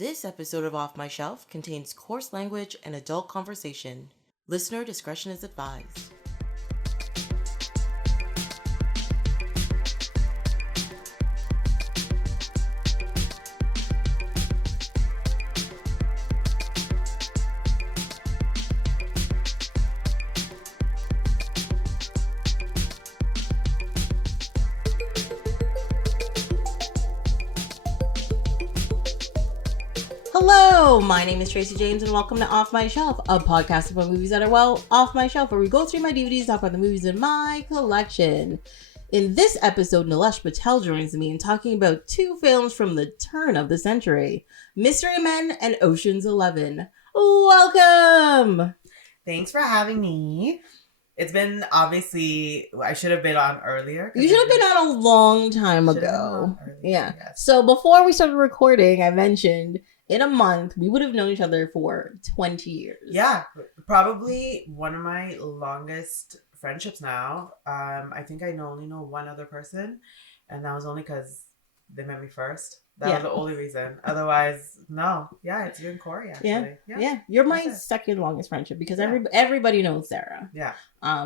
This episode of Off My Shelf contains coarse language and adult conversation. Listener discretion is advised. Hello, my name is Tracy James and welcome to Off My Shelf, a podcast about movies that are, well, off my shelf, where we go through my DVDs, talk about the movies in my collection. In this episode, Nilesh Patel joins me in talking about two films from the turn of the century, Mystery Men and Ocean's 11. Welcome! Thanks for having me. It's been, obviously, I should have been on earlier. You should have been on a long time ago. Yeah. So before we started recording, I mentioned in a month, we would have known each other for 20 years. Yeah, probably one of my longest friendships now. I think I only know one other person, and that was only because they met me first. That was the only reason. Otherwise, no. Yeah, it's been Corey, actually. Yeah. You're my second longest friendship because everybody knows Sarah. Yeah.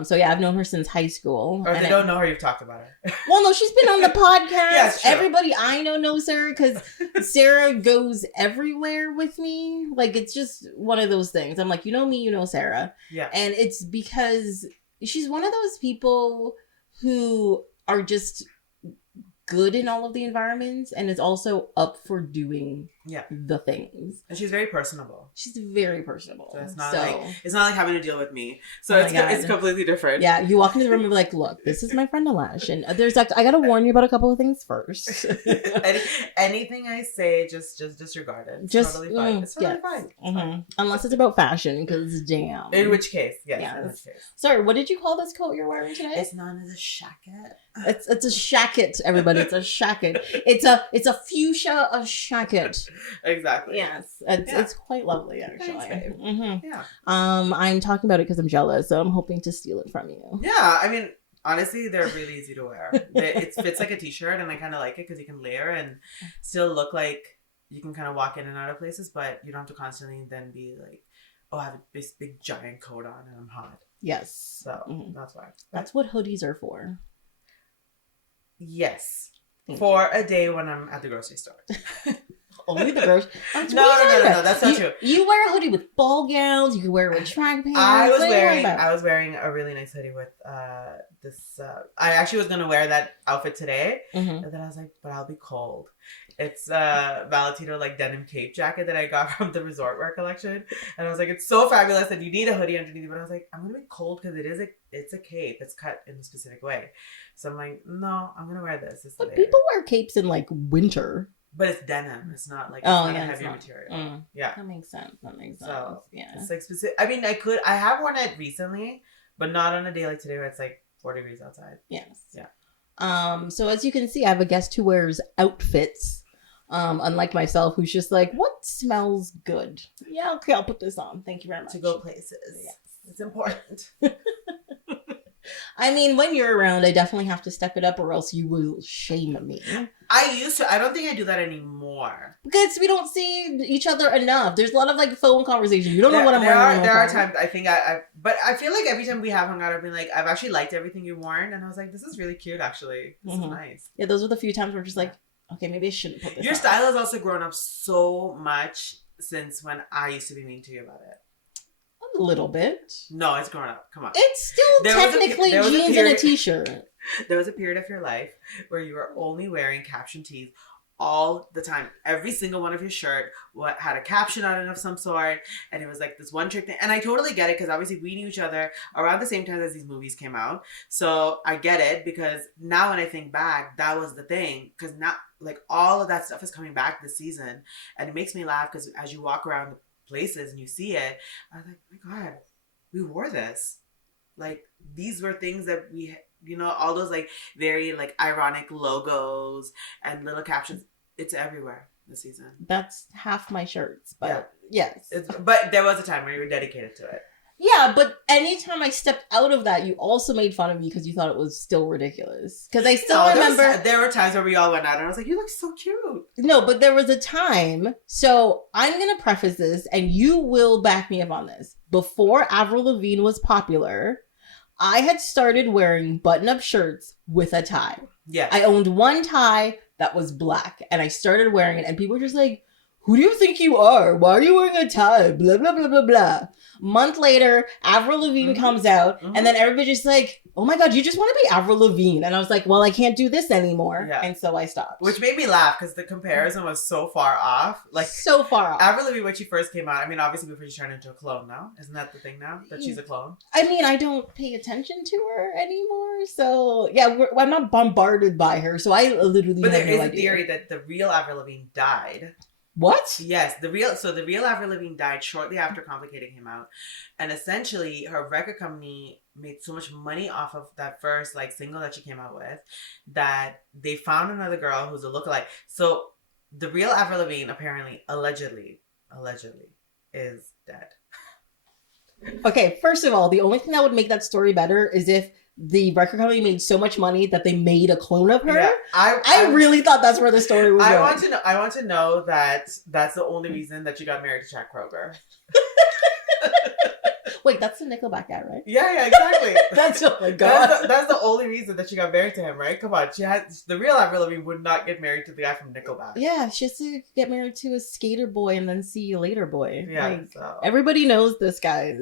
So I've known her since high school. Or if they don't know her, you've talked about her. Well, no, she's been on the podcast. Yeah, everybody I know knows Sarah because Sarah goes everywhere with me. Like, it's just one of those things. I'm like, you know me, you know Sarah. Yeah. And it's because she's one of those people who are just good in all of the environments and is also up for doing the things. And she's very personable. She's very personable. So it's not like having to deal with me. So it's completely different. Yeah, you walk into the room and be like, look, this is my friend Nilesh. And there's like, I gotta warn you about a couple of things first. Anything I say, just disregard it. It's totally fine. It's totally fine. Fine. Unless it's about fashion, because damn. In which case, yes. In which case. Sorry, what did you call this coat you're wearing today? It's known as a shacket. It's a shacket, everybody. It's a shacket. It's a fuchsia of shacket. Exactly. Yes, it's quite lovely, actually. Thanks, Yeah. I'm talking about it because I'm jealous, so I'm hoping to steal it from you. Yeah, I mean, honestly, they're really easy to wear. It fits like a t-shirt, and I kind of like it because you can layer and still look like you can kind of walk in and out of places, but you don't have to constantly then be like, oh, I have this big giant coat on and I'm hot. Yes. So that's why. That's what hoodies are for. Yes. For a day when I'm at the grocery store. Only the grocery. No, that's not true. You wear a hoodie with ball gowns. You can wear it with track pants. I was wearing a really nice hoodie with this. I actually was gonna wear that outfit today, and then I was like, but I'll be cold. It's Valentino like denim cape jacket that I got from the resort wear collection, and I was like, it's so fabulous that you need a hoodie underneath. But I was like, I'm gonna be cold because it's a cape. It's cut in a specific way, so I'm like, no, I'm gonna wear this. But people wear capes in like winter. But it's denim. It's not like a heavy material. Yeah. That makes sense. So, yeah. It's like specific. I mean, I have worn it recently, but not on a day like today where it's like 4 degrees outside. Yes. Yeah. So as you can see, I have a guest who wears outfits. Unlike myself, who's just like, what smells good? Yeah, okay, I'll put this on. Thank you very much. To go places. Yes. It's important. I mean, when you're around, I definitely have to step it up or else you will shame me. I used to. I don't think I do that anymore. Because we don't see each other enough. There's a lot of like phone conversation. You don't know what I'm wearing. There are times I think but I feel like every time we have hung out, I've been like, I've actually liked everything you've worn. And I was like, this is really cute, actually. This is nice. Yeah, those were the few times where we're just like, okay, maybe I shouldn't put this Your on. style has also grown up so much since when I used to be mean to you about it. A little bit. No, it's grown up. Come on. It's still technically jeans and a t-shirt. There was a period of your life where you were only wearing caption tees all the time. Every single one of your shirt had a caption on it of some sort, and it was like this one trick thing. And I totally get it because obviously we knew each other around the same time as these movies came out. So I get it because now when I think back, that was the thing. Because now, like, all of that stuff is coming back this season, and it makes me laugh because as you walk around the places and you see it, I was like, oh my God, we wore this. Like, these were things that we, all those like very like ironic logos and little captions. It's everywhere this season. That's half my shirts, but yes. But there was a time where you were dedicated to it. Yeah, but anytime I stepped out of that, you also made fun of me because you thought it was still ridiculous. Because I still remember... There were times where we all went out and I was like, you look so cute. No, but there was a time... So, I'm going to preface this, and you will back me up on this. Before Avril Lavigne was popular, I had started wearing button-up shirts with a tie. Yeah. I owned one tie that was black, and I started wearing it, and people were just like, who do you think you are? Why are you wearing a tie? Blah, blah, blah, blah, blah. Month later, Avril Lavigne comes out, and then everybody's just like, oh my God, you just want to be Avril Lavigne. And I was like, well, I can't do this anymore. Yeah. And so I stopped. Which made me laugh because the comparison was so far off. Like, so far off. Avril Lavigne, when she first came out, I mean, obviously before she turned into a clone now. Isn't that the thing now? That she's a clone? I mean, I don't pay attention to her anymore. So, yeah, I'm not bombarded by her. So I literally But have there no is a idea. theory that the real Avril Lavigne died. What? Yes, the real Avril Lavigne died shortly after Complicating came out, and essentially her record company made so much money off of that first like single that she came out with that they found another girl who's a lookalike. So the real Avril Lavigne apparently allegedly is dead. Okay, first of all, the only thing that would make that story better is if the record company made so much money that they made a clone of her. Yeah, I really thought that's where the story was going. I want to know that that's the only reason that you got married to Jack Kroger. Wait, that's the Nickelback guy, right? Yeah, exactly. That's, oh my God. That's the only reason that she got married to him, right? Come on, the real Avril Lavigne would not get married to the guy from Nickelback. Yeah, she has to get married to a skater boy and then see you later boy. Yeah, like, so. Everybody knows this, guys.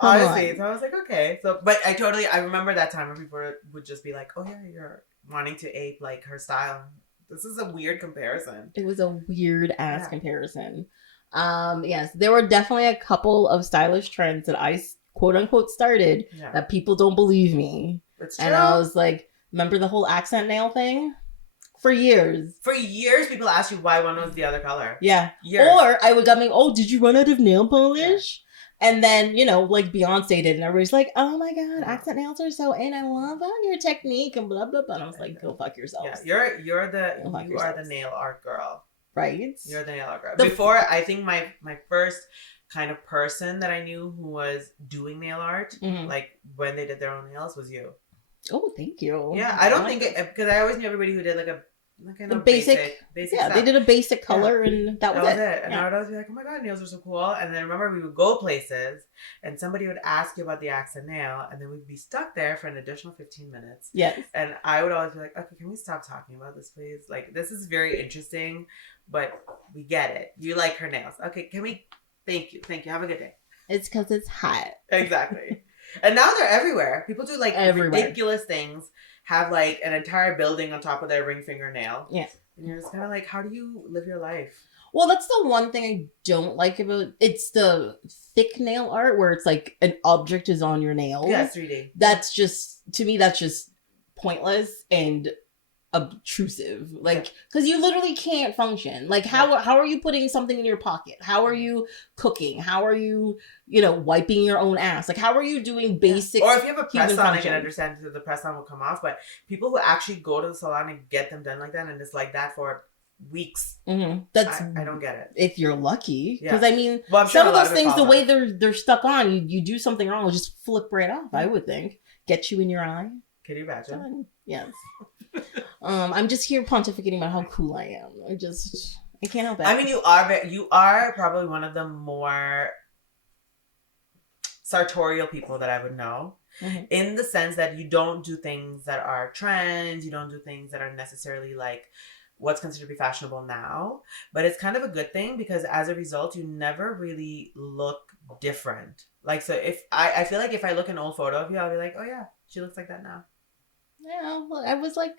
Honestly, so I was like, okay. So, but I remember that time when people would just be like, oh yeah, you're wanting to ape like her style. This is a weird comparison. It was a weird ass comparison. Yes, there were definitely a couple of stylish trends that I quote unquote started that people don't believe me. It's true. And I was like, remember the whole accent nail thing? For years, people asked you why one was the other color. Yeah. Years. Or I would go, oh, did you run out of nail polish? Yeah. And then, like Beyonce did, and everybody's like, oh my God, accent nails are so in. I love your technique and blah, blah, blah. And I was like, go fuck yourself. Yeah, you are the nail art girl. Right? You're the nail art girl. Before, I think my first kind of person that I knew who was doing nail art, like when they did their own nails, was you. Oh, thank you. Yeah, I don't think because I always knew everybody who did like a basic yeah, stuff. They did a basic color and that was it. And I would always be like, oh my God, nails are so cool. And then remember we would go places and somebody would ask you about the accent nail and then we'd be stuck there for an additional 15 minutes. Yes. And I would always be like, okay, can we stop talking about this, please? Like, this is very interesting, but we get it. You like her nails. Okay, can we? Thank you. Have a good day. It's because it's hot. Exactly. And now they're everywhere. People do like ridiculous things. Have like an entire building on top of their ring fingernail. Yeah. And you're just kind of like, how do you live your life? Well, that's the one thing I don't like about it's the thick nail art where it's like an object is on your nail. Yeah, 3D. That's just, to me, that's just pointless and obtrusive. Like, because you literally can't function. Like, how are you putting something in your pocket? How are you cooking? How are you, wiping your own ass? Like, how are you doing basic? Or if you have a press on, function? I can understand that the press on will come off. But people who actually go to the salon and get them done like that, and it's like that for weeks. That's I don't get it. If you're lucky, because I'm sure some of those things, the way they're stuck on, you do something wrong, it'll just flip right off. I would think get you in your eye. Can you imagine? Done. Yes. I'm just here pontificating about how cool I am. I can't help it. I mean, you are probably one of the more sartorial people that I would know. In the sense that you don't do things that are trends, you don't do things that are necessarily like what's considered to be fashionable now, but it's kind of a good thing because as a result, you never really look different. Like, so if I feel like if I look an old photo of you, I'll be like, oh yeah, she looks like that now. Yeah, well, I was like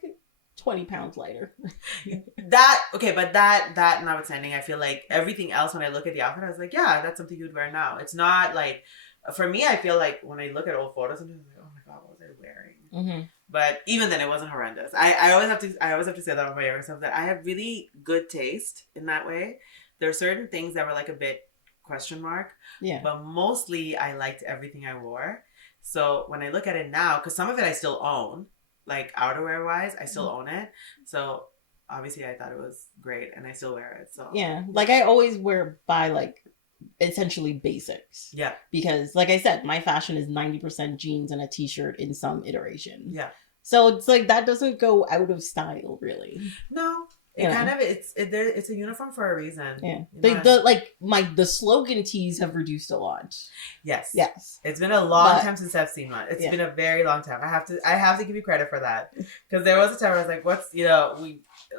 20 pounds lighter. But that notwithstanding, I feel like everything else when I look at the outfit, I was like, yeah, that's something you'd wear now. It's not like, for me, I feel like when I look at old photos, I'm just like, oh my God, what was I wearing? But even then, it wasn't horrendous. I always have to say that about my younger self, that I have really good taste in that way. There are certain things that were like a bit question mark. Yeah. But mostly, I liked everything I wore. So when I look at it now, because some of it I still own, like outerwear wise, I still own it. So obviously I thought it was great and I still wear it. So yeah, like I always buy like essentially basics. Yeah. Because like I said, my fashion is 90% jeans and a t-shirt in some iteration. Yeah. So it's like that doesn't go out of style, really. No. It's a uniform for a reason. Yeah. You know? The slogan tees have reduced a lot. Yes. Yes. It's been a long time since I've seen one. It's been a very long time. I have to give you credit for that. Because there was a time where I was like, what's, you know,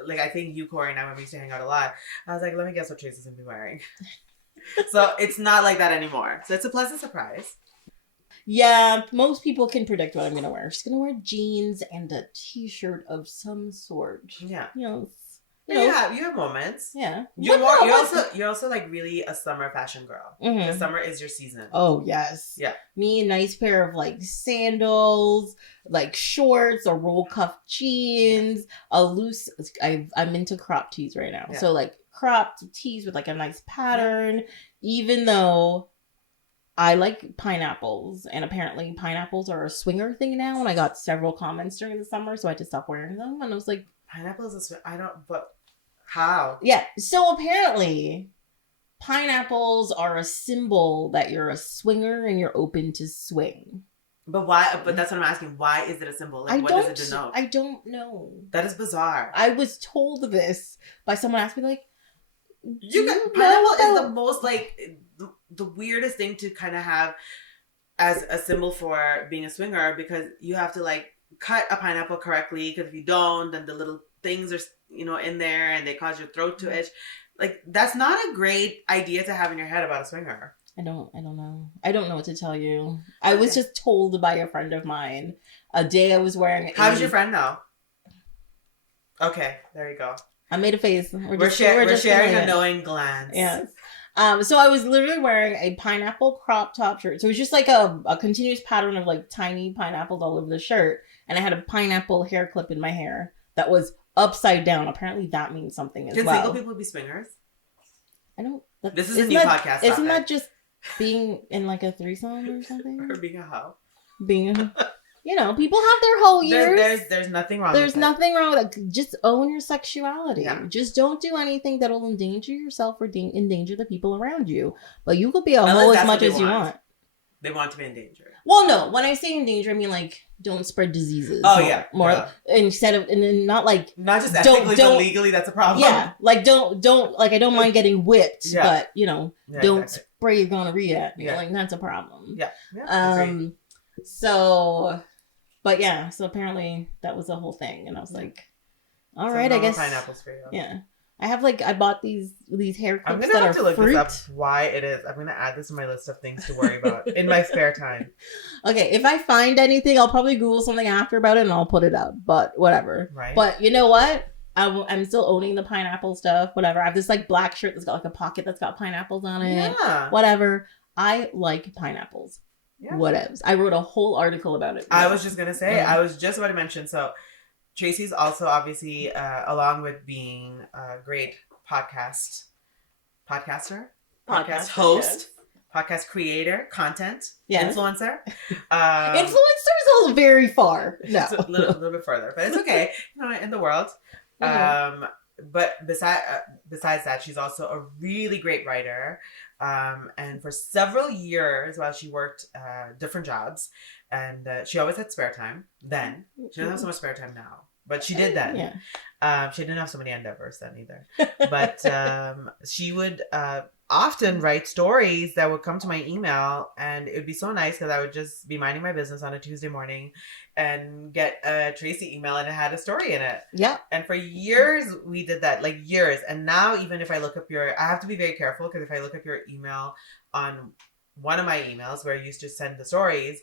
I think you, Corey, and I, when we used to hang out a lot, I was like, let me guess what Tracy's gonna be wearing. So it's not like that anymore. So it's a pleasant surprise. Yeah, most people can predict what I'm gonna wear. She's gonna wear jeans and a t-shirt of some sort. Yeah. You have moments. Yeah. You're also like really a summer fashion girl. Mm-hmm. The summer is your season. Oh yes. Yeah. Me, a nice pair of like sandals, like shorts, or roll cuff jeans, a loose. I'm into crop tees right now. Yeah. So like cropped tees with like a nice pattern. Even though I like pineapples, and apparently pineapples are a swinger thing now. And I got several comments during the summer, so I had to stop wearing them. And I was like, pineapples is but how? Yeah. So apparently, pineapples are a symbol that you're a swinger and you're open to swing. But why? But that's what I'm asking. Why is it a symbol? Like, what does it denote? I don't know. That is bizarre. I was told this by someone asked me, like, pineapple is the most, like, the weirdest thing to kind of have as a symbol for being a swinger, because you have to, like, cut a pineapple correctly, because if you don't, then the little things are, you know, in there and they cause your throat to itch. Like, that's not a great idea to have in your head about a swinger. I don't know. I don't know what to tell you. I was just told by a friend of mine a day I was wearing. How does your friend know? Okay, there you go. I made a face. We're sharing a knowing glance. Yes. So I was literally wearing a pineapple crop top shirt. So it was just like a continuous pattern of like tiny pineapples all over the shirt. And I had a pineapple hair clip in my hair that was upside down. Apparently that means something as well. Can single people be swingers? I don't. This is a new podcast. Isn't that just being in like a threesome or something? Or being a hoe? You know, people have their whole years. There's nothing wrong There's with that. nothing wrong with that. Just own your sexuality. Yeah. Just don't do anything that'll endanger yourself or endanger the people around you. But you could be a hoe as much as you want. They want to be in danger. Well, no. When I say in danger, I mean like don't spread diseases. Oh, more instead of, and then not just ethically, but legally, that's a problem. Yeah, like don't like I don't mind getting whipped, but you know, don't spray your gonorrhea at me. Yeah. Like that's a problem. Yeah. So. But yeah, so apparently that was the whole thing, and I was like, "All right, I guess." Pineapples for you. Yeah, I bought these hair clips. I'm gonna have to look this up. Why it is? I'm gonna add this to my list of things to worry about in my spare time. Okay, if I find anything, I'll probably Google something after about it, and I'll put it up. But whatever. Right. But you know what? I'm still owning the pineapple stuff. Whatever. I have this like black shirt that's got like a pocket that's got pineapples on it. Yeah. Whatever. I like pineapples. Yeah. Whatevs. I wrote a whole article about it. I was just gonna say, I was just about to mention. So, Tracy's also obviously, along with being a great podcast host, podcast creator, content influencer. Influencer is a little very far. No, it's a little bit further, but it's okay. You know, in the world. Mm-hmm. But besides that, she's also a really great writer. And for several years while she worked different jobs, and she always had spare time then. She doesn't have so much spare time now, but she did then. Yeah. She didn't have so many endeavors then either. But she would often write stories that would come to my email, and it would be so nice because I would just be minding my business on a Tuesday morning and get a Tracy email, and it had a story in it. Yeah. And for years we did that, like years. And now even if I look up I have to be very careful, because if I look up your email on one of my emails where I used to send the stories,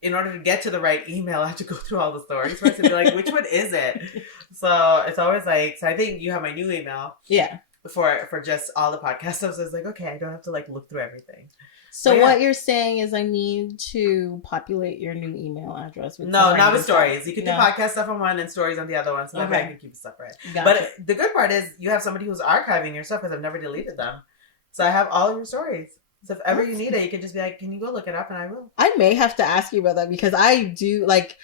in order to get to the right email, I have to go through all the stories first and be like, which one is it? So it's always like, so I think you have my new email. Yeah. For just all the podcast stuff. So it's like, okay, I don't have to like look through everything. So what you're saying is I need to populate your new email address with not with stories. You can do podcast stuff on one and stories on the other one, so that way I can keep it separate. Gotcha. But the good part is you have somebody who's archiving your stuff, because I've never deleted them. So I have all of your stories. So if ever you need it, you can just be like, can you go look it up? And I will. I may have to ask you about that, because I do like,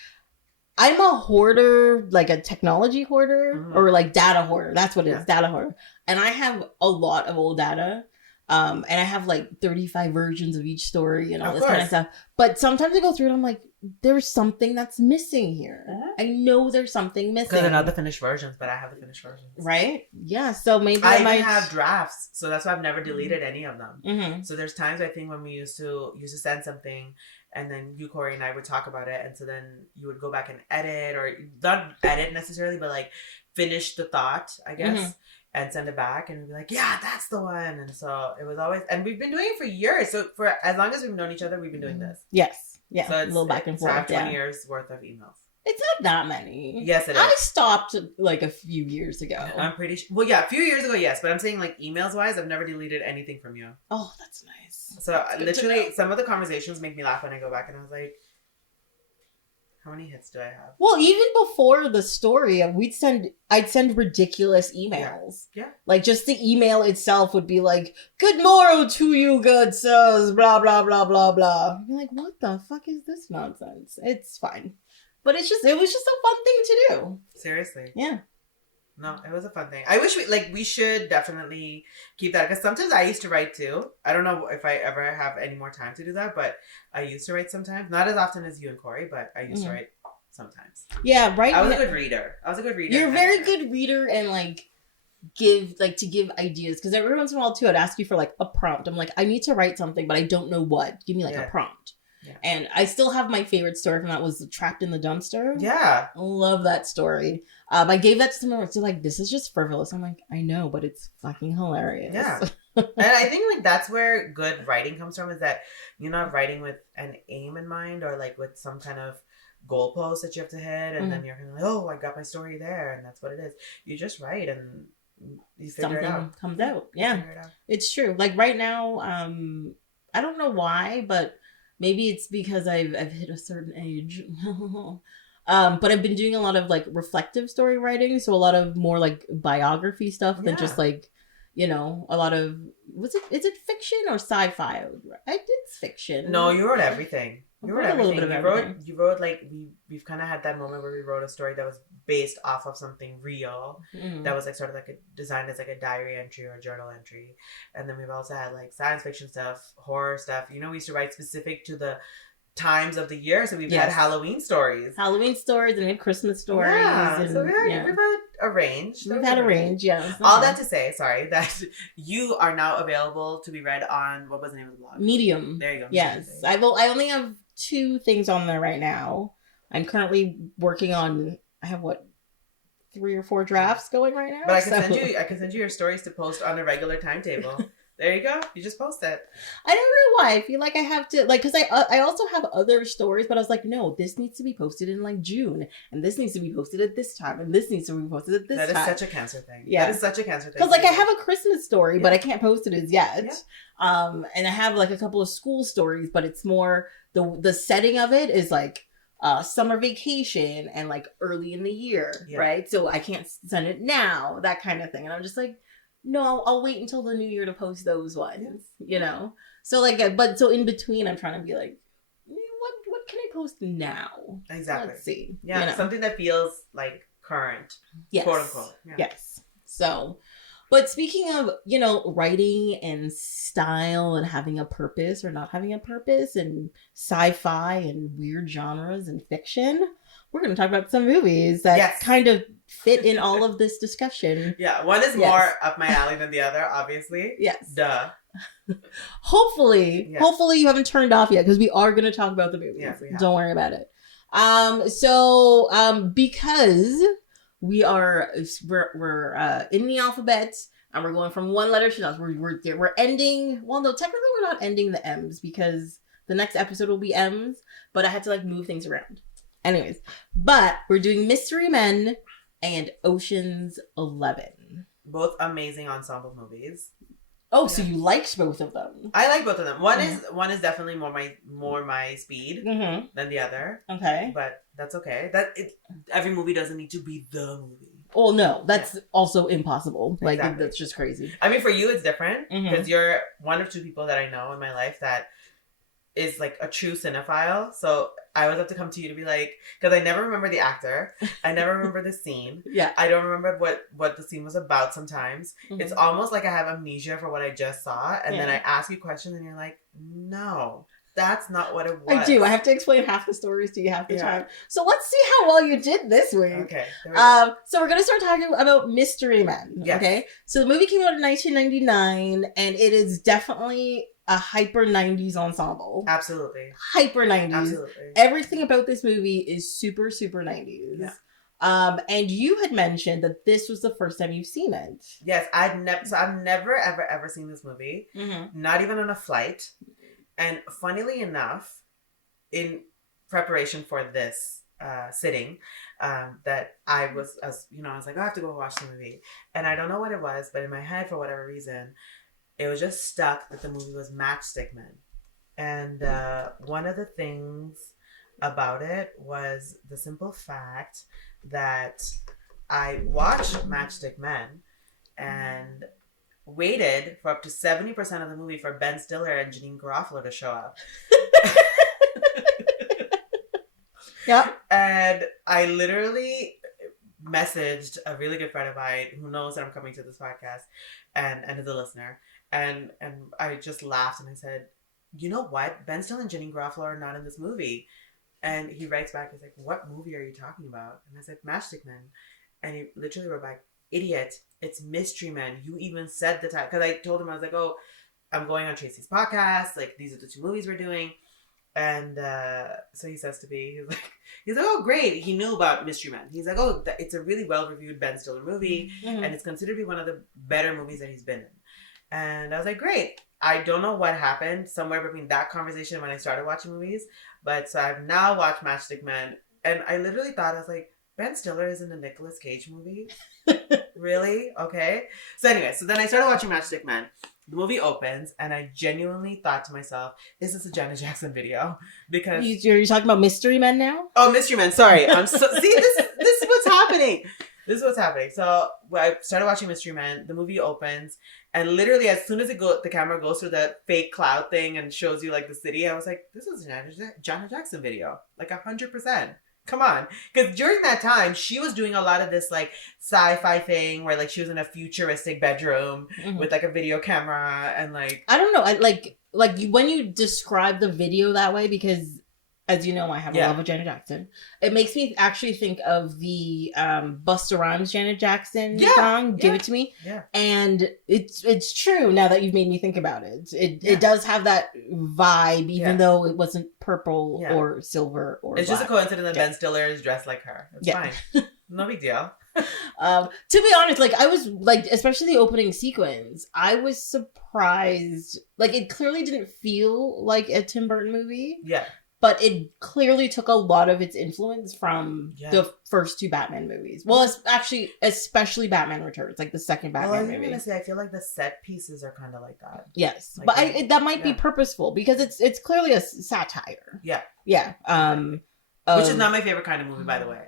I'm a hoarder, like a technology hoarder, or like data hoarder. That's what it is, data hoarder. And I have a lot of old data. And I have like 35 versions of each story and all Of this kind of course. stuff. But sometimes I go through it, I'm like, there's something that's missing here. I know there's something missing. Because they're not the finished versions, but I have the finished versions. Right? Yeah. So maybe I might even have drafts, so that's why I've never deleted any of them. Mm-hmm. So there's times I think when we used to send something, and then you, Corey, and I would talk about it, and so then you would go back and edit, or not edit necessarily, but like finish the thought, I guess. Mm-hmm. And send it back, and we'd be like, yeah, that's the one. And so it was always, and we've been doing it for years. So for as long as we've known each other, we've been doing this. Yes. Yeah. So it's a little back and so I forth. have 20 years worth of emails. It's not that many. Yes, it is. I stopped like a few years ago. I'm pretty sure. Well, yeah, a few years ago, yes. But I'm saying like emails wise, I've never deleted anything from you. Oh, that's nice. So That's literally, some of the conversations make me laugh when I go back, and I was like, how many hits do I have? Well, even before the story, I'd send ridiculous emails. Yeah. Like just the email itself would be like, "Good morrow to you, good sirs," blah blah blah blah blah. You're like, what the fuck is this nonsense? It's fine. But it was just a fun thing to do. Seriously. Yeah. No, it was a fun thing. I wish we should definitely keep that, because sometimes I used to write too. I don't know if I ever have any more time to do that, but I used to write sometimes. Not as often as you and Corey, but I used to write sometimes. Yeah, right. I was a good reader. You're a very good reader, and like give ideas, because every once in a while too, I'd ask you for like a prompt. I'm like, I need to write something, but I don't know what. Give me like a prompt. Yeah. And I still have my favorite story from that was Trapped in the Dumpster. Yeah. I love that story. I gave that to someone. They're like, this is just frivolous. I'm like, I know, but it's fucking hilarious. Yeah. And I think like that's where good writing comes from, is that you're not writing with an aim in mind, or like with some kind of goalpost that you have to hit, and then you're kind of like, oh, I got my story there, and that's what it is. You just write and you figure it out. Something comes out. Yeah. It's true. Like right now, I don't know why, but maybe it's because I've hit a certain age. But I've been doing a lot of like reflective story writing, so a lot of more like biography stuff than just like, you know, a lot of is it fiction or sci-fi? I did fiction. No, you wrote everything. You wrote everything. A little bit of everything. You wrote like we've kind of had that moment where we wrote a story that was based off of something real, that was like sort of like designed as like a diary entry or a journal entry. And then we've also had like science fiction stuff, horror stuff. You know, we used to write specific to the times of the year, so we've had Halloween stories, and we had Christmas stories. And, so we've had a range. We've had a range, yeah. All that to say, sorry, that you are now available to be read on, what was the name of the blog? Medium. There you go. Yes, I only have 2 things on there right now. I'm currently working on. I have 3 or 4 drafts going right now. But I can send you your stories to post on a regular timetable. There you go. You just post it. I don't know why. I feel like I have to, like, because I also have other stories, but I was like, no, this needs to be posted in like June, and this needs to be posted at this time, and this needs to be posted at this time. That is such a Cancer thing. Yeah. That is such a Cancer thing. Because like I have a Christmas story, but I can't post it as yet. Yeah. And I have like a couple of school stories, but it's more the setting of it is like summer vacation and like early in the year, right? So I can't send it now, that kind of thing. And I'm just like, no, I'll wait until the new year to post those ones, you know? So like, but so in between, I'm trying to be like, what can I post now? Exactly. Let's see. Yeah, you know? Something that feels like current, quote unquote. Yeah. Yes. So, but speaking of, you know, writing and style and having a purpose or not having a purpose, and sci-fi and weird genres and fiction, we're going to talk about some movies that kind of fit in all of this discussion. Yeah, one is more up my alley than the other, obviously. Yes. Duh. Hopefully you haven't turned off yet, because we are going to talk about the movies. Yeah, don't worry about it. Because we're in the alphabet, and we're going from one letter to another. We're ending. Well, no, technically we're not ending the M's, because the next episode will be M's. But I had to like move things around. Anyways, but we're doing Mystery Men and Ocean's 11. Both amazing ensemble movies. Oh, so you liked both of them? I like both of them. One is definitely more my speed than the other. Okay, but that's okay. Every movie doesn't need to be the movie. Oh no, that's also impossible. Like that's just crazy. I mean, for you, it's different because you're one of 2 people that I know in my life that is like a true cinephile. So I always have to come to you to be like, because I never remember the actor. I never remember the scene. Yeah. I don't remember what the scene was about sometimes. Mm-hmm. It's almost like I have amnesia for what I just saw. And then I ask you questions and you're like, no. That's not what it was. I do. I have to explain half the stories to you half the time. So let's see how well you did this week. Okay. So we're going to start talking about Mystery Men. Yes. Okay. So the movie came out in 1999, and it is definitely a hyper 90s ensemble. Absolutely. Hyper 90s. Absolutely. Everything about this movie is super, super 90s. Yeah. And you had mentioned that this was the first time you've seen it. Yes. I've never, ever seen this movie. Mm-hmm. Not even on a flight. And funnily enough, in preparation for this sitting, that I was like, I have to go watch the movie. And I don't know what it was, but in my head, for whatever reason, it was just stuck that the movie was Matchstick Men. And one of the things about it was the simple fact that I watched Matchstick Men and waited for up to 70% of the movie for Ben Stiller and Janeane Garofalo to show up. Yeah. And I literally messaged a really good friend of mine who knows that I'm coming to this podcast and is a listener. And I just laughed and I said, you know what? Ben Stiller and Janeane Garofalo are not in this movie. And he writes back, he's like, what movie are you talking about? And I said, Matchstick Men. And he literally wrote back, idiot, it's Mystery Men. You even said the time. Because I told him, I was like, oh, I'm going on Tracy's podcast. Like, these are the two movies we're doing. And so he says to me, he's like, oh, great. He knew about Mystery Men. He's like, oh, it's a really well-reviewed Ben Stiller movie. Mm-hmm. And it's considered to be one of the better movies that he's been in. And I was like, great. I don't know what happened somewhere between that conversation and when I started watching movies. But so I've now watched Matchstick Men. And I literally thought, I was like, Ben Stiller is in a Nicolas Cage movie? Really? Okay. So anyway, so then I started watching Matchstick Men. The movie opens, and I genuinely thought to myself, is this a Janet Jackson video? Because... You're talking about Mystery Men now? Oh, Mystery Men. Sorry. See, this is what's happening. This is what's happening. So I started watching Mystery Men. The movie opens, and literally as soon as the camera goes through the fake cloud thing and shows you like the city, I was like, this is a Janet Jackson video. Like 100%. Come on. Because during that time, she was doing a lot of this like sci-fi thing where like she was in a futuristic bedroom with like a video camera and like... I don't know. I like when you describe the video that way, because as you know, I have a love of Janet Jackson. It makes me actually think of the Busta Rhymes Janet Jackson song, Give It To Me. Yeah. And it's true now that you've made me think about it. It does have that vibe, even though it wasn't purple or silver or It's black. just a coincidence that Ben Stiller is dressed like her. It's fine. No big deal. To be honest, like I was like, especially the opening sequence, I was surprised. Like it clearly didn't feel like a Tim Burton movie. Yeah. But it clearly took a lot of its influence from the first two Batman movies. Well, it's actually, especially Batman Returns, like the second Batman movie. Honestly, I feel like the set pieces are kind of like that. Yes, like but that might be purposeful because it's clearly a satire. Yeah, yeah. Which is not my favorite kind of movie, by the way.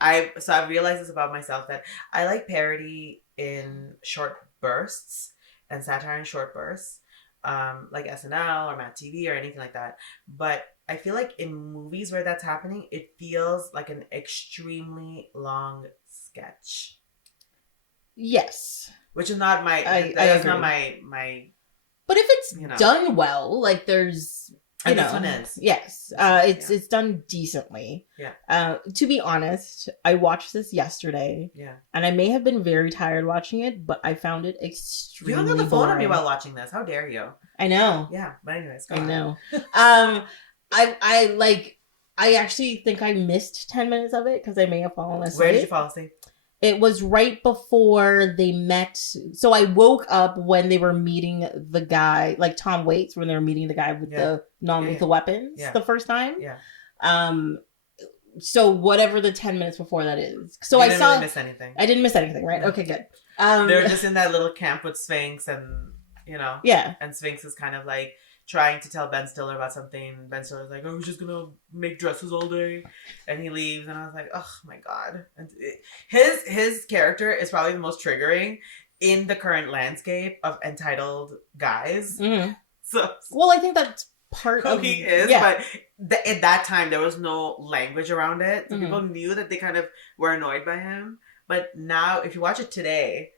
I've realized this about myself, that I like parody in short bursts and satire in short bursts, like SNL or Mad TV or anything like that. But I feel like in movies where that's happening, it feels like an extremely long sketch. Yes. Which is not my... That's not my... But if it's done well, like there's... this one is. Yes. It's done decently. Yeah. To be honest, I watched this yesterday. Yeah. And I may have been very tired watching it, but I found it extremely boring. You hung up the phone on me while watching this. How dare you? I know. Yeah. But anyways, go on. I know. I actually think I missed 10 minutes of it because I may have fallen asleep. Where did you fall asleep? It was right before they met. So I woke up when they were meeting the guy, like Tom Waits, when they were meeting the guy with the non-lethal weapons the first time. Yeah. So whatever the 10 minutes before that is. So I didn't really miss anything. I didn't miss anything, right? Yeah. Okay, good. They were just in that little camp with Sphinx and, Yeah. And Sphinx is kind of like trying to tell Ben Stiller about something. Ben Stiller's like, oh, we're just gonna make dresses all day, and he leaves. And I was like, oh my god. And his character is probably the most triggering in the current landscape of entitled guys. Mm-hmm. So well, I think that's part who of he is, but at that time there was no language around it, so people knew that they kind of were annoyed by him. But now, if you watch it today,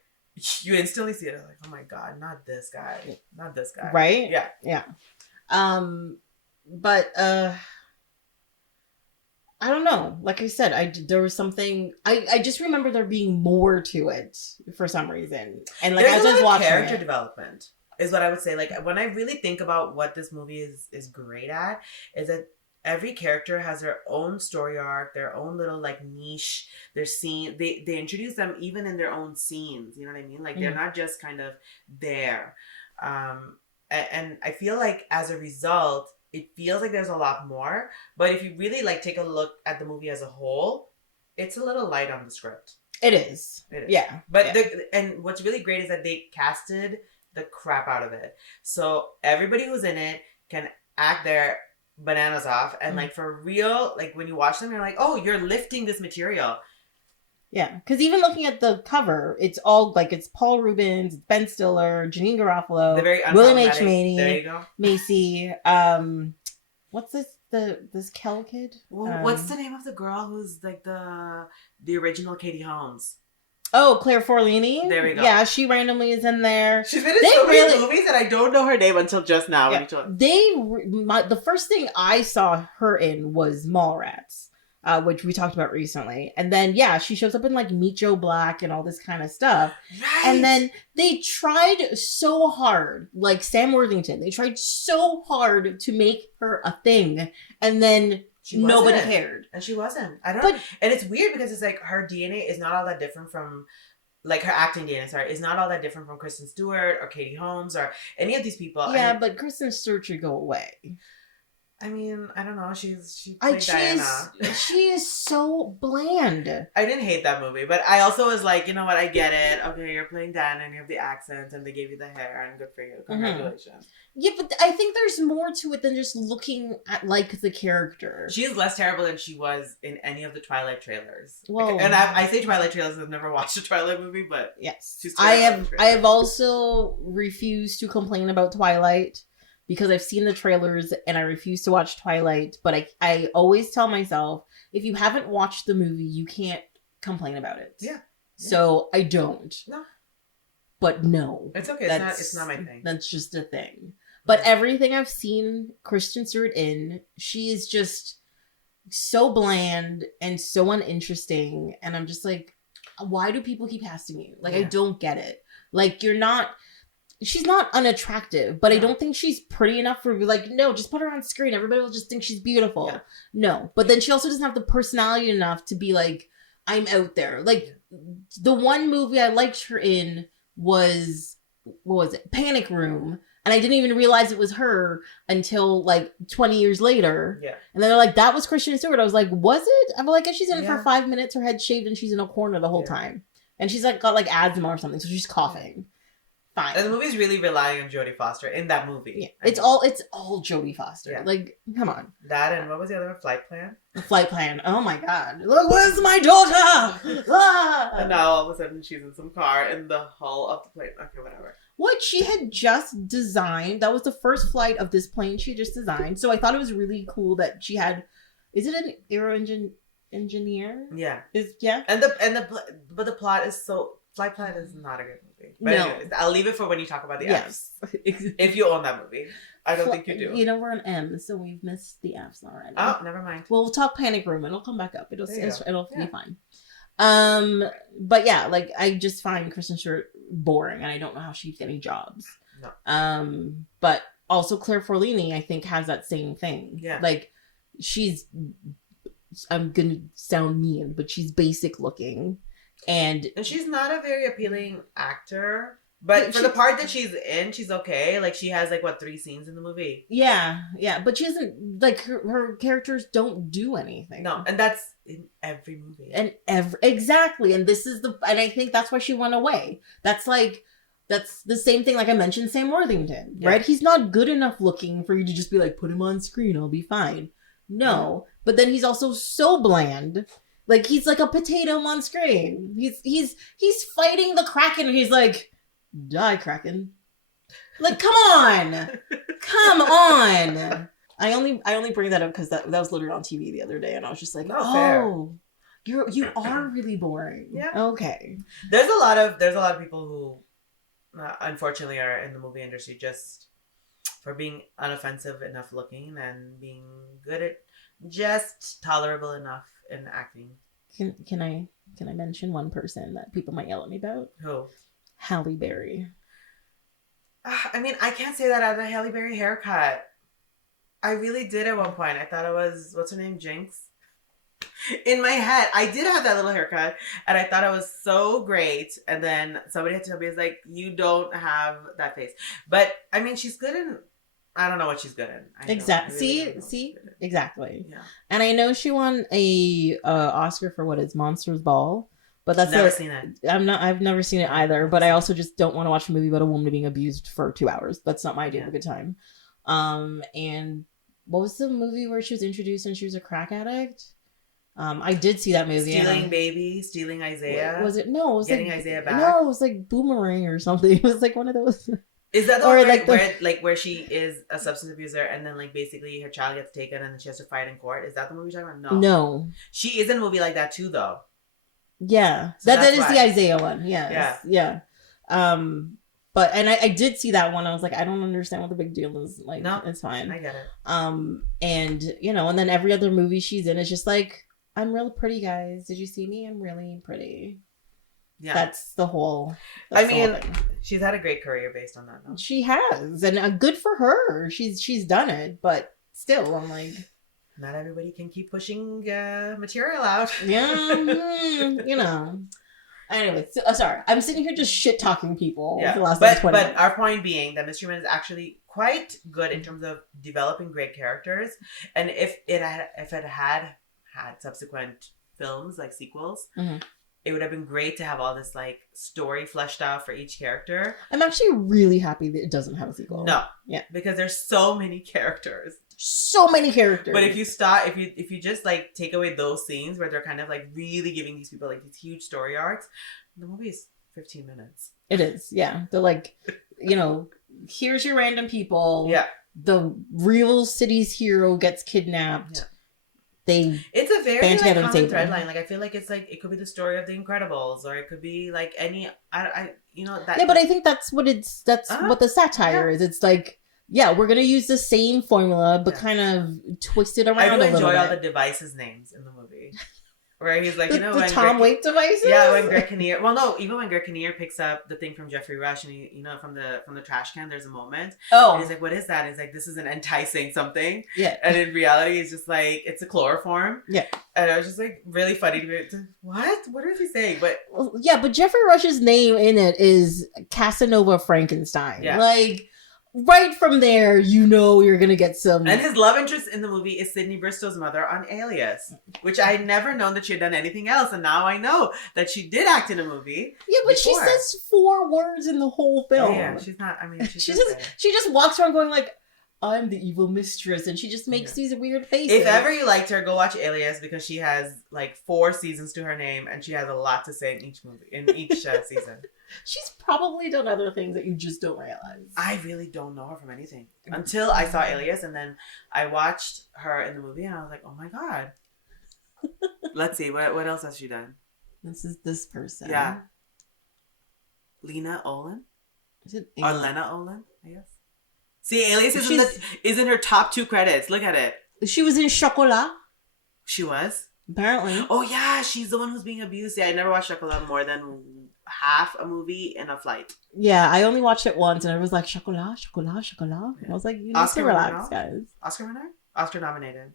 you instantly see it like, oh my god, not this guy, right? Yeah. But I don't know. Like I said, there was something. I just remember there being more to it for some reason, and like there's as I was watching character development is what I would say. Like when I really think about what this movie is great at, is that every character has their own story arc, their own little like niche, their scene. They introduce them even in their own scenes. You know what I mean? Like they're not just kind of there. And I feel like as a result, it feels like there's a lot more. But if you really like take a look at the movie as a whole, it's a little light on the script. It is. Yeah. But and what's really great is that they casted the crap out of it. So everybody who's in it can act their bananas off. And like for real, like when you watch them, you're like, oh, you're lifting this material. Yeah, because even looking at the cover, it's all like it's Paul Reubens, it's Ben Stiller, Janeane Garofalo, William H. Macy. What's this Kel kid? Well, what's the name of the girl who's like the original Katie Holmes? Oh, Claire Forlini. There we go. Yeah, she randomly is in there. She's been in so many movies that I don't know her name until just now. Yeah, the first thing I saw her in was Mallrats. Which we talked about recently. And then, yeah, she shows up in like Meet Joe Black and all this kind of stuff. Right. And then they tried so hard, like Sam Worthington, they tried so hard to make her a thing. And then nobody cared. And she wasn't. I don't know. And it's weird because it's like her DNA is not all that different from, like her acting DNA, is not all that different from Kristen Stewart or Katie Holmes or any of these people. Yeah, but Kristen Stewart should go away. I mean, I don't know. She played Diana. She is so bland. I didn't hate that movie, but I also was like, you know what? I get it. Okay, you're playing Diana and you have the accent and they gave you the hair and good for you. Congratulations. Yeah, but I think there's more to it than just looking at like the character. She is less terrible than she was in any of the Twilight trailers. Whoa. And I say Twilight trailers. I've never watched a Twilight movie, but yes, she's I have also refused to complain about Twilight. Because I've seen the trailers and I refuse to watch Twilight. But I always tell myself, if you haven't watched the movie, you can't complain about it. Yeah. So I don't. No. But no. It's okay. It's not my thing. That's just a thing. But everything I've seen Kristen Stewart in, she is just so bland and so uninteresting. And I'm just like, why do people keep casting you? Like, I don't get it. Like, she's not unattractive, but I don't think she's pretty enough for like, no, just put her on screen. Everybody will just think she's beautiful. Yeah. No. But then she also doesn't have the personality enough to be like, I'm out there. Like the one movie I liked her in was, what was it? Panic Room. And I didn't even realize it was her until like 20 years later. Yeah. And they're like, that was Kristen Stewart. I was like, was it? I'm like, she's in it for 5 minutes. Her head's shaved and she's in a corner the whole time. And she's like got like asthma or something. So she's coughing. Fine. And the movie's really relying on Jodie Foster in that movie. Yeah. It's all Jodie Foster. Yeah. Like, come on. That and what was the other one? Flight Plan? Flight Plan. Oh my god. Look, where's my daughter? Ah! And now all of a sudden she's in some car in the hull of the plane. Okay, whatever. What she had just designed. That was the first flight of this plane she just designed. So I thought it was really cool that she had. Is it an aero engineer? Yeah. Yeah. But the plot is so. Flight Plan is not a good movie. But no. Anyways, I'll leave it for when you talk about the Fs. If you own that movie. I don't think you do. You know, we're an M, so we've missed the Fs already. Oh, never mind. Well, we'll talk Panic Room. It'll come back up. It'll be fine. But yeah, like, I just find Kristen Stewart boring, and I don't know how she's getting jobs. No. But also Claire Forlini, I think, has that same thing. Yeah. Like, I'm gonna sound mean, but she's basic looking. And she's not a very appealing actor. But for the part that she's in, she's okay. Like, she has, like, 3 scenes in the movie? Yeah. But she doesn't, like, her characters don't do anything. No, and that's in every movie. Exactly. And and I think that's why she went away. That's the same thing, like I mentioned, Sam Worthington, right? He's not good enough looking for you to just be like, put him on screen, I'll be fine. No. But then he's also so bland. Like, he's like a potato on screen. He's fighting the Kraken and he's like, die, Kraken. Like, come on. Come on. I only bring that up because that was literally on TV the other day, and I was just like, oh, you are really boring. Yeah. Okay. There's a lot of people who, unfortunately, are in the movie industry just for being unoffensive enough looking and being good at just tolerable enough in acting. Can I mention one person that people might yell at me about? Who? Halle Berry. I mean, I can't say that I had a Halle Berry haircut. I really did at one point. I thought it was, what's her name, Jinx? In my head, I did have that little haircut, and I thought it was so great. And then somebody had to tell me, it's like, you don't have that face. But, I mean, she's good in, I don't know what she's good in. Exactly. See? Exactly. Yeah. And I know she won a Oscar for Monsters Ball. But that's never seen it. I've never seen it either. But I also just don't want to watch a movie about a woman being abused for 2 hours. That's not my idea of a good time. And what was the movie where she was introduced and she was a crack addict? I did see that movie. Stealing Isaiah. Was it? No, it was Getting like, Isaiah back. No, it was like Boomerang or something. It was like one of those. Is that the one where she is a substance abuser and then like basically her child gets taken and then she has to fight in court? Is that the movie you're talking about? No. She is in a movie like that too, though. Yeah, so that is the Isaiah one. Yes. Yeah. But I did see that one. I was like, I don't understand what the big deal is. Like, no, it's fine. I get it. And and then every other movie she's in is just like, I'm real pretty, guys. Did you see me? I'm really pretty. Yeah, that's the whole. She's had a great career based on that. Though. She has, and good for her. She's done it, but still, I'm like. Not everybody can keep pushing material out. Yeah, Anyway, sorry. I'm sitting here just shit talking people for the last 20 minutes. But our point being that Mystery Man is actually quite good in terms of developing great characters, and if it had subsequent films like sequels. Mm-hmm. It would have been great to have all this like story fleshed out for each character. I'm actually really happy that it doesn't have a sequel. No, because there's so many characters. But if you just like take away those scenes where they're kind of like really giving these people like these huge story arcs, the movie is 15 minutes. It is, yeah. They're like, here's your random people. Yeah. The real city's hero gets kidnapped. Yeah. It's a very like, common thread line. Like I feel like it's like it could be the story of the Incredibles, or it could be like any that. Yeah, but I think that's what what the satire is. It's like, we're gonna use the same formula, but kind of twist it around. I do enjoy all the devices names in the movie. Where he's like, the Tom Waits devices? Yeah, when Greg Kinnear... Well, no, even when Greg Kinnear picks up the thing from Geoffrey Rush and he, from the trash can, there's a moment. Oh. And he's like, what is that? And he's like, this is an enticing something. Yeah. And in reality, it's just like, it's a chloroform. Yeah. And it was just like really funny to me. What? What is he saying? But... but Geoffrey Rush's name in it is Casanova Frankenstein. Yeah. Like... Right from there, you're gonna get some. And his love interest in the movie is Sydney Bristow's mother on Alias, which I had never known that she had done anything else, and now I know that she did act in a movie. Yeah, but before. She says 4 words in the whole film. Yeah, she's not. I mean, she just walks around going like, I'm the evil mistress, and she just makes these weird faces. If ever you liked her, go watch Alias because she has like 4 seasons to her name, and she has a lot to say in each movie, in each season. She's probably done other things that you just don't realize. I really don't know her from anything until I saw Alias, and then I watched her in the movie, and I was like, "Oh my god!" Let's see what else has she done. This is this person. Yeah, Lena Olin. Is it or Lena Olin? I guess. See, Alias is in her top 2 credits. Look at it. She was in Chocolat. She was? Apparently. Oh yeah, she's the one who's being abused. Yeah, I never watched Chocolat more than half a movie in a flight. Yeah, I only watched it once and I was like, Chocolat, Chocolat, Chocolat. And I was like, you need to relax, guys. Oscar winner? Oscar nominated.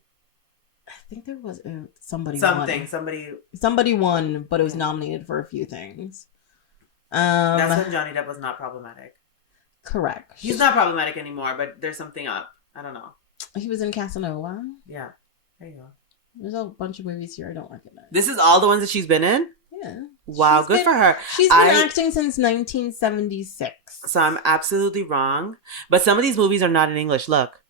I think there was somebody won, but it was nominated for a few things. That's when Johnny Depp was not problematic. Correct. He's not problematic anymore, but there's something up. I don't know. He was in Casanova. Yeah. There you go. There's a bunch of movies here I don't recognize. This is all the ones that she's been in? Yeah. Wow, good for her. She's been acting since 1976. So I'm absolutely wrong. But some of these movies are not in English. Look.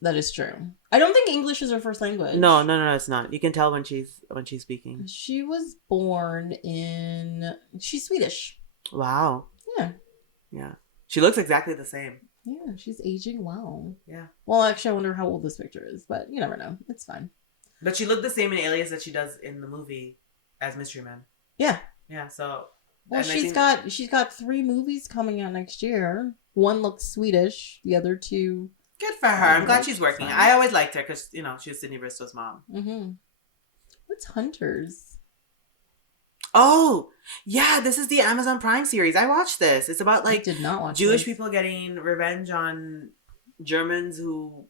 That is true. I don't think English is her first language. No, it's not. You can tell when she's speaking. She was born in... She's Swedish. Wow. Yeah. Yeah. She looks exactly the same. Yeah, she's aging well. Yeah. Well, actually, I wonder how old this picture is, but you never know. It's fine. But she looked the same in Alias that she does in the movie as Mystery Men. Yeah. Yeah, so... Well, she's got 3 movies coming out next year. One looks Swedish. The other 2... Good for her. I'm glad she's working. I always liked her because, you know, she was Sydney Bristow's mom. Mm-hmm. What's Hunters? Oh, yeah, this is the Amazon Prime series. I watched this. It's about, like, I did not watch Jewish this. people getting revenge on Germans who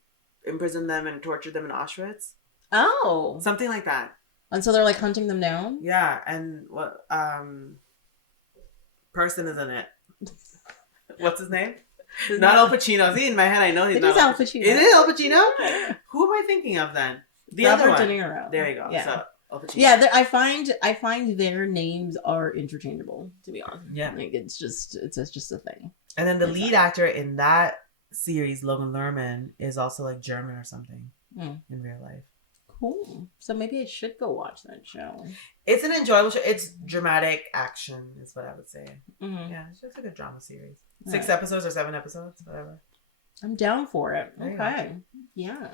imprisoned them and tortured them in Auschwitz. Oh. Something like that. And so they're, like, hunting them down? Yeah, and what, person is in it. What's his name? Not Al Pacino. See, in my head, I know he's not. It is Al Pacino. It is Al Pacino? Who am I thinking of then? The other one. De Niro. There you go. Yeah. So, Al Pacino. Yeah, I find their names are interchangeable, to be honest. Yeah. Like, it's just a thing. And then the lead actor in that series, Logan Lerman, is also like German or something in real life. Cool. So maybe I should go watch that show. It's an enjoyable show. It's dramatic action, is what I would say. Mm-hmm. Yeah, it's just a good drama series. 6 episodes or 7 episodes, whatever. I'm down for it. There Okay. Yeah.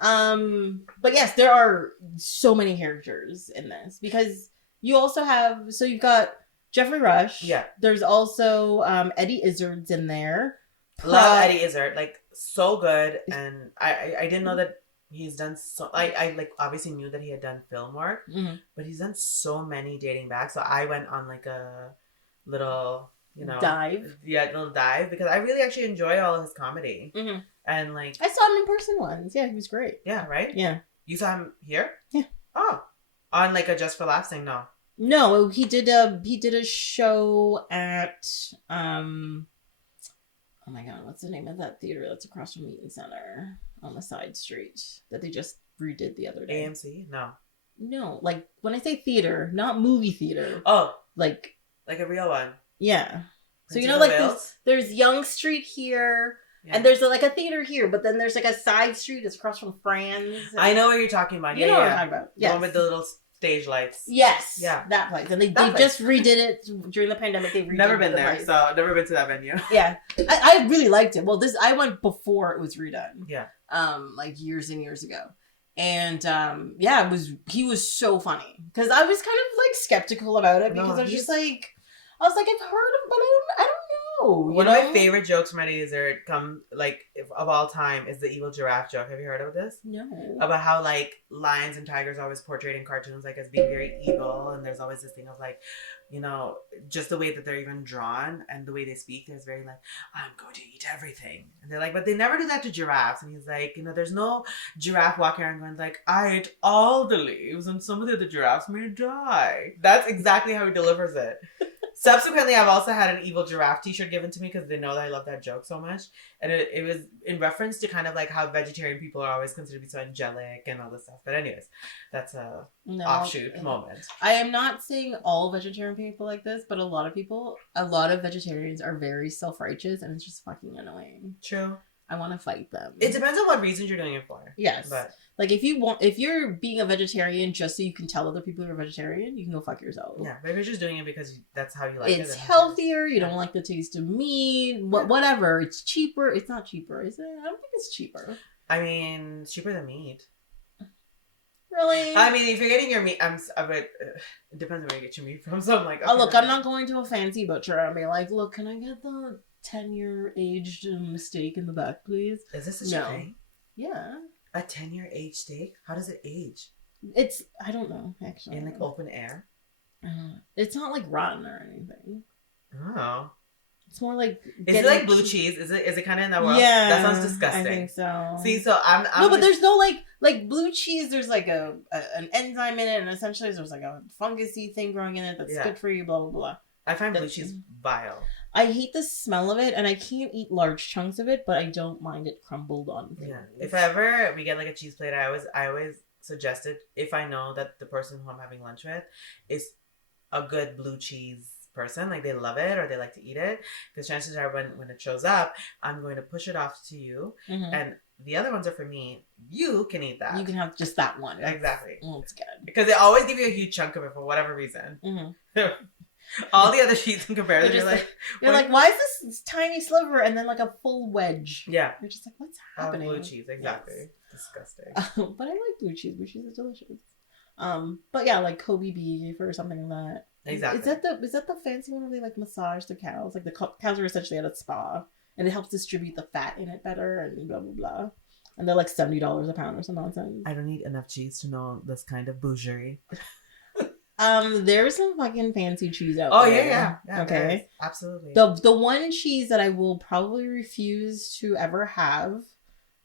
But yes, there are so many characters in this because you also have, so you've got Geoffrey Rush. Yeah. There's also Eddie Izzard's in there. Love Eddie Izzard. Like, so good. And I didn't know that he's done so, I like obviously knew that he had done film work, but he's done so many dating back. So I went on like a little, you know, dive. Yeah, little dive because I really actually enjoy all of his comedy. Mm-hmm. And like, I saw him in person once. Yeah, he was great. Yeah, right? Yeah. You saw him here? Yeah. Oh. On like a Just for Laughs thing? No. No, he did a show at oh my god, what's the name of that theater that's across from Eaton Center on the side street that they just redid the other day? AMC? No. No, like when I say theater, not movie theater. Oh, like a real one. Yeah. So you know, Princess like Wales? there's Young Street here, Yeah. and there's like a theater here, but then there's like a side street that's across from Franz. I know what you're talking about. You know what I'm talking about. The Yes. one with the little stage lights. Yes. Yeah. That place. And they That just redid it during the pandemic. They redid Never been the there, place. so never been to that venue. Yeah. I really liked it. Well, I went before it was redone. Yeah. Like years and years ago. And yeah, he was so funny. Because I was kind of like skeptical about it because I was just like, I've heard of, but I don't know. One of my favorite jokes from Eddie Izzard of all time is the evil giraffe joke. Have you heard of this? No. About how like lions and tigers are always portrayed in cartoons like as being very evil, and there's always this thing of like, you know, just the way that they're even drawn and the way they speak, there's very like, I'm going to eat everything. And they're like, but they never do that to giraffes. And he's like, you know, there's no giraffe walking around going like, I ate all the leaves and some of the other giraffes may die. That's exactly how he delivers it. Subsequently, I've also had an evil giraffe t-shirt given to me because they know that I love that joke so much. And it was in reference to kind of like how vegetarian people are always considered to be so angelic and all this stuff. But anyways, that's a offshoot moment. I am not saying all vegetarian people like this, but a lot of vegetarians are very self-righteous and it's just fucking annoying. True. I want to fight them. It depends on what reason you're doing it for. Yes. But like if you're being a vegetarian just so you can tell other people you're a vegetarian, you can go fuck yourself. Yeah, maybe you're just doing it because that's how you like it. It's healthier. You don't like the taste of meat. Whatever. It's cheaper. It's not cheaper, is it? I don't think it's cheaper. I mean, it's cheaper than meat. Really? I mean, if you're getting your meat, it depends on where you get your meat from. So I'm like, okay, oh look, I'm not going to a fancy butcher and be like, look, can I get the 10-year aged steak in the back, please? Is this a thing? Yeah. A 10-year aged steak? How does it age? I don't know, actually. In like open air? It's not like rotten or anything. Oh. It's more like... Is it like blue cheese? Is it kind of in that world? Yeah. That sounds disgusting. I think so. See, so I'm no, but there's no like blue cheese, there's like an enzyme in it, and essentially there's like a fungusy thing growing in it that's good for you, blah, blah, blah. I find blue cheese vile. I hate the smell of it, and I can't eat large chunks of it, but I don't mind it crumbled on things. Yeah. If ever we get like a cheese plate, I always suggest it if I know that the person who I'm having lunch with is a good blue cheese person, like they love it or they like to eat it, because chances are when it shows up, I'm going to push it off to you, and the other ones are for me. You can eat that. You can have just that one. Exactly. Well, it's good because they always give you a huge chunk of it for whatever reason. All the other cheese in comparison, you're like, why is this tiny sliver and then like a full wedge? Yeah. You're just like, what's happening? Blue cheese, exactly. Yes. Disgusting. But I like blue cheese. Blue cheese is delicious. But yeah, like Kobe beef or something like that. Exactly. Is that the fancy one where they like massage the cows? Like the cows are essentially at a spa, and it helps distribute the fat in it better, and blah blah blah. And they're like $70 a pound or some nonsense. I don't eat enough cheese to know this kind of boucherie. There's some fucking fancy cheese out there. Oh yeah. Okay. Absolutely. The one cheese that I will probably refuse to ever have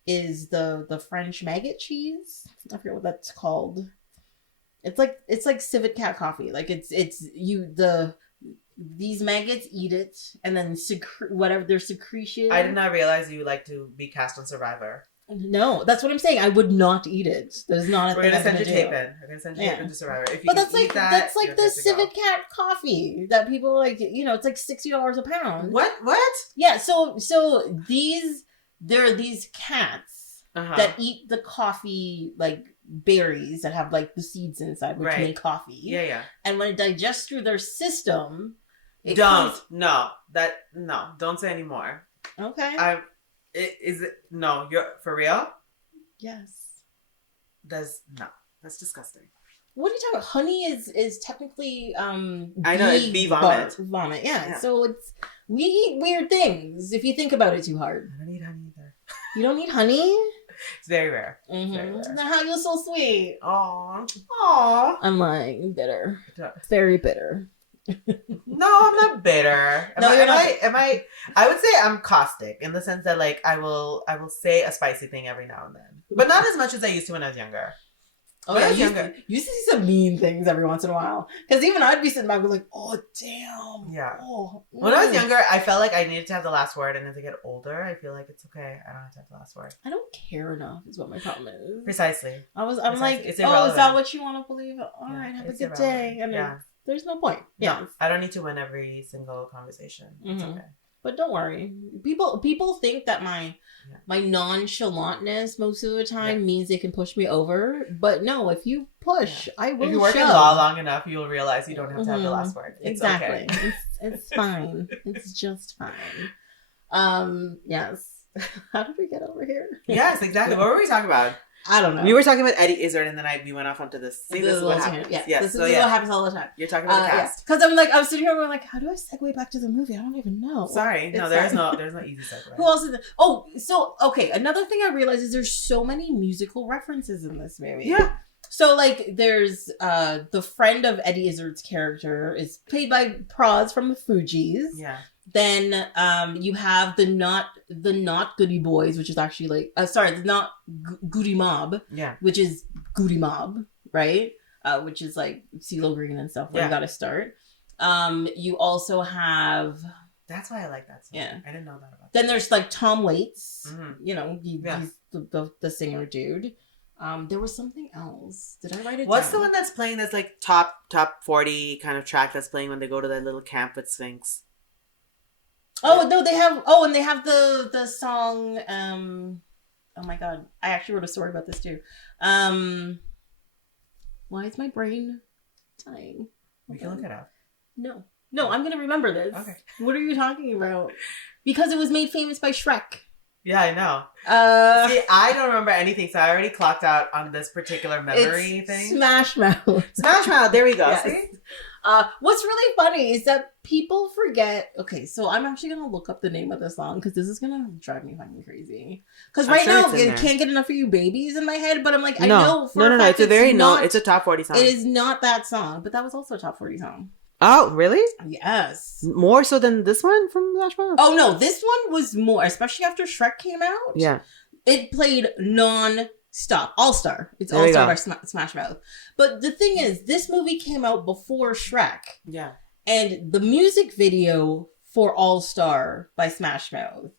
is the French maggot cheese. I forget what that's called. It's like civet cat coffee. Like these maggots eat it and then whatever their secretion. I did not realize you like to be cast on Survivor. No, that's what I'm saying. I would not eat it. There's not a We're thing. We're gonna send you tape in to Survivor. If you but that's like the civet cat coffee that people like. It's like $60 a pound. What? Yeah. So there are these cats that eat the coffee like berries that have like the seeds inside, which make coffee. Yeah. And when it digests through their system, don't say anymore. Okay. You're for real? Yes. That's disgusting. What are you talking about? Honey is technically I know it's bee vomit. Vomit, yeah. So we eat weird things if you think about it too hard. I don't eat honey either. You don't eat honey? It's very rare. Mm-hmm. Very rare. How you're so sweet. Aww. I'm like bitter. Very bitter. No, I'm not bitter. I would say I'm caustic in the sense that like I will say a spicy thing every now and then, but not as much as I used to when I was younger. Oh yeah, you used to see some mean things every once in a while. Because even I'd be sitting back and be like, oh damn. Yeah. Oh. When I was younger, I felt like I needed to have the last word, and as I get older, I feel like it's okay. I don't have to have the last word. I don't care enough. Is what my problem is. Precisely. I'm like, it's is that what you want to believe? All right, have a good day. And there's no point. Yeah. No, I don't need to win every single conversation. It's okay. But don't worry. People think that my nonchalantness most of the time means they can push me over. But no, if you push, I will. If you work in law long enough, you'll realize you don't have to have the last word. It's exactly. Okay. It's fine. It's just fine. Yes. How did we get over here? Yes, exactly. What were we talking about? I don't know. We were talking about Eddie Izzard, and then we went off onto this. See, this is what happens. Yes, this is what happens all the time. You're talking about the cast. Because I'm sitting here going like, how do I segue back to the movie? I don't even know. Sorry. There's no easy segue. Who else is there? Oh, so, okay. Another thing I realized is there's so many musical references in this movie. Yeah. So, like, there's the friend of Eddie Izzard's character is played by Praz from the Fugees. Yeah. Then you have the not Goody Boys, which is actually like the not Goody Mob, which is Goody Mob, right? Which is like CeeLo Green and stuff. Where you got to start. You also have. That's why I like that song. Yeah, I didn't know that about. Then there's like Tom Waits. Mm-hmm. He's the singer dude. There was something else. Did I write it What's down? the one that's playing? That's like top 40 kind of track that's playing when they go to that little camp with Sphinx. Oh no, they have the song oh my god. I actually wrote a story about this too. Why is my brain dying? We can look it up. No, I'm gonna remember this. Okay. What are you talking about? Because it was made famous by Shrek. Yeah, I know. See, I don't remember anything, so I already clocked out on this particular memory thing. Smash Mouth. Smash Mouth, there we go. Yes. See? What's really funny is that people forget. Okay, so I'm actually gonna look up the name of the song because this is gonna drive me fucking crazy. Because right now, it can't get enough of you babies in my head. But I'm like, I know for a fact it's a top 40 song. It is not that song, but that was also a top 40 song. Oh, really? Yes. More so than this one from Smash Mouth? Oh no, this one was more, especially after Shrek came out. Yeah. It played non-stop. All-Star. It's All-Star by Smash Mouth. But the thing is, this movie came out before Shrek. Yeah. And the music video for All-Star by Smash Mouth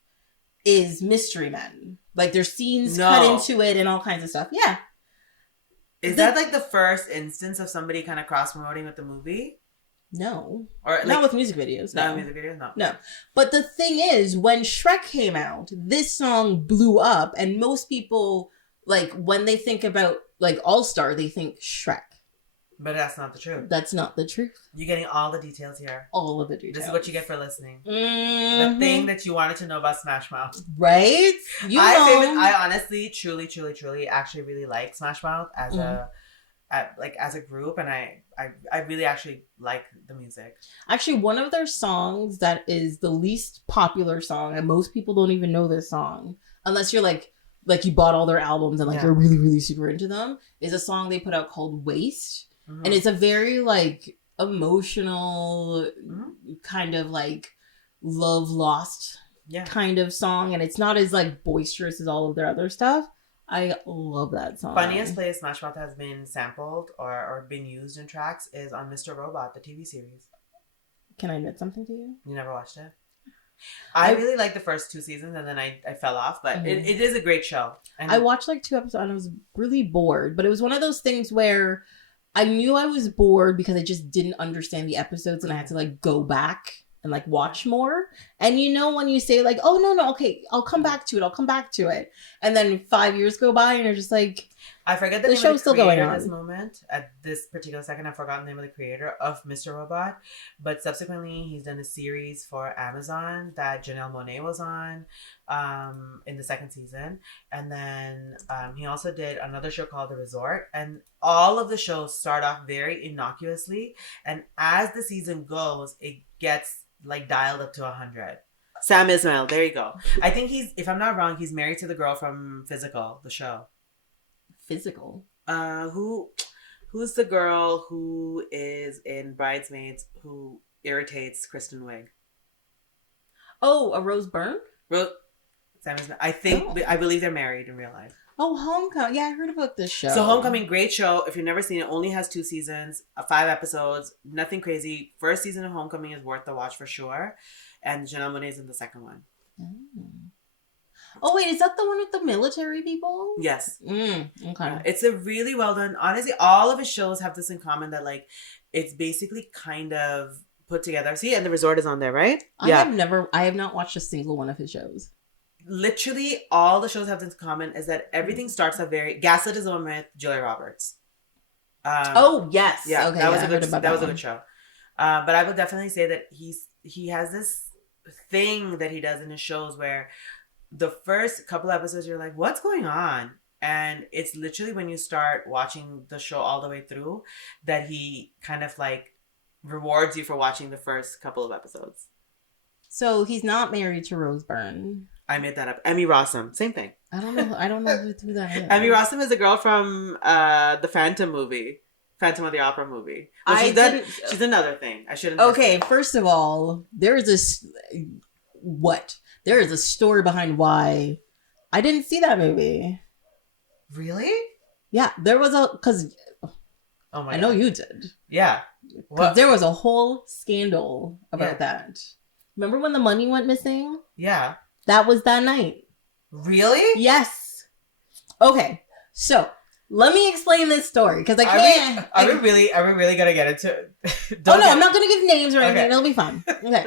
is Mystery Men. Like, there's scenes cut into it and all kinds of stuff. Yeah. Is that like the first instance of somebody kind of cross-promoting with the movie? No. Or like, not with music videos. Not with music videos, no. No. But the thing is, when Shrek came out, this song blew up, and most people, like, when they think about, like, All-Star, they think Shrek. But that's not the truth. That's not the truth. You're getting all the details here. All of the details. This is what you get for listening. Mm-hmm. The thing that you wanted to know about Smash Mouth. Right? I honestly, truly, actually really like Smash Mouth as as a group, and I really actually like the music. Actually, one of their songs that is the least popular song, and most people don't even know this song, unless you're like you bought all their albums and like you're really, really super into them, is a song they put out called Waste. Mm-hmm. And it's a very like emotional kind of like love lost kind of song, and it's not as like boisterous as all of their other stuff. I love that song. Funniest place Smash Mouth has been sampled or been used in tracks is on Mr. Robot, the TV series. Can I admit something to you? You never watched it? I really liked the first 2 seasons, and then I fell off, but it is a great show. And I watched like 2 episodes and I was really bored, but it was one of those things where I knew I was bored because I just didn't understand the episodes, and I had to like go back and like watch more. And you know when you say like, oh no, okay, I'll come back to it, and then 5 years go by and you're just like, I forget the show's still going on. At this moment, at this particular second, I've forgotten the name of the creator of Mr. Robot, but subsequently he's done a series for Amazon that Janelle Monáe was on in the 2nd season, and then he also did another show called The Resort, and all of the shows start off very innocuously, and as the season goes, it gets like dialed up to 100. Sam Ismail, there you go. I think if I'm not wrong, he's married to the girl from Physical, the show. Physical? Who's the girl who is in Bridesmaids who irritates Kristen Wiig? Oh, a Rose Byrne? Sam Ismail. I believe they're married in real life. Oh, Homecoming. Yeah, I heard about this show. So Homecoming, great show. If you've never seen it, only has 2 seasons, 5 episodes, nothing crazy. First season of Homecoming is worth the watch for sure. And Janelle Monáe's in the second one. Oh, wait, is that the one with the military people? Yes. Okay. It's a really well done. Honestly, all of his shows have this in common that like, it's basically kind of put together. See, and The Resort is on there, right? I have not watched a single one of his shows. Literally all the shows have this in common is that everything starts off very Gaslit is the one with Julia Roberts. Oh yes, yeah, okay, that was a good show. But I would definitely say that he has this thing that he does in his shows where the first couple episodes you're like, what's going on? And it's literally when you start watching the show all the way through that he kind of like rewards you for watching the first couple of episodes. So he's not married to Rose Byrne. I made that up. Emmy Rossum. Same thing. I don't know who that is. Emmy Rossum is the girl from the Phantom of the Opera movie. Well, she's another thing. I shouldn't. Okay, first of all, there is a story behind why I didn't see that movie. Really? Yeah, there was because oh my I know you did. Yeah. Because there was a whole scandal about that. Remember when the money went missing? Yeah. That was that night. Really? Yes. Okay, so let me explain this story because I can't. Are we really gonna get into it? I'm not gonna give names or anything. Okay. It'll be fun. Okay.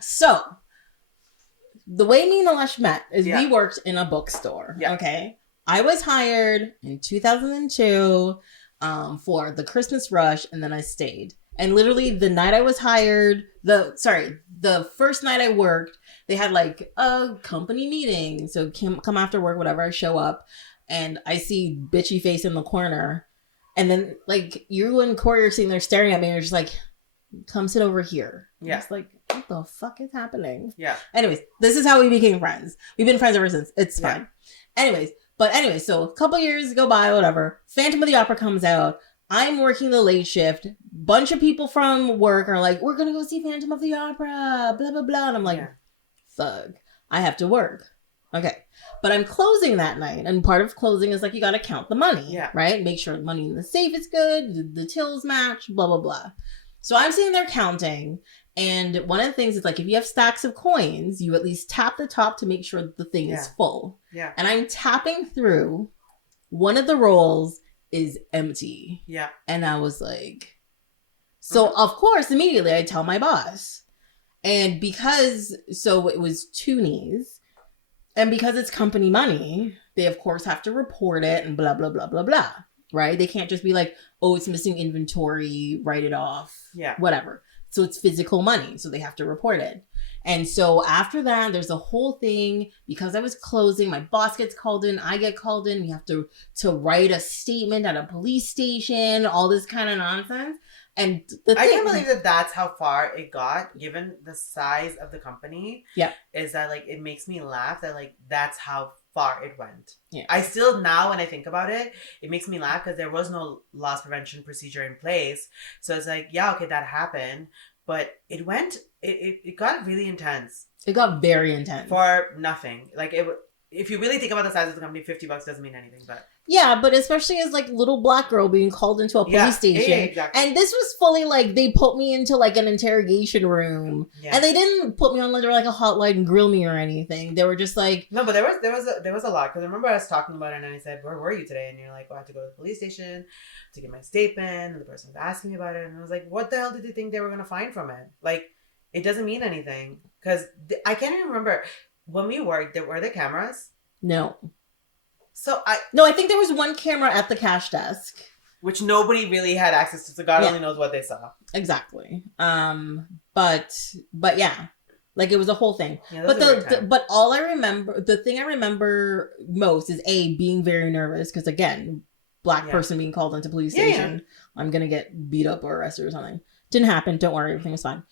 So the way me and Nilesh met is we worked in a bookstore. Yeah. Okay. I was hired in 2002 for the Christmas rush, and then I stayed. And literally the night I was hired, the first night I worked, they had like a company meeting. So come after work, whatever, I show up and I see bitchy face in the corner. And then like you and Corey are sitting there staring at me and you're just like, come sit over here. Yeah. It's like, what the fuck is happening? Yeah. Anyways, this is how we became friends. We've been friends ever since. It's fine. Anyways, so a couple years go by, whatever. Phantom of the Opera comes out. I'm working the late shift. Bunch of people from work are like, we're going to go see Phantom of the Opera, blah, blah, blah. And I'm like, fuck, I have to work. Okay. But I'm closing that night. And part of closing is like, you got to count the money, right? Make sure the money in the safe is good. The tills match, blah, blah, blah. So I'm sitting there counting. And one of the things is like, if you have stacks of coins, you at least tap the top to make sure the thing is full. Yeah. And I'm tapping through. One of the rolls is empty. Yeah. And I was like, so of course, immediately I tell my boss. And so it was toonies. And because it's company money, they of course have to report it and blah, blah, blah, blah, blah. right? They can't just be like, oh, it's missing inventory, write it off, Yeah. whatever. So it's physical money, so they have to report it. And so after that, there's a whole thing. Because I was closing, my boss gets called in, I get called in. We have to write a statement at a police station, all this kind of nonsense. And I can't believe that that's how far it got, given the size of the company. Yeah. Is that, like, it makes me laugh that, like, that's how far it went. Yeah. I still, now when I think about it, it makes me laugh because there was no loss prevention procedure in place. So it's like, yeah, okay, that happened. But it got really intense. It got very intense. For nothing. Like, if you really think about the size of the company, $50 doesn't mean anything, but... Yeah, but especially as, like, little black girl being called into a police station. Yeah, exactly. And this was fully, like, they put me into, like, an interrogation room. Yeah. And they didn't put me on, like, a hotline and grill me or anything. They were just like... No, but there was a lot. Because I remember us talking about it and I said, where were you today? And you're like, well, I had to go to the police station to get my statement. And the person was asking me about it. And I was like, what the hell did they think they were going to find from it? Like, it doesn't mean anything. Because I can't even remember. When we worked, were there cameras? No. I think there was one camera at the cash desk, which nobody really had access to. So God only knows what they saw. Exactly. But yeah, like, it was a whole thing. Yeah, but all I remember, the thing I remember most is being very nervous because, again, black person being called into police station. I'm gonna get beat up or arrested or something. Didn't happen. Don't worry. Everything was fine.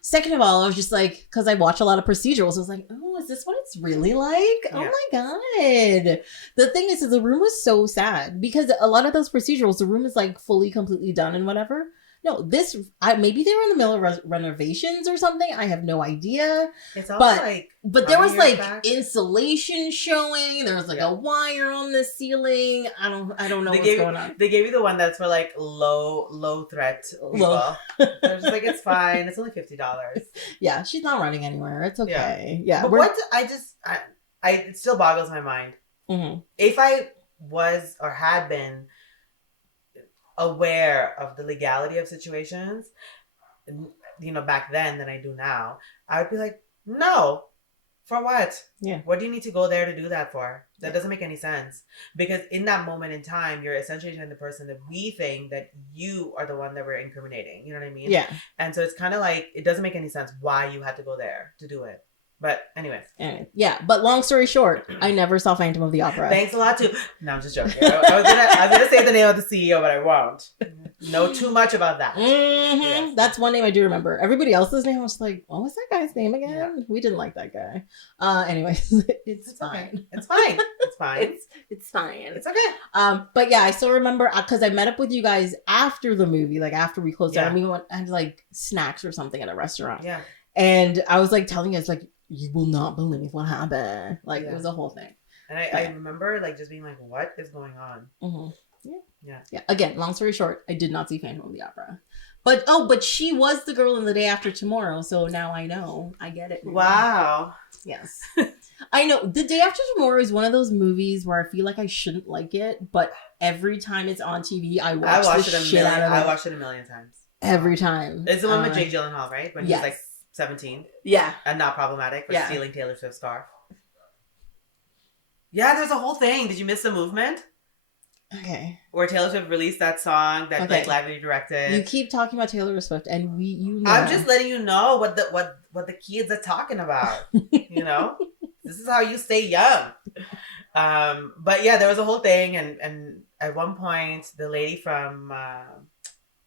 Second of all, I was just like, because I watch a lot of procedurals, I was like, oh, is this what it's really like? Yeah. Oh my God. The thing is the room was so sad because a lot of those procedurals, the room is like fully, completely done and whatever. No, maybe they were in the middle of renovations or something. I have no idea. It's also but there was like insulation showing. There was like a wire on the ceiling. I don't know what's going on. They gave you the one that's for like low threat people. They're just like, it's fine. It's only $50. Yeah, she's not running anywhere. It's okay. Yeah. But it still boggles my mind. Mm-hmm. If I was or had been aware of the legality of situations, back then than I do now, I would be like, no, for what? Yeah. What do you need to go there to do that for? That doesn't make any sense. Because in that moment in time, you're essentially telling the person that we think that you are the one that we're incriminating. You know what I mean? Yeah. And so it's kind of like, it doesn't make any sense why you had to go there to do it. But anyways. Yeah, but long story short, I never saw Phantom of the Opera. Thanks a lot, too. No, I'm just joking. I was gonna say the name of the CEO, but I won't. Know too much about that. Mm-hmm. Yes. That's one name I do remember. Everybody else's name, I was like, what was that guy's name again? Yeah. We didn't like that guy. Anyways, it's fine. Okay. It's fine. It's fine. It's fine. It's okay. But yeah, I still remember because I met up with you guys after the movie, like after we closed down, and we went and had like snacks or something at a restaurant. Yeah. And I was like telling us like, you will not believe what happened. Like, it was a whole thing. And I remember, like, just being like, what is going on? Mm-hmm. Yeah. Again, long story short, I did not see Phantom of the Opera. But she was the girl in The Day After Tomorrow, so now I know. I get it. Wow. Yes. I know. The Day After Tomorrow is one of those movies where I feel like I shouldn't like it, but every time it's on TV, I watch the shit out of it. I watched it a million times. Every time. It's the one with Jake Gyllenhaal, right? When he's like 17. Yeah. And not problematic for stealing Taylor Swift's car. Yeah, there's a whole thing. Did you miss the movement? Okay. Where Taylor Swift released that song that Blake Lively directed. You keep talking about Taylor Swift and I'm just letting you know what the kids are talking about. This is how you stay young. But yeah, there was a whole thing and at one point the lady from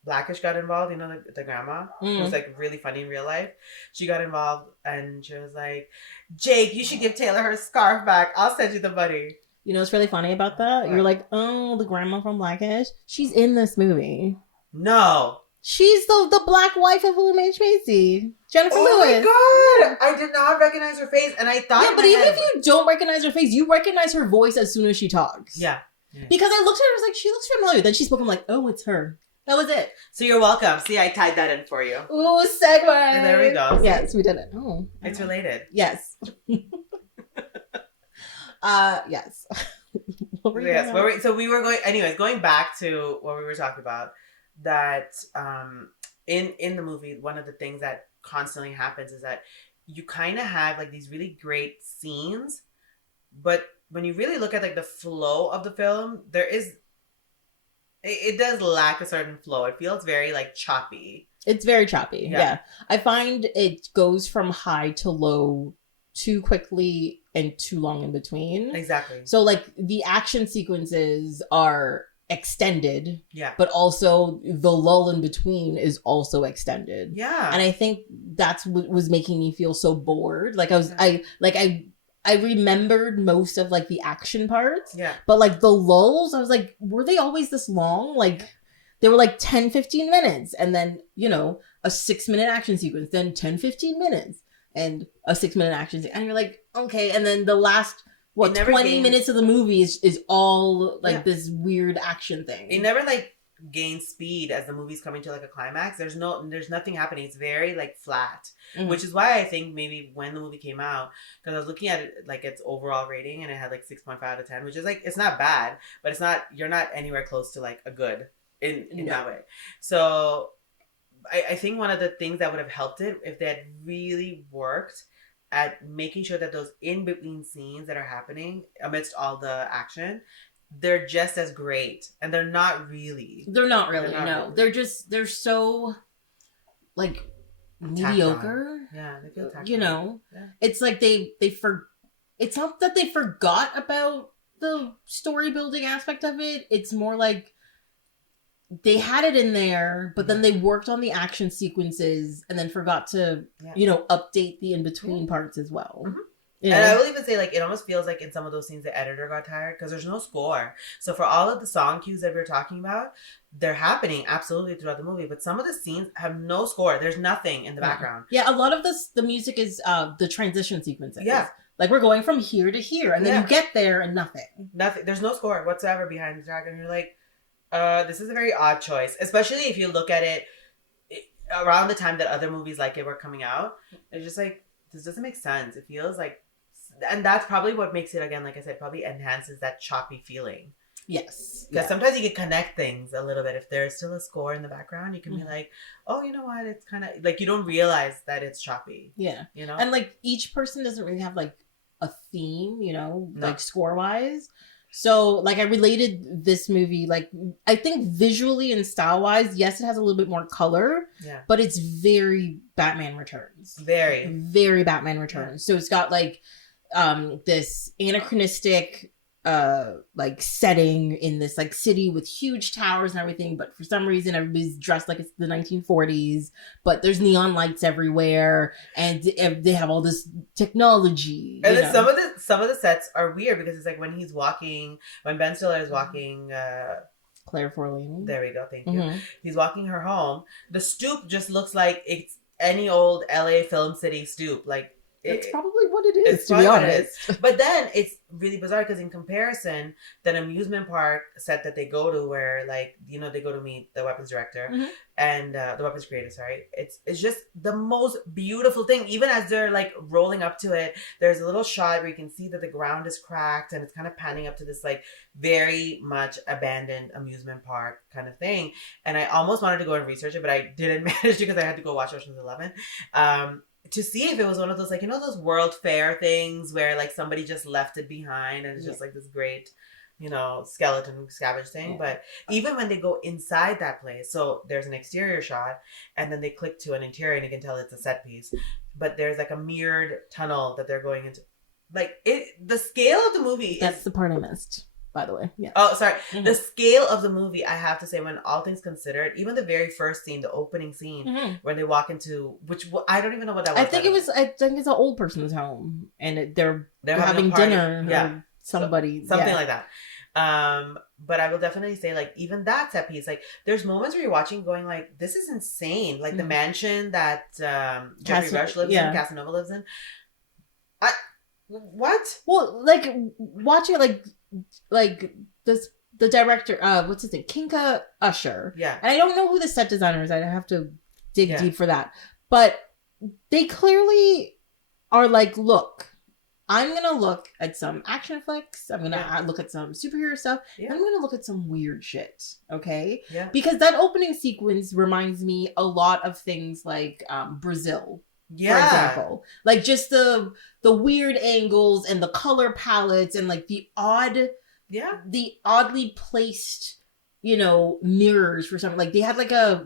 Blackish got involved, the grandma, who was like really funny in real life. She got involved and she was like, Jake, you should give Taylor her scarf back. I'll send you the money. You know what's really funny about that? What? You're like, oh, the grandma from Blackish? She's in this movie. No. She's the black wife of William H. Macy. Jennifer Lewis. Oh my God. I did not recognize her face. And I thought... Yeah, but even if you don't recognize her face, you recognize her voice as soon as she talks. Yeah. Because I looked at her, I was like, she looks familiar. Then she spoke, I'm like, oh, it's her. That was it. So you're welcome. See, I tied that in for you. Ooh, segue. And there we go. Yes, we did it. Oh. It's related. Yes. Yes. Yes. So we were going back to what we were talking about, that in the movie, one of the things that constantly happens is that you kind of have like these really great scenes, but when you really look at like the flow of the film, there is It does lack a certain flow. It feels very like choppy. It's very choppy. Yeah. I find it goes from high to low too quickly and too long in between. Exactly. So like the action sequences are extended. Yeah. But also the lull in between is also extended. Yeah. And I think that's what was making me feel so bored. Like I remembered most of like the action parts. Yeah. But like the lulls, I was like, were they always this long? Like they were like 10, 15 minutes. And then, you know, a 6-minute action sequence, then 10, 15 minutes and a 6-minute action sequence. And you're like, okay. And then the last, 20 minutes of the movie is all like this weird action thing. It never like gains speed as the movie's coming to like a climax. There's nothing happening. It's very like flat, which is why I think maybe when the movie came out, because I was looking at it like its overall rating and it had like 6.5 out of 10, which is like, it's not bad, but it's not, you're not anywhere close to like a good in that way. So I think one of the things that would have helped it if they had really worked at making sure that those in-between scenes that are happening amidst all the action, they're just as great. And they're not really. No. Really. They're so, like, mediocre. Yeah, they feel tacked you know? Yeah. It's like it's not that they forgot about the story building aspect of it. It's more like they had it in there, but then they worked on the action sequences and then forgot to, update the in-between parts as well. Mm-hmm. You know? And I will even say, like, it almost feels like in some of those scenes the editor got tired because there's no score. So for all of the song cues that we're talking about, they're happening absolutely throughout the movie. But some of the scenes have no score. There's nothing in the background. Yeah, a lot of the music is the transition sequences. Yeah. Like, we're going from here to here, and then you get there and nothing. Nothing. There's no score whatsoever behind the track, and you're like, this is a very odd choice, especially if you look at it around the time that other movies like it were coming out. It's just like, this doesn't make sense. It feels like, and that's probably what makes it, again, like I said, probably enhances that choppy feeling. Yes. Because sometimes you can connect things a little bit. If there's still a score in the background, you can be like, oh, you know what? It's kind of like, you don't realize that it's choppy. Yeah. You know? And like each person doesn't really have like a theme, like score wise. So, like, I related this movie, like, I think visually and style-wise, yes, it has a little bit more color, but it's very Batman Returns. Very Batman Returns. So it's got, like, this anachronistic, like, setting in this, like, city with huge towers and everything, but for some reason, everybody's dressed like it's the 1940s, but there's neon lights everywhere, and they have all this technology. And then some of the sets are weird, because it's like when Ben Stiller is walking... Claire Forlani. There we go, thank you. He's walking her home. The stoop just looks like it's any old LA Film City stoop, like... It's probably what it is, to be honest. But then it's really bizarre because in comparison, that amusement park set that they go to where, like, they go to meet the weapons director and the weapons creator, it's just the most beautiful thing. Even as they're, like, rolling up to it, there's a little shot where you can see that the ground is cracked and it's kind of panning up to this, like, very much abandoned amusement park kind of thing. And I almost wanted to go and research it, but I didn't manage because I had to go watch Ocean's 11. To see if it was one of those, like, those World Fair things where, like, somebody just left it behind and it's just, like, this great, skeleton scavenge thing. Yeah. But even when they go inside that place, so there's an exterior shot and then they click to an interior and you can tell it's a set piece. But there's, like, a mirrored tunnel that they're going into. Like, the scale of the movie That's the part I missed, by the way. Yeah. Oh, sorry. The scale of the movie, I have to say, when all things considered, even the very first scene, the opening scene, where they walk into, which I don't even know what that was. I think it's an old person's home, and they're having dinner. Or somebody. Something like that. But I will definitely say, like, even that set piece, like, there's moments where you're watching going, like, this is insane. Like, the mansion that Geoffrey Rush lives in, Casanova lives in. What? Well, like, watching, like the director, what's his name? Kinka Usher. Yeah. And I don't know who the set designer is. I'd have to dig deep for that. But they clearly are like, look, I'm going to look at some action flicks. I'm going to look at some superhero stuff. And I'm going to look at some weird shit. Okay? Yeah. Because that opening sequence reminds me a lot of things like Brazil. For example, like just the weird angles and the color palettes and like the oddly placed mirrors for something. Like they had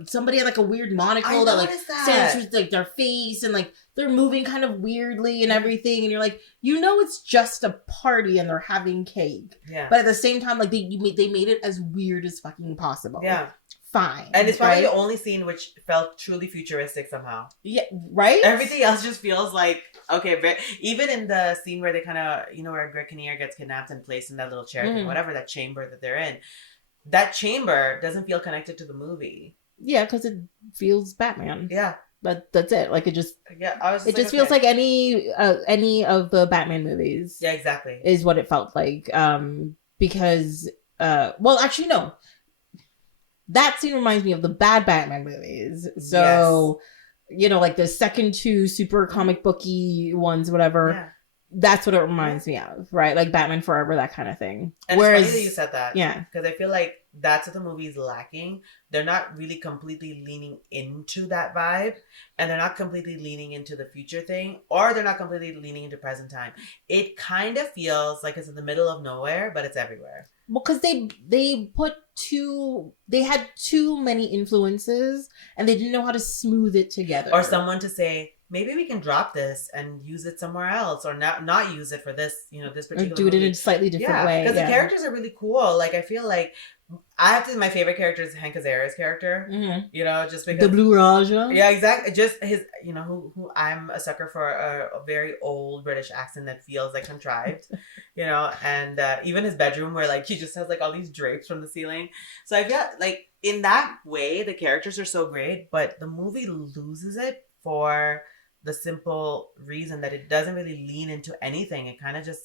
somebody had like a weird monocle that like stands like their face, and like they're moving kind of weirdly and everything, and you're like, it's just a party and they're having cake. Yeah. But at the same time, like they made it as weird as fucking possible. Yeah. Fine. And it's probably the only scene which felt truly futuristic somehow. Yeah, right? Everything else just feels like, okay, even in the scene where they kind of, where Greg Kinnear gets kidnapped and placed in that little chair, whatever, that chamber that they're in, that chamber doesn't feel connected to the movie. Yeah, because it feels Batman. Yeah. But that's it. Like, it just... Yeah, it just feels like any of the Batman movies. Yeah, exactly. Is what it felt like. Because... well, actually, no. That scene reminds me of the bad Batman movies. So, like the second two super comic booky ones, whatever. Yeah. That's what it reminds me of, right? Like Batman Forever, that kind of thing. And it's funny that you said that. Yeah. Because I feel like that's what the movie is lacking. They're not really completely leaning into that vibe. And they're not completely leaning into the future thing. Or they're not completely leaning into present time. It kind of feels like it's in the middle of nowhere, but it's everywhere. Well, because they had too many influences and they didn't know how to smooth it together. Or someone to say, maybe we can drop this and use it somewhere else, or not use it for this, this particular or do it in a slightly different way. Because the characters are really cool. Like, I feel like my favorite character is Hank Azaria's character. Mm-hmm. Just because the Blue Raja. Yeah, exactly. Just his, who I'm a sucker for a very old British accent that feels like contrived, and even his bedroom where like he just has like all these drapes from the ceiling. So I feel like in that way the characters are so great, but the movie loses it for the simple reason that it doesn't really lean into anything. It kind of just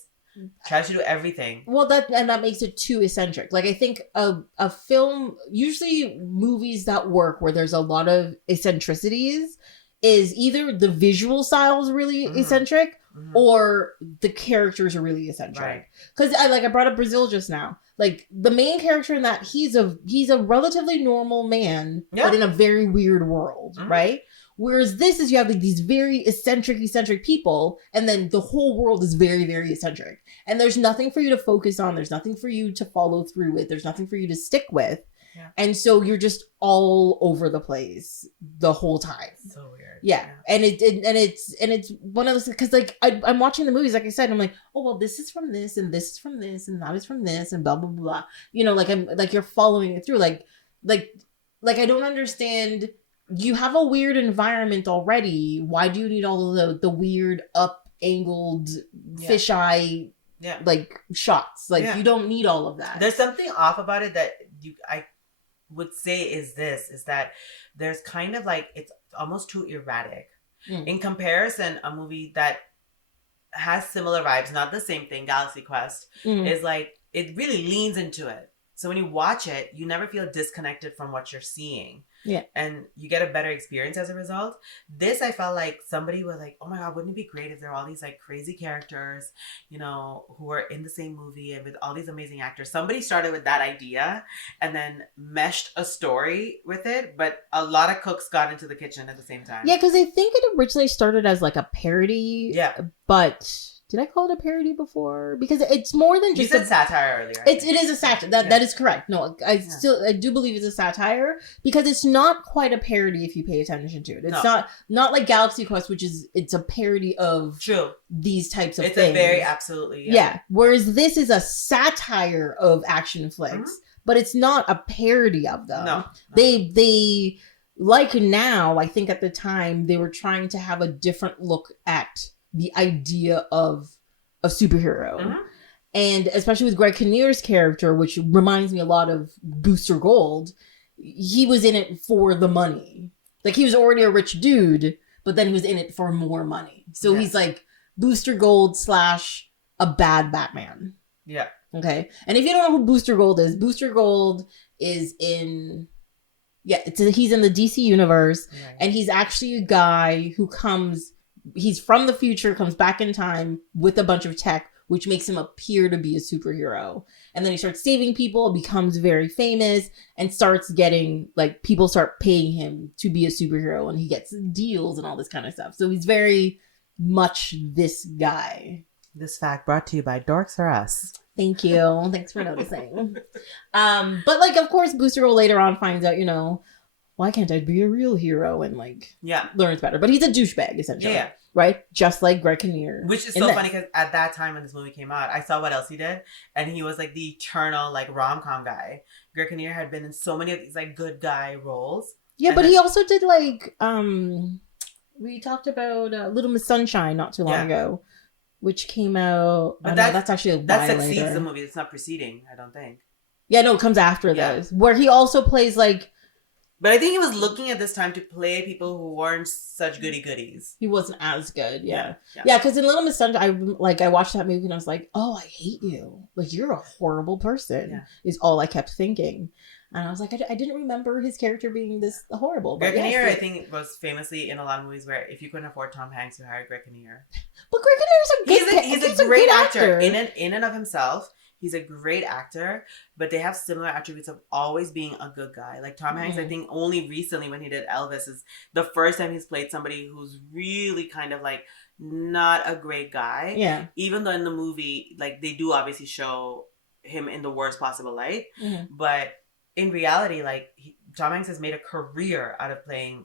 tries to do everything. Well, that makes it too eccentric. Like, I think a film, usually movies that work where there's a lot of eccentricities, is either the visual style is really eccentric, or the characters are really eccentric. Because I brought up Brazil just now. Like, the main character in that, he's a relatively normal man, but in a very weird world, right? Whereas this is, you have like these very eccentric people, and then the whole world is very, very eccentric. And there's nothing for you to focus on. There's nothing for you to follow through with. There's nothing for you to stick with. Yeah. And so you're just all over the place the whole time. So weird. Yeah. And it's one of those, because like I'm watching the movies, like I said, I'm like, oh well, this is from this, and this is from this, and that is from this, and blah blah blah. Like I'm like, you're following it through. Like I don't understand. You have a weird environment already. Why do you need all of the weird up-angled fisheye like shots? Like you don't need all of that. There's something off about it that I would say is that there's kind of like, it's almost too erratic. In comparison, a movie that has similar vibes, not the same thing, Galaxy Quest, is like, it really leans into it. So when you watch it, you never feel disconnected from what you're seeing. Yeah. And you get a better experience as a result. This, I felt like somebody was like, oh my God, wouldn't it be great if there were all these like crazy characters, who are in the same movie and with all these amazing actors. Somebody started with that idea and then meshed a story with it. But a lot of cooks got into the kitchen at the same time. Yeah, because I think it originally started as like a parody. Yeah. But... did I call it a parody before? Because it's more than just... You said satire earlier. It is a satire. That is correct. No, I do believe it's a satire, because it's not quite a parody if you pay attention to it. It's not like Galaxy Quest, which is, it's a parody of these types of things. It's a very, absolutely. Yeah. Whereas this is a satire of action flicks, but it's not a parody of them. No. They like now, I think at the time, they were trying to have a different look at the idea of a superhero. And especially with Greg Kinnear's character, which reminds me a lot of Booster Gould, he was in it for the money. Like, he was already a rich dude, but then he was in it for more money. So he's like Booster Gould / a bad Batman. Yeah. Okay. And if you don't know who Booster Gould is in... yeah, he's in the DC universe, and he's actually a guy who he's from the future, comes back in time with a bunch of tech, which makes him appear to be a superhero. And then he starts saving people, becomes very famous, and starts getting, like, people start paying him to be a superhero, and he gets deals and all this kind of stuff. So he's very much this guy. This fact brought to you by Dorks R Us. Thank you. Thanks for noticing. But like, of course, Booster Gold later on finds out, why can't I be a real hero and like learns better. But he's a douchebag essentially. Yeah. Right? Just like Greg Kinnear. Which is so funny because at that time when this movie came out, I saw what else he did. And he was like the eternal like rom-com guy. Greg Kinnear had been in so many of these like good guy roles. Yeah, but he also did like, we talked about Little Miss Sunshine not too long ago, which came out. But that's actually a while that succeeds later. The movie. It's not preceding, I don't think. Yeah, no, it comes after this, where he also plays like. But I think he was looking at this time to play people who weren't such goody goodies. He wasn't as good, yeah. Because in Little Miss Sunshine, I watched that movie and I was like, oh, I hate you. Like, you're a horrible person. Is all I kept thinking. And I was like, I didn't remember his character being this horrible. Greg Kinnear, I think, was famously in a lot of movies where if you couldn't afford Tom Hanks, you hired Greg Kinnear. But Greg Kinnear's he's a great actor. In and of himself. He's a great actor, but they have similar attributes of always being a good guy. Like Tom Hanks, I think only recently when he did Elvis is the first time he's played somebody who's really kind of like not a great guy. Yeah. Even though in the movie, like they do obviously show him in the worst possible light. Mm-hmm. But in reality, like Tom Hanks has made a career out of playing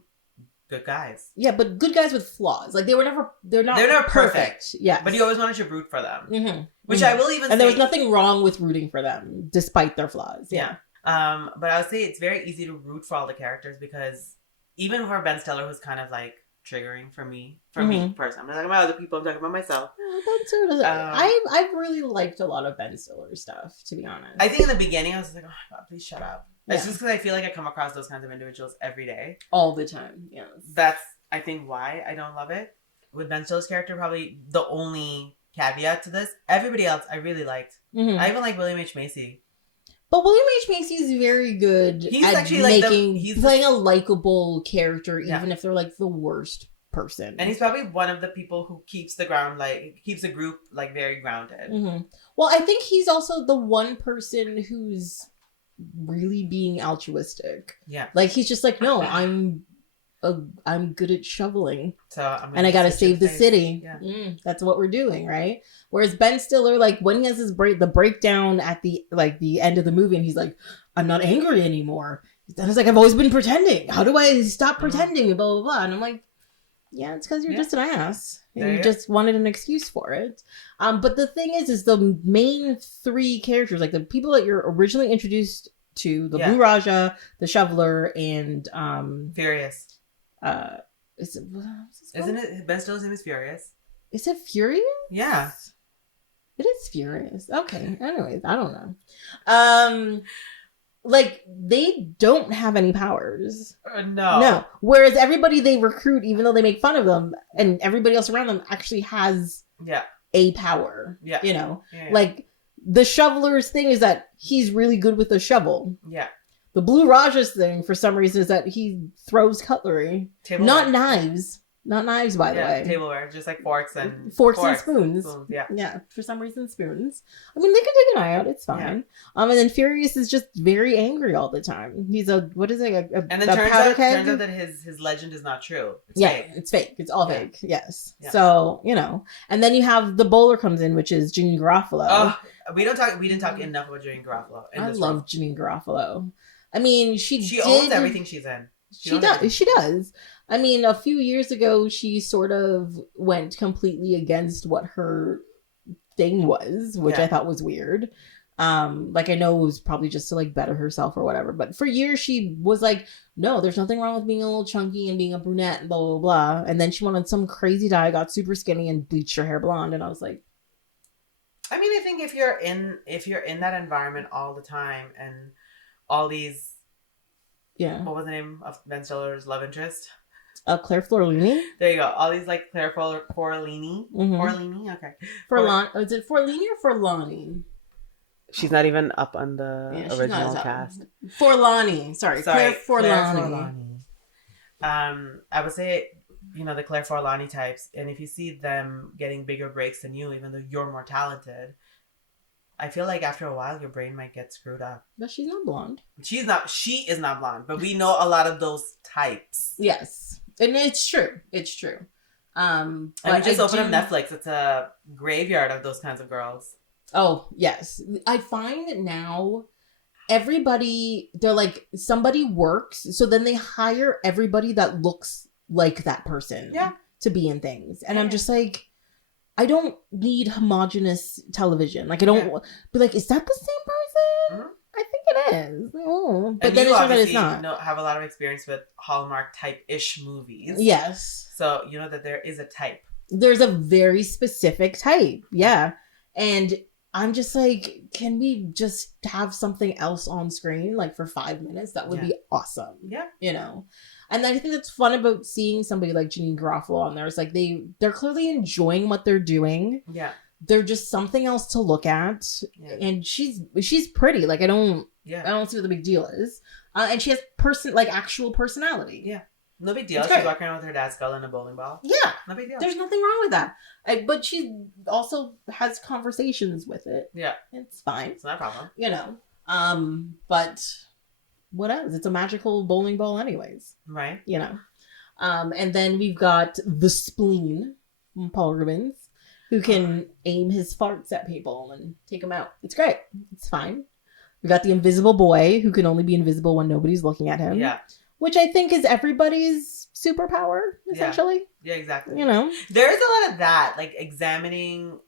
good guys. Yeah, but good guys with flaws. Like they're not perfect. Yeah. But you always wanted to root for them. Mm-hmm. Which I will even say. And there was nothing wrong with rooting for them, despite their flaws. Yeah. But I would say it's very easy to root for all the characters because even for Ben Stiller, who's kind of like triggering for me personally. I'm not talking about other people, I'm talking about myself. I've really liked a lot of Ben Stiller stuff, to be honest. I think in the beginning I was like, oh my God, please shut up. It's just because I feel like I come across those kinds of individuals every day. All the time, yes. That's, I think, why I don't love it. With Ben Stiller's character, probably the only caveat to this. Everybody else I really liked. Mm-hmm. I even like William H. Macy. But William H. Macy is very good at he's playing a likable character, even if they're like the worst person. And he's probably one of the people who keeps the group like very grounded. Mm-hmm. Well, I think he's also the one person who's really being altruistic. Yeah. Like he's just like, no, I'm good at shoveling, and I gotta save the city. Yeah. That's what we're doing, right? Whereas Ben Stiller, like when he has the breakdown at the end of the movie, and he's like, I'm not angry anymore. Then it's like, I've always been pretending. How do I stop pretending? Blah blah blah. And I'm like, yeah, it's because you're just an ass. And you just wanted an excuse for it. But the thing is the main three characters, like the people that you're originally introduced to, the Blue Raja, the Shoveler, and Furious. Isn't it Ben Stiller's name is Furious? Is it Furious? Yeah. It is Furious. Okay. Anyways, I don't know. Like they don't have any powers. No. Whereas everybody they recruit, even though they make fun of them, and everybody else around them actually has a power. Yeah. Yeah. Like the Shoveler's thing is that he's really good with a shovel. Yeah. The Blue Raja's thing, for some reason, is that he throws cutlery. Not knives. Not knives, by the way. Tableware. Just like forks and spoons. Yeah. For some reason, spoons. I mean, they can take an eye out. It's fine. Yeah. And then Furious is just very angry all the time. He's and then turns out that his legend is not true. It's fake. It's fake. It's all fake. Yes. Yeah. So, and then you have the bowler comes in, which is Janeane Garofalo. Oh, we didn't talk enough about Janeane Garofalo. I love Janeane Garofalo. I mean, she owns everything she's in. She does. I mean, a few years ago, she sort of went completely against what her thing was, which I thought was weird. I know it was probably just to like better herself or whatever. But for years, she was like, no, there's nothing wrong with being a little chunky and being a brunette and blah, blah, blah. And then she went on some crazy diet, got super skinny and bleached her hair blonde. And I was like, I mean, I think if you're in that environment all the time and all these, what was the name of Ben Stiller's love interest? Claire Forlini. There you go. All these like Claire Forlini. Mm-hmm. Forlini, okay. Is it Forlini or Forlani? She's not even up on the original cast. Forlani. Sorry, Claire Forlani. I would say, the Claire Forlani types, and if you see them getting bigger breaks than you, even though you're more talented, I feel like after a while your brain might get screwed up. But she's not blonde. She is not blonde, but we know a lot of those types. Yes. And it's true. It's true. And we just opened up Netflix. It's a graveyard of those kinds of girls. Oh, yes. I find now everybody, they're like, somebody works, so then they hire everybody that looks like that person to be in things. And I'm just like, I don't need homogenous television. Like, I don't be like, is that the same person? I think it is. Oh. But and then you it turns out it's not. Have a lot of experience with Hallmark type-ish movies. Yes. So you know that there is a type. There's a very specific type. Yeah. And I'm just like, can we just have something else on screen, like, for 5 minutes? That would be awesome. Yeah. You know? And I think that's fun about seeing somebody like Janeane Garofalo on there. It's like they're clearly enjoying what they're doing. Yeah. They're just something else to look at. Yeah. And she's pretty. Like, I don't see what the big deal is. And she has actual personality. Yeah. No big deal. She's walking around with her dad's skull and a bowling ball. Yeah. No big deal. There's nothing wrong with that. But she also has conversations with it. Yeah. It's fine. It's not a problem. You know. But what else? It's a magical bowling ball anyways. Right. You know. And then we've got the spleen from Paul Reubens, who can aim his farts at people and take them out. It's great. It's fine. We got the invisible boy, who can only be invisible when nobody's looking at him. Yeah. Which I think is everybody's superpower, essentially. Yeah, exactly. You know? There's a lot of that, like examining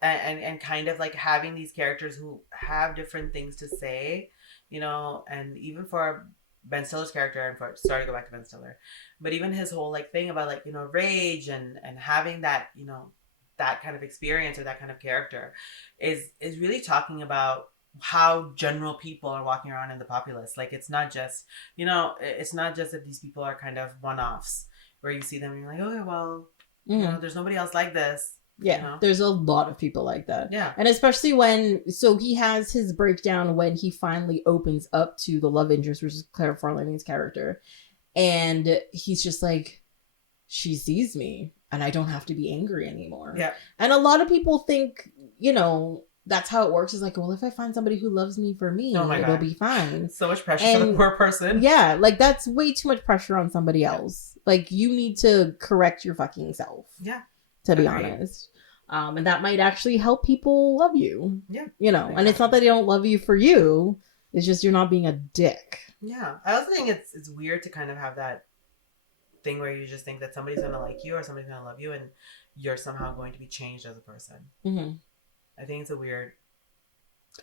and kind of like having these characters who have different things to say, you know, and even for Ben Stiller's character, and sorry to go back to Ben Stiller, but even his whole like thing about like, you know, rage and having that, you know, that kind of experience or that kind of character is really talking about how general people are walking around in the populace. Like, it's not just, you know, it's not just that these people are kind of one-offs where you see them and you're like, okay, well, you know, there's nobody else like this. Yeah, you know? There's a lot of people like that. Yeah. And especially so he has his breakdown when he finally opens up to the love interest, which is Claire Forlaning's character. And he's just like, she sees me and I don't have to be angry anymore. Yeah. And a lot of people think, you know, that's how it works. Is like, well, if I find somebody who loves me for me, it'll be fine. So much pressure for the poor person. Yeah, like that's way too much pressure on somebody else. Like, you need to correct your fucking self. Yeah. To be honest. And that might actually help people love you. Yeah. You know, exactly. And it's not that they don't love you for you. It's just you're not being a dick. Yeah. I also think it's weird to kind of have that thing where you just think that somebody's going to like you or somebody's going to love you and you're somehow going to be changed as a person. Mm-hmm. I think it's a weird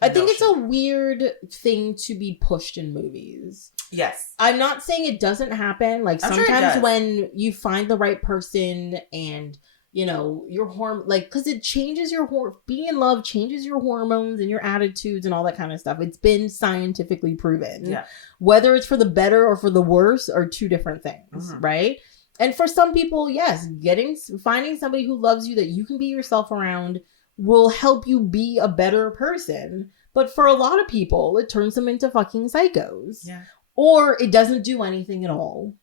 it's a weird thing to be pushed in movies. Yes. I'm not saying it doesn't happen. Like, sometimes when you find the right person and, you know, your because it changes your being in love changes your hormones and your attitudes and all that kind of stuff. It's been scientifically proven. Yeah. Whether it's for the better or for the worse are two different things, right? And for some people, yes, finding somebody who loves you that you can be yourself around will help you be a better person. But for a lot of people, it turns them into fucking psychos. Yeah. Or it doesn't do anything at all.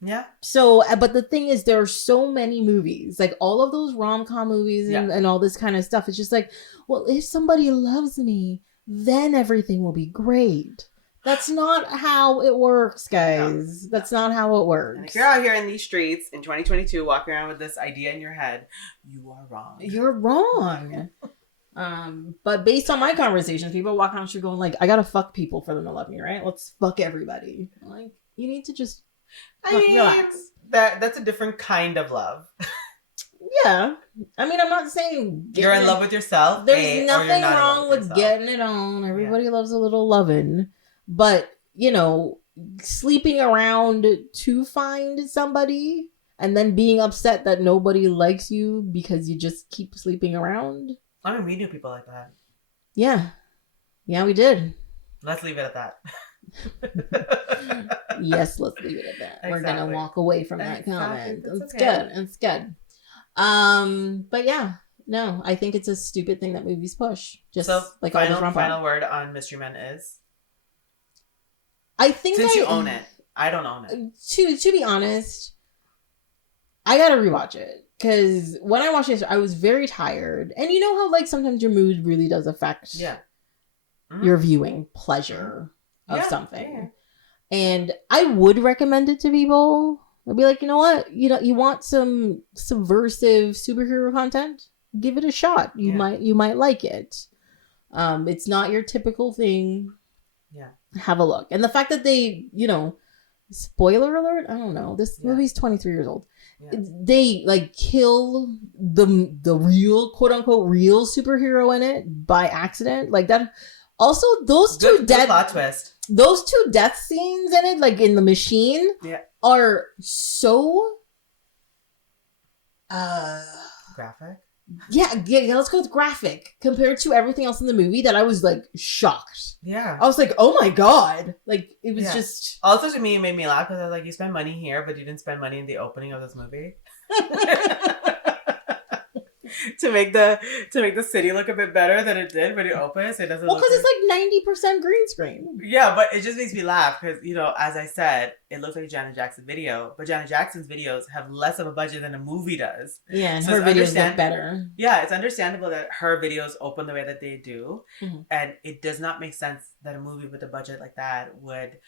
Yeah. So, but the thing is, there are so many movies, like all of those rom-com movies and all this kind of stuff. It's just like, well, if somebody loves me, then everything will be great. That's not how it works, guys. No. That's not how it works. And if you're out here in these streets in 2022 walking around with this idea in your head, you are wrong. You're wrong. But based on my conversations, people walk on the street going like, I gotta fuck people for them to love me, right? Let's fuck everybody. Like, you need to just relax. That's a different kind of love. Yeah. I mean, I'm not saying you're in love with yourself. There's nothing wrong with getting it on. Everybody loves a little loving. But, you know, sleeping around to find somebody and then being upset that nobody likes you because you just keep sleeping around. I mean, we knew people like that. Yeah. Yeah, we did. Let's leave it at that. Yes, let's leave it at that. Exactly. We're going to walk away from that comment. It's good. It's good. But yeah. No, I think it's a stupid thing that movies push. Just so, like final word on Mystery Men is? I think since you own it, I don't own it. To be honest, I gotta rewatch it because when I watched it, I was very tired, and you know how like sometimes your mood really does affect your viewing pleasure of something. Yeah. And I would recommend it to people. I'd be like, you know what, you want some subversive superhero content? give it a shot. You might like it. It's not your typical thing. Yeah. Have a look. And the fact that they, spoiler alert, I don't know. This movie's 23 years old. Yeah. They like kill the real, quote unquote, real superhero in it by accident. Like that. Also, those two plot twist. Those two death scenes in it, like in the machine, are so graphic. Yeah, let's go with graphic compared to everything else in the movie that I was like shocked. Yeah. I was like, oh my God. Like it was just. Also to me, it made me laugh because I was like, you spend money here, but you didn't spend money in the opening of this movie. to make the city look a bit better than it did when it opens. It doesn't. Well, because it's like 90% green screen. Yeah, but it just makes me laugh because as I said, it looks like a Janet Jackson video, but Janet Jackson's videos have less of a budget than a movie does. Yeah, and so her videos look better. Yeah, it's understandable that her videos open the way that they do, and it does not make sense that a movie with a budget like that would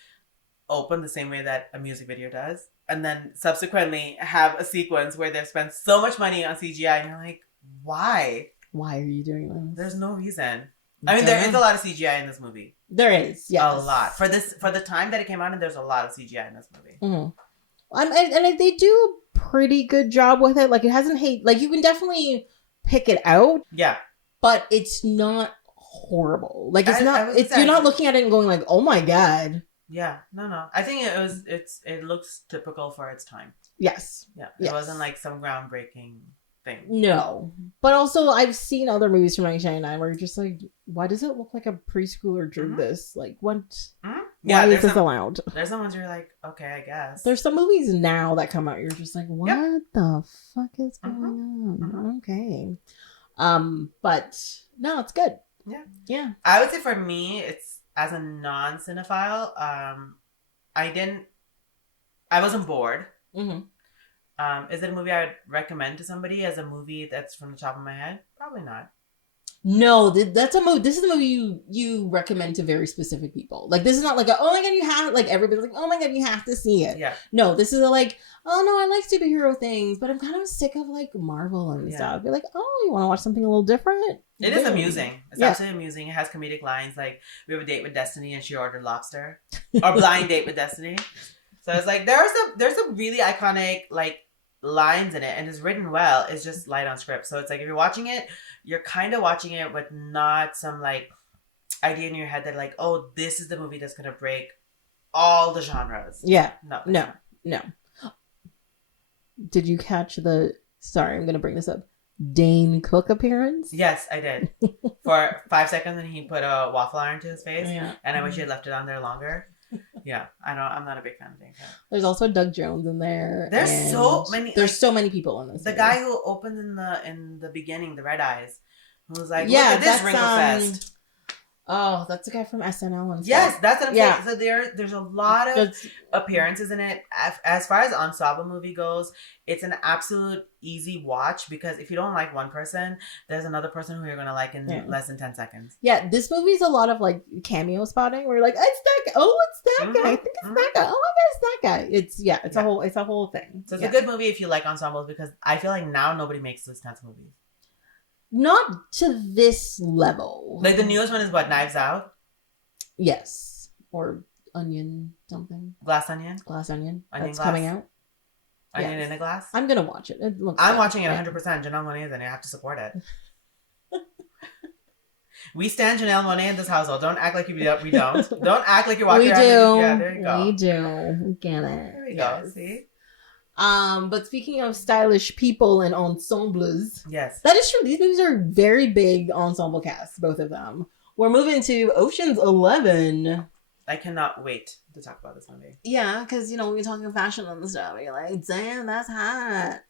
open the same way that a music video does, and then subsequently have a sequence where they've spent so much money on CGI, and you're like, why? Why are you doing this? There's no reason. I mean, there is a lot of CGI in this movie. There is, yes. A lot. For the time that it came out, and there's a lot of CGI in this movie. And they do a pretty good job with it. Like, it hasn't like, you can definitely pick it out. Yeah. But it's not horrible. Like, you're not looking at it and going like, oh my God. Yeah. No. I think it looks typical for its time. Yes. Yeah. It wasn't like some groundbreaking thing. No. But also, I've seen other movies from 1999 where you're just like, why does it look like a preschooler drew this? Like, what? Yeah, why is this allowed? There's some ones you're like, okay, I guess. There's some movies now that come out, you're just like, what the fuck is going on? Okay. But no, it's good. Yeah. Yeah. I would say for me, it's as a non-cinephile, I wasn't bored. Is it a movie I would recommend to somebody as a movie that's from the top of my head? Probably not. No, that's a movie. This is a movie you recommend to very specific people. Like, this is not like oh my God, you have, like, everybody's like, oh my God, you have to see it. Yeah. No, this is like, oh no, I like superhero things, but I'm kind of sick of like Marvel and stuff. You're like, oh, you want to watch something a little different? It is amusing. It's absolutely amusing. It has comedic lines like, we have a date with Destiny and she ordered lobster. Or blind date with Destiny. So it's like, there's some really iconic, like, lines in it, and it's written well. It's just light on script. So it's like, if you're watching it, you're kind of watching it with not some like idea in your head that like, oh, this is the movie that's gonna break all the genres. Yeah. No. Did you catch sorry, I'm gonna bring this up, Dane Cook appearance? Yes, I did. For 5 seconds when he put a waffle iron to his face, and I wish he had left it on there longer. Yeah, I'm not a big fan of Kinka. There's also Doug Jones in there. There's so many. There's so many people in this. The guy who opens in the beginning, the red eyes, who was like, look at this Wrinkle Fest. Oh, that's the guy from SNL and stuff. Yes, that's what I'm saying. So there's a lot of appearances in it. As far as ensemble movie goes, it's an absolute easy watch because if you don't like one person, there's another person who you're gonna like in less than 10 seconds. Yeah, this movie's a lot of like cameo spotting where you're like, it's that guy. Oh, it's that guy. I think it's that guy. Oh my God, it's that guy. It's a whole thing. So it's a good movie if you like ensembles because I feel like now nobody makes those kinds of movies. Not to this level. Like the newest one is what, Knives Out? Yes. Or Onion something. Glass Onion? That's coming out. Onion in a Glass? I'm going to watch it. I'm watching it 100%. Janelle Monáe is in it. I have to support it. We stand Janelle Monáe in this household. Don't act like we don't. Don't act like you're watching it. We do. Yeah, there you go. We do. Get it. There we go. See? But speaking of stylish people and ensembles, yes, that is true. These movies are very big ensemble casts, both of them. We're moving to Ocean's 11. I cannot wait to talk about this movie. Yeah, because we're talking fashion and stuff. You're like, damn, that's hot.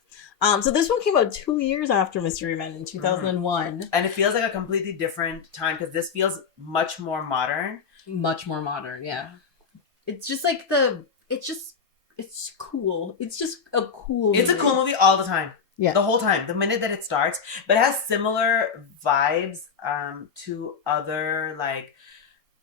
So this one came out 2 years after Mystery Men in 2001, and it feels like a completely different time because this feels much more modern. Much more modern, yeah. It's just like it's cool. It's just a cool movie. It's a cool movie all the time. Yeah. The whole time. The minute that it starts. But it has similar vibes to other like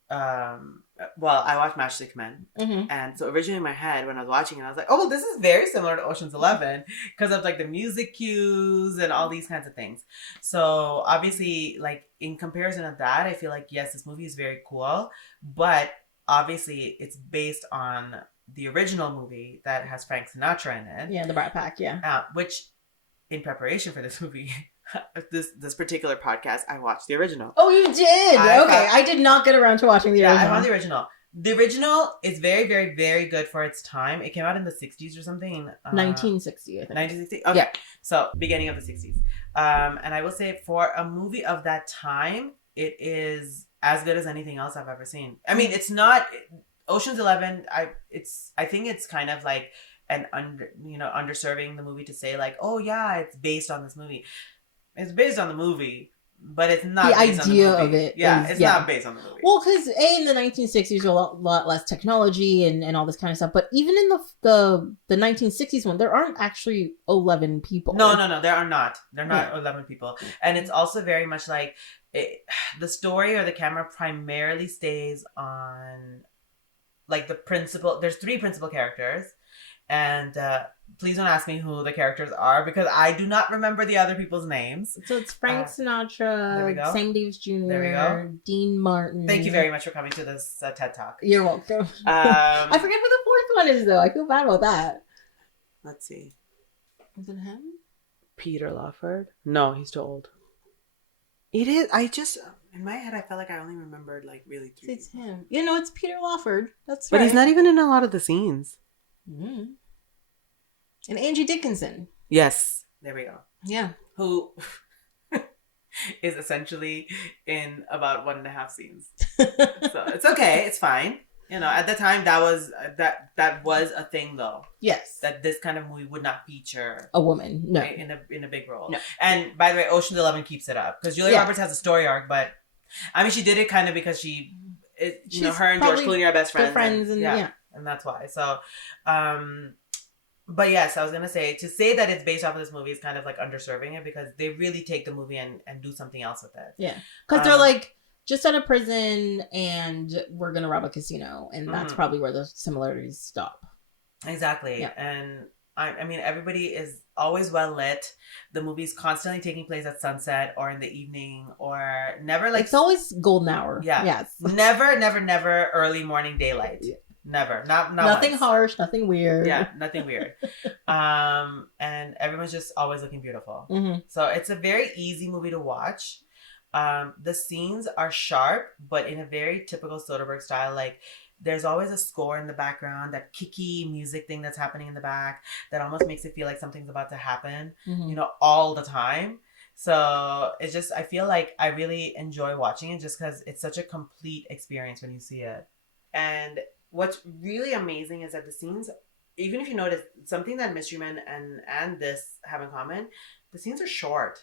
well, I watched Matchstick Men, and so originally in my head when I was watching it, I was like, "Oh, this is very similar to Ocean's 11 because of like the music cues and all these kinds of things." So obviously, like in comparison of that, I feel like yes, this movie is very cool, but obviously it's based on the original movie that has Frank Sinatra in it. Yeah, the Brat Pack. Yeah, which in preparation for this movie. This particular podcast, I watched the original. Oh, you did? I did not get around to watching the original. Yeah, I watched the original. The original is very, very, very good for its time. It came out in the 60s or something. 1960, I think. 1960? Okay. Yeah. So, beginning of the 60s. And I will say, for a movie of that time, it is as good as anything else I've ever seen. I mean, it's not... Ocean's 11, I think it's kind of like underserving the movie to say like, oh yeah, it's based on this movie. It's based on the movie, but it's not the based idea on the movie. of it. It's not based on the movie. Well, because in the 1960s, a lot less technology and all this kind of stuff. But even in the 1960s one, there aren't actually 11 people. No, there are not. They're not 11 people, and it's also very much like the story or the camera primarily stays on like the principal. There's 3 principal characters. And please don't ask me who the characters are because I do not remember the other people's names. So it's Frank Sinatra, Sam Davis Jr., there we go. Dean Martin. Thank you very much for coming to this TED Talk. You're welcome. I forget who the 4th one is though. I feel bad about that. Let's see. Is it him? Peter Lawford? No, he's too old. It is. I just... In my head, I felt like I only remembered like really 3. It's him. You know, it's Peter Lawford. That's right. But he's not even in a lot of the scenes. Mm-hmm. And Angie Dickinson. Yes. There we go. Yeah. Who is essentially in about 1.5 scenes. So it's okay. It's fine. You know, at the time that was a thing though. Yes. That this kind of movie would not feature a woman. No. Right, in a big role. No. And by the way, Ocean's 11 keeps it up because Julia Roberts has a story arc, but I mean she did it kind of because her and George Clooney are best friends. And that's why. So, but yes, I was gonna say to say that it's based off of this movie is kind of like underserving it because they really take the movie and do something else with it. Yeah, because they're like just out of prison and we're gonna rob a casino, and that's probably where the similarities stop. Exactly, yeah. And I mean everybody is always well lit. The movie's constantly taking place at sunset or in the evening or never like... It's always golden hour. Yeah. Yes. Never early morning daylight. Yeah. Never. Not nothing once. Harsh, nothing weird. Yeah, nothing weird. And everyone's just always looking beautiful. Mm-hmm. So it's a very easy movie to watch. The scenes are sharp, but in a very typical Soderbergh style. Like, there's always a score in the background, that kicky music thing that's happening in the back that almost makes it feel like something's about to happen, all the time. So it's just, I feel like I really enjoy watching it just because it's such a complete experience when you see it. And what's really amazing is that the scenes, even if you notice, something that Mystery Men and this have in common, the scenes are short.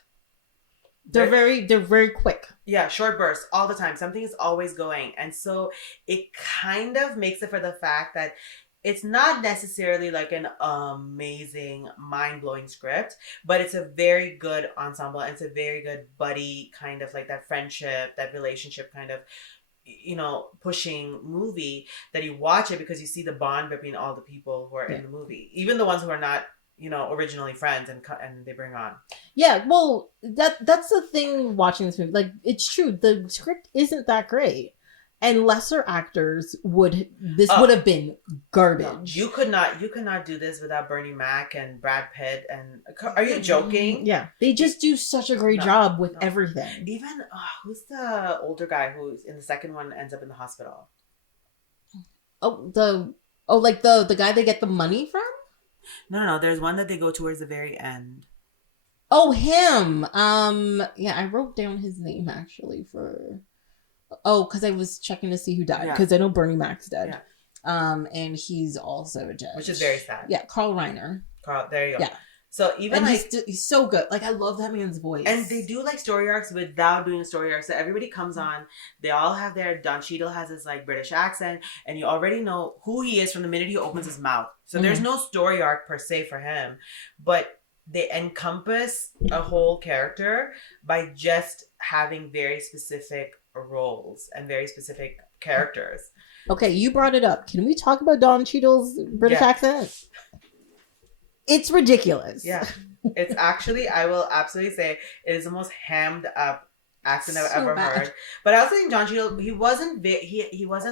They're very quick. Yeah, short bursts all the time. Something is always going. And so it kind of makes it for the fact that it's not necessarily like an amazing, mind-blowing script, but it's a very good ensemble. And it's a very good buddy kind of like that friendship, that relationship kind of, pushing movie that you watch it because you see the bond between all the people who are in the movie. Even the ones who are not, originally friends and they bring on. Yeah, well, that's the thing watching this movie. Like, it's true. The script isn't that great. And lesser actors would have been garbage. No, you could not do this without Bernie Mac and Brad Pitt. And are you joking? Yeah, they just do such a great job with everything. Even who's the older guy who's in the second one ends up in the hospital? Like the guy they get the money from? No. There's one that they go towards the very end. Oh, him. Yeah, I wrote down his name actually for. Oh, because I was checking to see who died. Because I know Bernie Mac's dead. Yeah. And he's also dead. Which is very sad. Yeah, Carl Reiner. There you go. Yeah. So even he's so good. Like, I love that man's voice. And they do like story arcs without doing a story arc. So everybody comes on. They all have their... Don Cheadle has his like British accent. And you already know who he is from the minute he opens his mouth. So there's no story arc per se for him. But they encompass a whole character by just having very specific roles and very specific characters. Okay, you brought it up. Can we talk about Don Cheadle's British accent? It's ridiculous. Yeah. It's actually, I will absolutely say, it is the most hammed up accent I've ever heard. But I also think Don Cheadle, he wasn't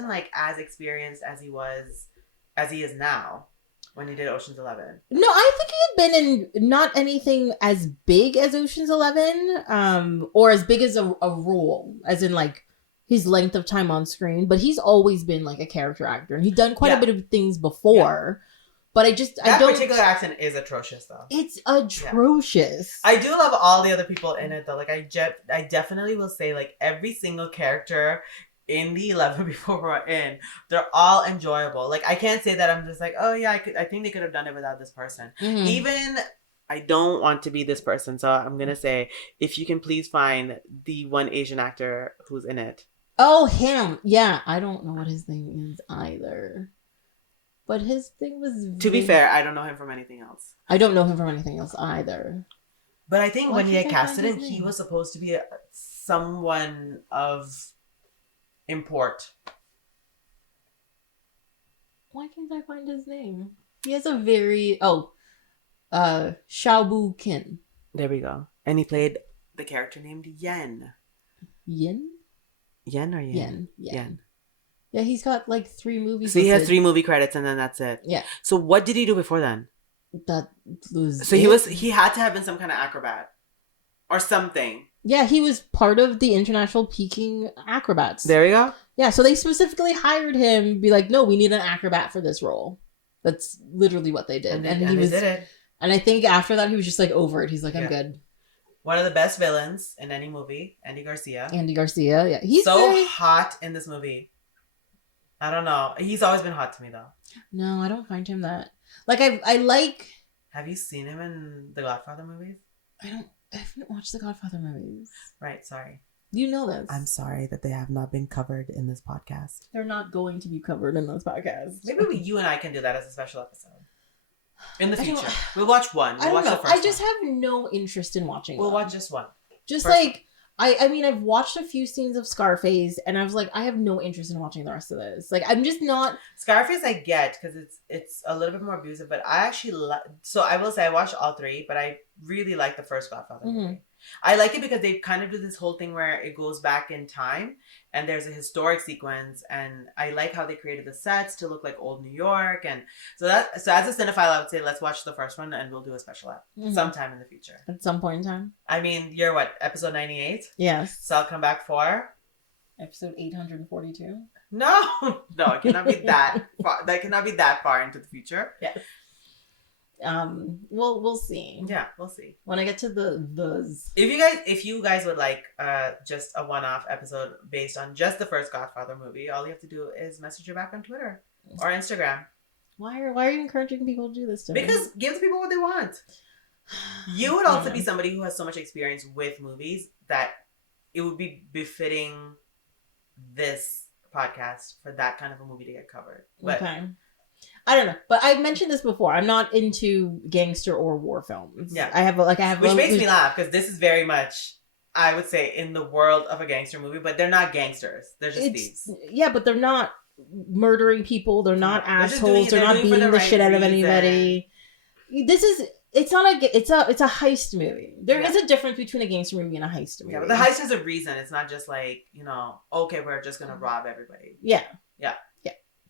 like as experienced as he is now when he did Ocean's 11. No, I think he had been in not anything as big as Ocean's 11, or as big as a role, as in like his length of time on screen. But he's always been like a character actor, and he'd done quite a bit of things before. Yeah. But that particular accent is atrocious, though. It's atrocious. Yeah. I do love all the other people in it, though. Like, I definitely will say, like, every single character in the 11 before we're in, they're all enjoyable. Like, I can't say that I'm just like, oh, yeah, I think they could have done it without this person. Mm-hmm. Even, I don't want to be this person, so I'm going to say, if you can please find the one Asian actor who's in it. Oh, him. Yeah, I don't know what his name is either. But his thing was... To be fair, I don't know him from anything else. I don't know him from anything else either. But I think when he had casted him, he was supposed to be someone of import. Why can't I find his name? He has a very... Xiaobu Qin. There we go. And he played the character named Yen. Yen? Yen or Yen? Yen. Yeah, he's got like 3 movies. So he has 3 movie credits and then that's it. Yeah. So what did he do before then? That was So he had to have been some kind of acrobat. Or something. Yeah, he was part of the International Peking Acrobats. There we go. Yeah, so they specifically hired him, be like, no, we need an acrobat for this role. That's literally what they did. And he did it. And I think after that he was just like over it. He's like, I'm good. One of the best villains in any movie, Andy Garcia, yeah. He's so hot in this movie. I don't know. He's always been hot to me, though. No, I don't find him that. Like, I like... Have you seen him in the Godfather movies? I haven't watched the Godfather movies. Right, sorry. You know this. I'm sorry that they have not been covered in this podcast. They're not going to be covered in this podcast. Maybe you and I can do that as a special episode. In the future. We'll watch one. I don't know. I just have no interest in watching We'll watch just one. Just first like... I mean, I've watched a few scenes of Scarface, and I was like, I have no interest in watching the rest of this. Like, I'm just not... Scarface I get, because it's a little bit more abusive, but I actually... So I will say I watched all 3, but I really like the first Godfather movie. I like it because they kind of do this whole thing where it goes back in time, and there's a historic sequence, and I like how they created the sets to look like old New York, and so as a cinephile, I would say let's watch the first one, and we'll do a special app sometime in the future. At some point in time. I mean, you're what, episode 98? Yes. So I'll come back for episode 842. No, it cannot be that far. That cannot be that far into the future. Yes. We'll see. Yeah, we'll see. When I get to the If you guys would like just a one-off episode based on just the first Godfather movie, all you have to do is message her back on Twitter or Instagram. Why are you encouraging people to do this to me? Because give the people what they want. You would also be somebody who has so much experience with movies that it would be befitting this podcast for that kind of a movie to get covered. But, okay. I don't know, but I mentioned this before. I'm not into gangster or war films. Yeah, which makes me laugh because this is very much, I would say, in the world of a gangster movie, but they're not gangsters. They're just thieves. Yeah, but they're not murdering people. They're not assholes. They're not beating the shit out of anybody. It's a heist movie. There is a difference between a gangster movie and a heist movie. Yeah, but the heist has a reason. It's not just like, okay, we're just gonna rob everybody. Yeah.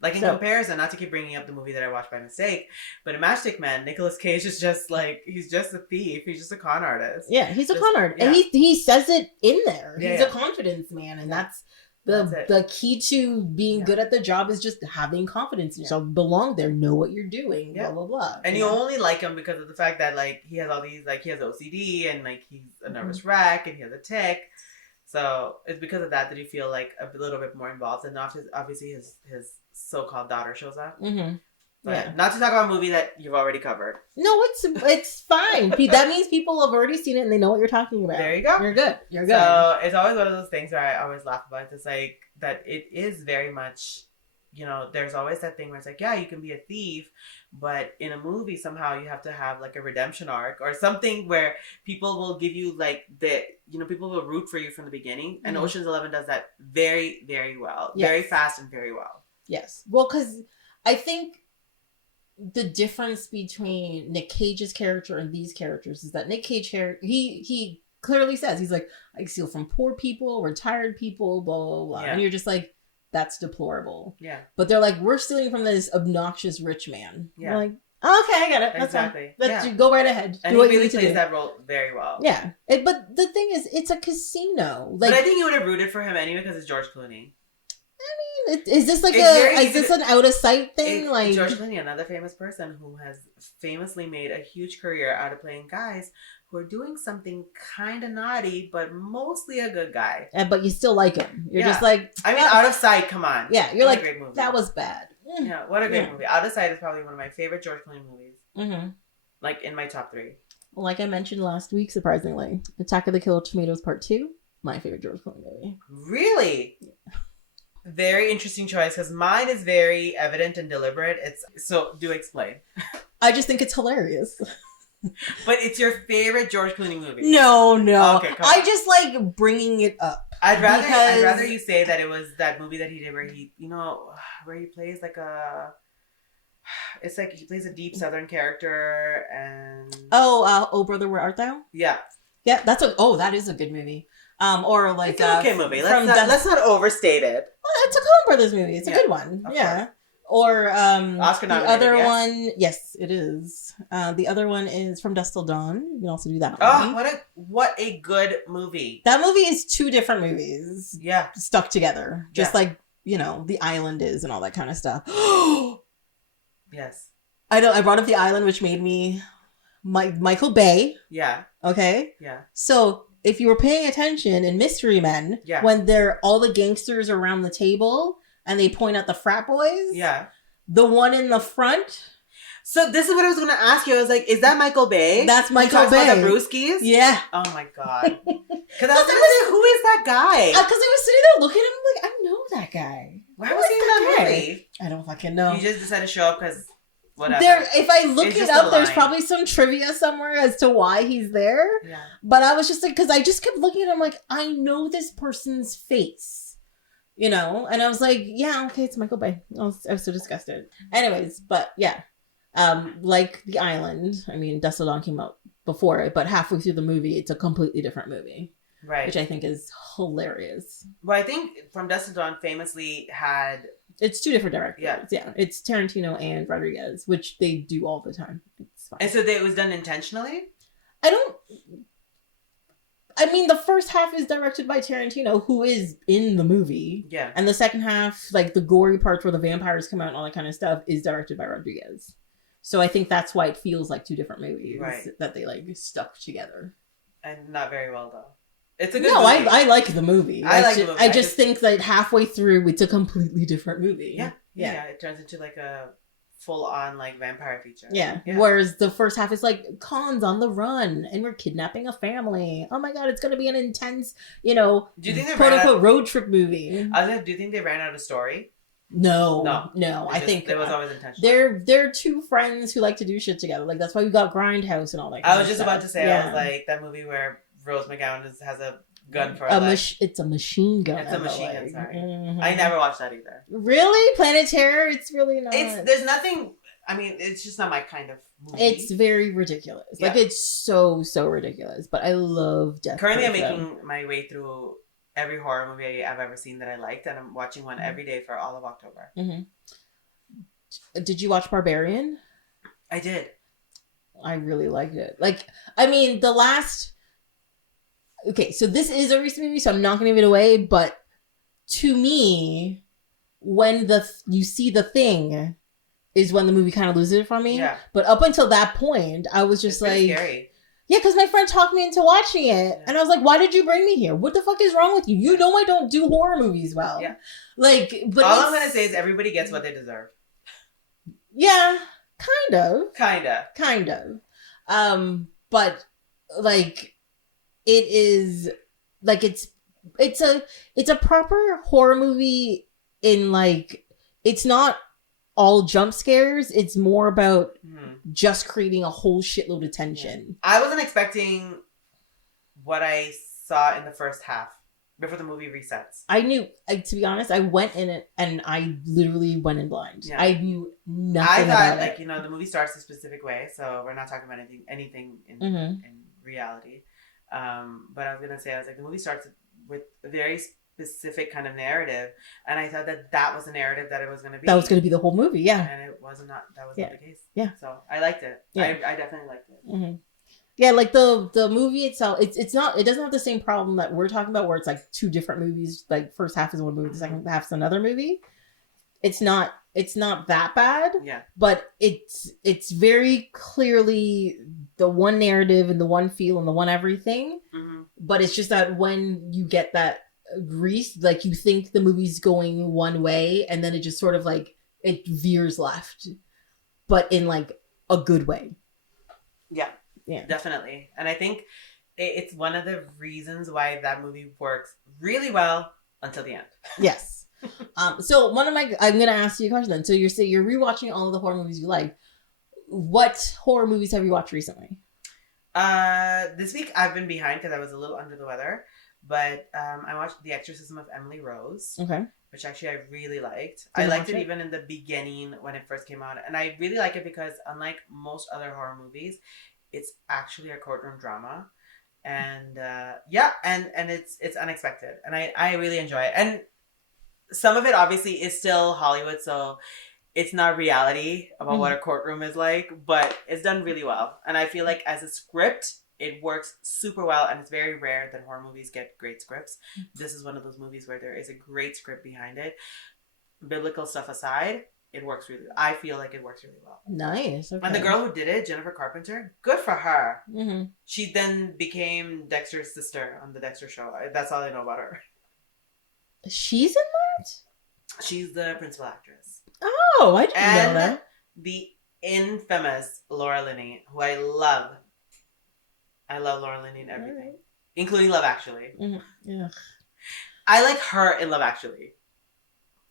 Like in comparison, not to keep bringing up the movie that I watched by mistake, but in Matchstick Men, Nicolas Cage is just like, he's just a thief. He's just a con artist. Yeah, he's a con artist. Yeah. And he says it in there. He's a confidence man. And that's the key to being good at the job is just having confidence in yourself. Belong there. Know what you're doing. Blah, blah, blah. And you only like him because of the fact that like he has all these, like he has OCD and like he's a nervous wreck and he has a tic. So it's because of that you feel like a little bit more involved. And obviously his so-called daughter shows up. But not to talk about a movie that you've already covered. No, it's fine. That means people have already seen it and they know what you're talking about. There you go. You're good. So it's always one of those things where I always laugh about. It's like that it is very much you know, there's always that thing where it's like, yeah, you can be a thief, but in a movie somehow you have to have like a redemption arc or something where people will give you like people will root for you from the beginning. And Ocean's 11 does that very, very well. Yes. Very fast and very well. Yes. Well, because I think the difference between Nick Cage's character and these characters is that Nick Cage he clearly says, he's like, I steal from poor people, retired people, blah, blah, blah. Yeah. And you're just like, that's deplorable. Yeah. But they're like, we're stealing from this obnoxious rich man. Yeah. We're like, okay, I get it. That's exactly. Fine. Go right ahead. And he really plays that role very well. Yeah. But the thing is, it's a casino. Like, but I think you would have rooted for him anyway because it's George Clooney. I mean, is this like is this an out of sight thing? Like George Clooney, another famous person who has famously made a huge career out of playing guys who are doing something kind of naughty, but mostly a good guy. But you still like him. You're just like... I mean, Out of Sight, come on. Yeah, you're like, that was bad. Yeah, what a great movie. Out of Sight is probably one of my favorite George Clooney movies. Mm-hmm. Like, in my top 3. Like I mentioned last week, surprisingly, Attack of the Killer Tomatoes Part 2, my favorite George Clooney movie. Really? Yeah. Very interesting choice, because mine is very evident and deliberate. So, do explain. I just think it's hilarious. But it's your favorite George Clooney movie. No. Okay, I just like bringing it up. I'd rather you say that it was that movie that he did where he, where he plays like it's like he plays a deep Southern character and... Oh Brother, Where Art Thou? Yeah. Yeah, that is a good movie. Or like... It's an okay movie. Let's not overstate it. Well, it's a Caan Brothers movie. It's a good one. Yeah. Course. Or Oscar nominated, the other one, yes, it is. The other one is From Dusk Till Dawn. You can also do that one. Oh, what a good movie. That movie is 2 different movies. Yeah. Stuck together. Just like, The Island is and all that kind of stuff. Yes. I know, I brought up The Island, which made me Michael Bay. Yeah. Okay? Yeah. So, if you were paying attention in Mystery Men, when all the gangsters are around the table... and they point at the frat boys. Yeah. The one in the front. So this is what I was going to ask you. I was like, is that Michael Bay? That's Michael Bay. About the Brewskis? Yeah. Oh my God. Because I was going to say, who is that guy? Because I was sitting there looking at him like, I know that guy. Why was he in that movie? I don't fucking know. You just decided to show up because whatever. If I look it up, there's probably some trivia somewhere as to why he's there. Yeah. But I was just like, because I just kept looking at him like, I know this person's face. And I was like, yeah, okay, it's Michael Bay. I was so disgusted. Anyways, but yeah. Like The Island, I mean, Dusk Till Dawn came out before it, but halfway through the movie, it's a completely different movie. Right. Which I think is hilarious. Well, I think From Dusk Till Dawn famously had... It's 2 different directors. Yeah. It's Tarantino and Rodriguez, which they do all the time. It's fine. And so it was done intentionally? I mean, the first half is directed by Tarantino, who is in the movie. Yeah. And the second half, like the gory parts where the vampires come out and all that kind of stuff, is directed by Rodriguez. So I think that's why it feels like 2 different movies that they like stuck together. And not very well, though. It's a good movie. No, I like the movie. I like the movie. I just think that halfway through, it's a completely different movie. Yeah. It turns into like a full-on like vampire feature. Yeah. Whereas the first half is like, Caan's on the run and we're kidnapping a family. Oh my God, it's going to be an intense, do you think quote-unquote road trip movie. Do you think they ran out of story? No. I think it was always intentional. They're 2 friends who like to do shit together. Like that's why we got Grindhouse and all that. I was just about to say, I was like, that movie where Rose McGowan has a gun for it's a machine gun. It's a machine gun. Sorry, I never watched that either. Really, Planet Terror? It's really not. There's nothing. I mean, it's just not my kind of movie. It's very ridiculous. Yeah. Like it's so ridiculous. But I love Death. Currently, I'm making my way through every horror movie I've ever seen that I liked, and I'm watching one every day for all of October. Mm-hmm. Did you watch Barbarian? I did. I really liked it. Like, I mean, the last. Okay, so this is a recent movie, so I'm not going to give it away, but to me, when you see The Thing is when the movie kind of loses it for me. Yeah. But up until that point, I was just like... scary. Yeah, because my friend talked me into watching it, and I was like, why did you bring me here? What the fuck is wrong with you? You know I don't do horror movies well. Yeah. Like, but all I'm going to say is everybody gets what they deserve. Yeah, kind of. Kind of. But, like... It is like it's a proper horror movie in like it's not all jump scares. It's more about Mhm. just creating a whole shitload of tension. I wasn't expecting what I saw in the first half before the movie resets. I knew, to be honest, I went in it and I literally went in blind. Yeah. I knew nothing I thought, about like, it. you know, the movie starts a specific way, so we're not talking about anything in, Mhm. in reality. But I was gonna say, I was like, the movie starts with a very specific kind of narrative, and I thought that was the narrative that it was gonna be. That was going to be the whole movie, yeah. And it wasn't. That was Yeah. not the case. Yeah. So I liked it. Yeah. I definitely liked it. Mm-hmm. Yeah, like the movie itself, it's not, it doesn't have the same problem that we're talking about, where it's like two different movies. Like first half is one movie, the second half is another movie. It's not that bad. Yeah. But it's very clearly the one narrative and the one feel and the one everything. Mm-hmm. But it's just that when you get that grease, like you think the movie's going one way, and then it just sort of like it veers left, but in like a good way. Yeah. Yeah, definitely. And I think it's one of the reasons why that movie works really well until the end. Yes. So I'm gonna ask you a question then. So you're rewatching all of the horror movies you like. What horror movies have you watched recently? This week I've been behind because I was a little under the weather, but I watched The Exorcism of Emily Rose. Okay. Which actually I really liked. Did I you liked watch it it? even in the beginning when it first came out, and I really like it because unlike most other horror movies, it's actually a courtroom drama, and and it's unexpected, and I really enjoy it. And some of it obviously is still Hollywood, so it's not reality about what a courtroom is like, but it's done really well. And I feel like as a script, it works super well, and it's very rare that horror movies get great scripts. This is one of those movies where there is a great script behind it. Biblical stuff aside, it works really well. I feel like it works really well. Nice. Okay. And the girl who did it, Jennifer Carpenter, good for her. Mm-hmm. She then became Dexter's sister on the Dexter show. That's all I know about her. She's in that? She's the principal actress. Oh, I didn't know that. The infamous Laura Linney, who I love. I love Laura Linney in everything, Right. including Love Actually. Mm-hmm. Yeah. I like her in Love Actually.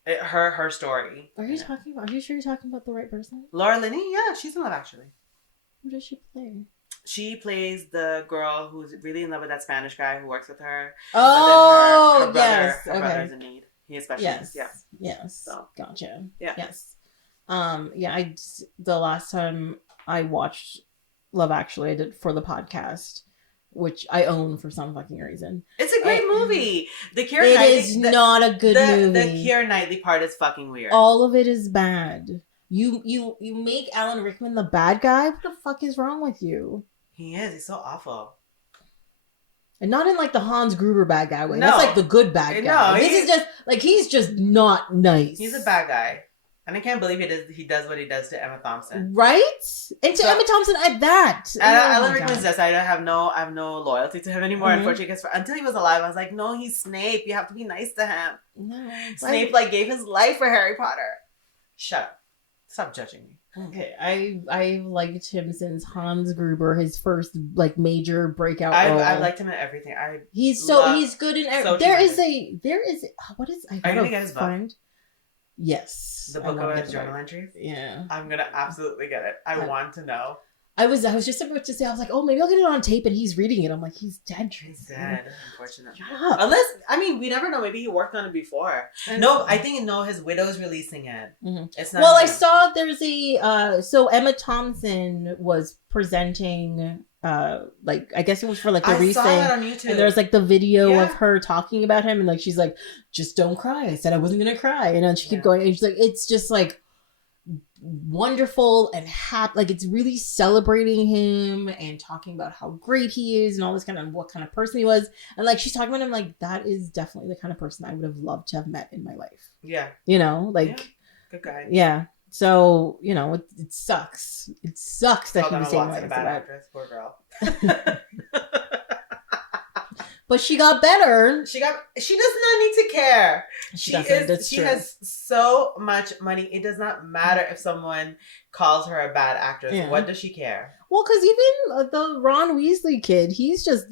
Her story. Are you sure you're talking about the right person? Laura Linney? Yeah, she's in Love Actually. Who does she play? She plays the girl who's really in love with that Spanish guy who works with her. Oh, but then yes. her brother's in need. He is special needs. Yeah. Yes. So. Gotcha. Yeah. Yes. Yeah, the last time I watched Love Actually, I did for the podcast, which I own for some fucking reason. It's a great movie. The Keira It Knightley, is not a good movie. The Keira Knightley part is fucking weird. All of it is bad. You make Alan Rickman the bad guy? What the fuck is wrong with you? He is. He's so awful. And not in like the Hans Gruber bad guy way. No. That's like the good bad guy. No, this is just like he's just not nice. He's a bad guy. And I can't believe he does what he does to Emma Thompson. Right? And to Emma Thompson at that. Alan Rickman's this. I have no loyalty to him anymore, Mm-hmm. unfortunately, because until he was alive, I was like, no, he's Snape. You have to be nice to him. No, Snape gave his life for Harry Potter. Shut up. Stop judging me. Okay, I liked him since Hans Gruber, his first like major breakout role. I've liked him in everything. He's good in everything. So There is what is I Are you gonna get his book? Yes, The I book wanna of get his the journal book. entries? Yeah, I'm gonna absolutely get it. I want to know. I was just about to say, I was like, oh, maybe I'll get it on tape, and he's reading it. I'm like, he's dead, Tracy. He's dead, unfortunately. Shut up. Unless, I mean, we never know. Maybe he worked on it before. No, I think his widow's releasing it. Mm-hmm. It's not. Well, I him. saw there's a so Emma Thompson was presenting like I guess it was for like the I saw thing. it on YouTube. And there's like the video Yeah. of her talking about him, and like she's like, just don't cry. I said I wasn't gonna cry, and then she kept going, and she's like, it's just like wonderful and happy, like it's really celebrating him and talking about how great he is and all this kind of what kind of person he was, and like she's talking about him like that is definitely the kind of person I would have loved to have met in my life. Yeah. You know, like Yeah. Good guy. yeah. So, you know, it sucks. It sucks that he was taken away. a bad actress. Poor girl. But she got better. She does not need to care. She true. has so much money. It does not matter if someone calls her a bad actress. Yeah. What does she care? Well, because even the Ron Weasley kid, he's just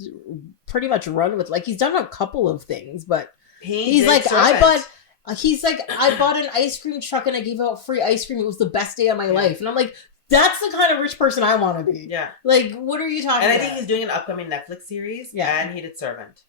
pretty much run with, like, he's done a couple of things, but he's like, He's like, I bought an ice cream truck and I gave out free ice cream. It was the best day of my life. And I'm like, that's the kind of rich person I want to be. Yeah. Like, what are you talking about? And I think he's doing an upcoming Netflix series. Yeah. And he did Servant.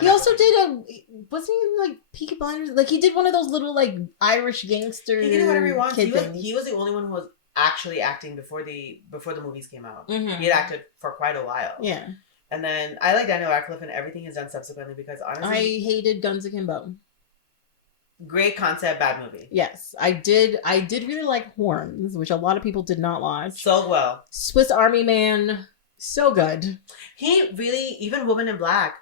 He also did wasn't he in, like, Peaky Blinders? Like, he did one of those little, like, Irish gangster. He can do whatever he wants. He was the only one who was actually acting before the movies came out. Mm-hmm. He had acted for quite a while. Yeah. And then I like Daniel Radcliffe and everything he's done subsequently because honestly, I hated Guns Akimbo. Great concept, bad movie. Yes, I did really like Horns, which a lot of people did not watch. So well. Swiss Army Man, so good. He really, even Woman in Black.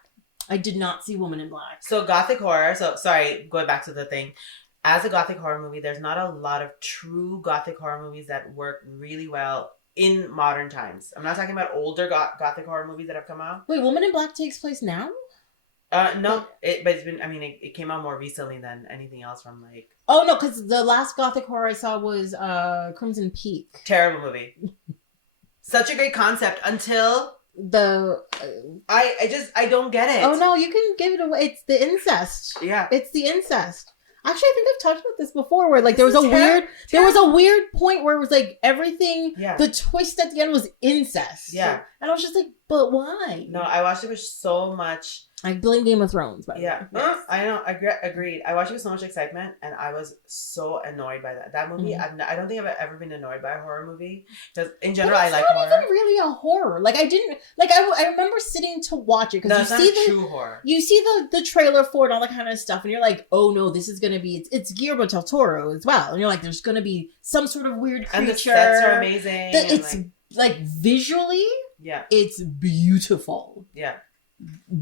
I did not see Woman in Black. So gothic horror. So sorry, going back to the thing. As a gothic horror movie, there's not a lot of true gothic horror movies that work really well in modern times. I'm not talking about older gothic horror movies that have come out. Wait, Woman in Black takes place now? No, but it's been. I mean, it came out more recently than anything else from like. Oh no, because the last gothic horror I saw was Crimson Peak. Terrible movie. Such a great concept until I don't get it. Oh no, you can give it away. It's the incest. Yeah, it's the incest. Actually, I think I've talked about this before, where like there was a weird point where it was like everything. Yeah. The twist at the end was incest. Yeah, and I was just like, but why? No, I watched it with so much. I blame Game of Thrones, by the way. Yes. I know. Agreed. I watched it with so much excitement, and I was so annoyed by that movie. Mm-hmm. I don't think I've ever been annoyed by a horror movie because, in general, I like horror. It's not even really a horror. Like I didn't like. I remember sitting to watch it because true horror. You see the trailer for it, all that kind of stuff, and you're like, oh no, this is gonna be. It's Guillermo del Toro as well, and you're like, there's gonna be some sort of weird creature. And the sets are amazing. It's like visually, it's beautiful. Yeah.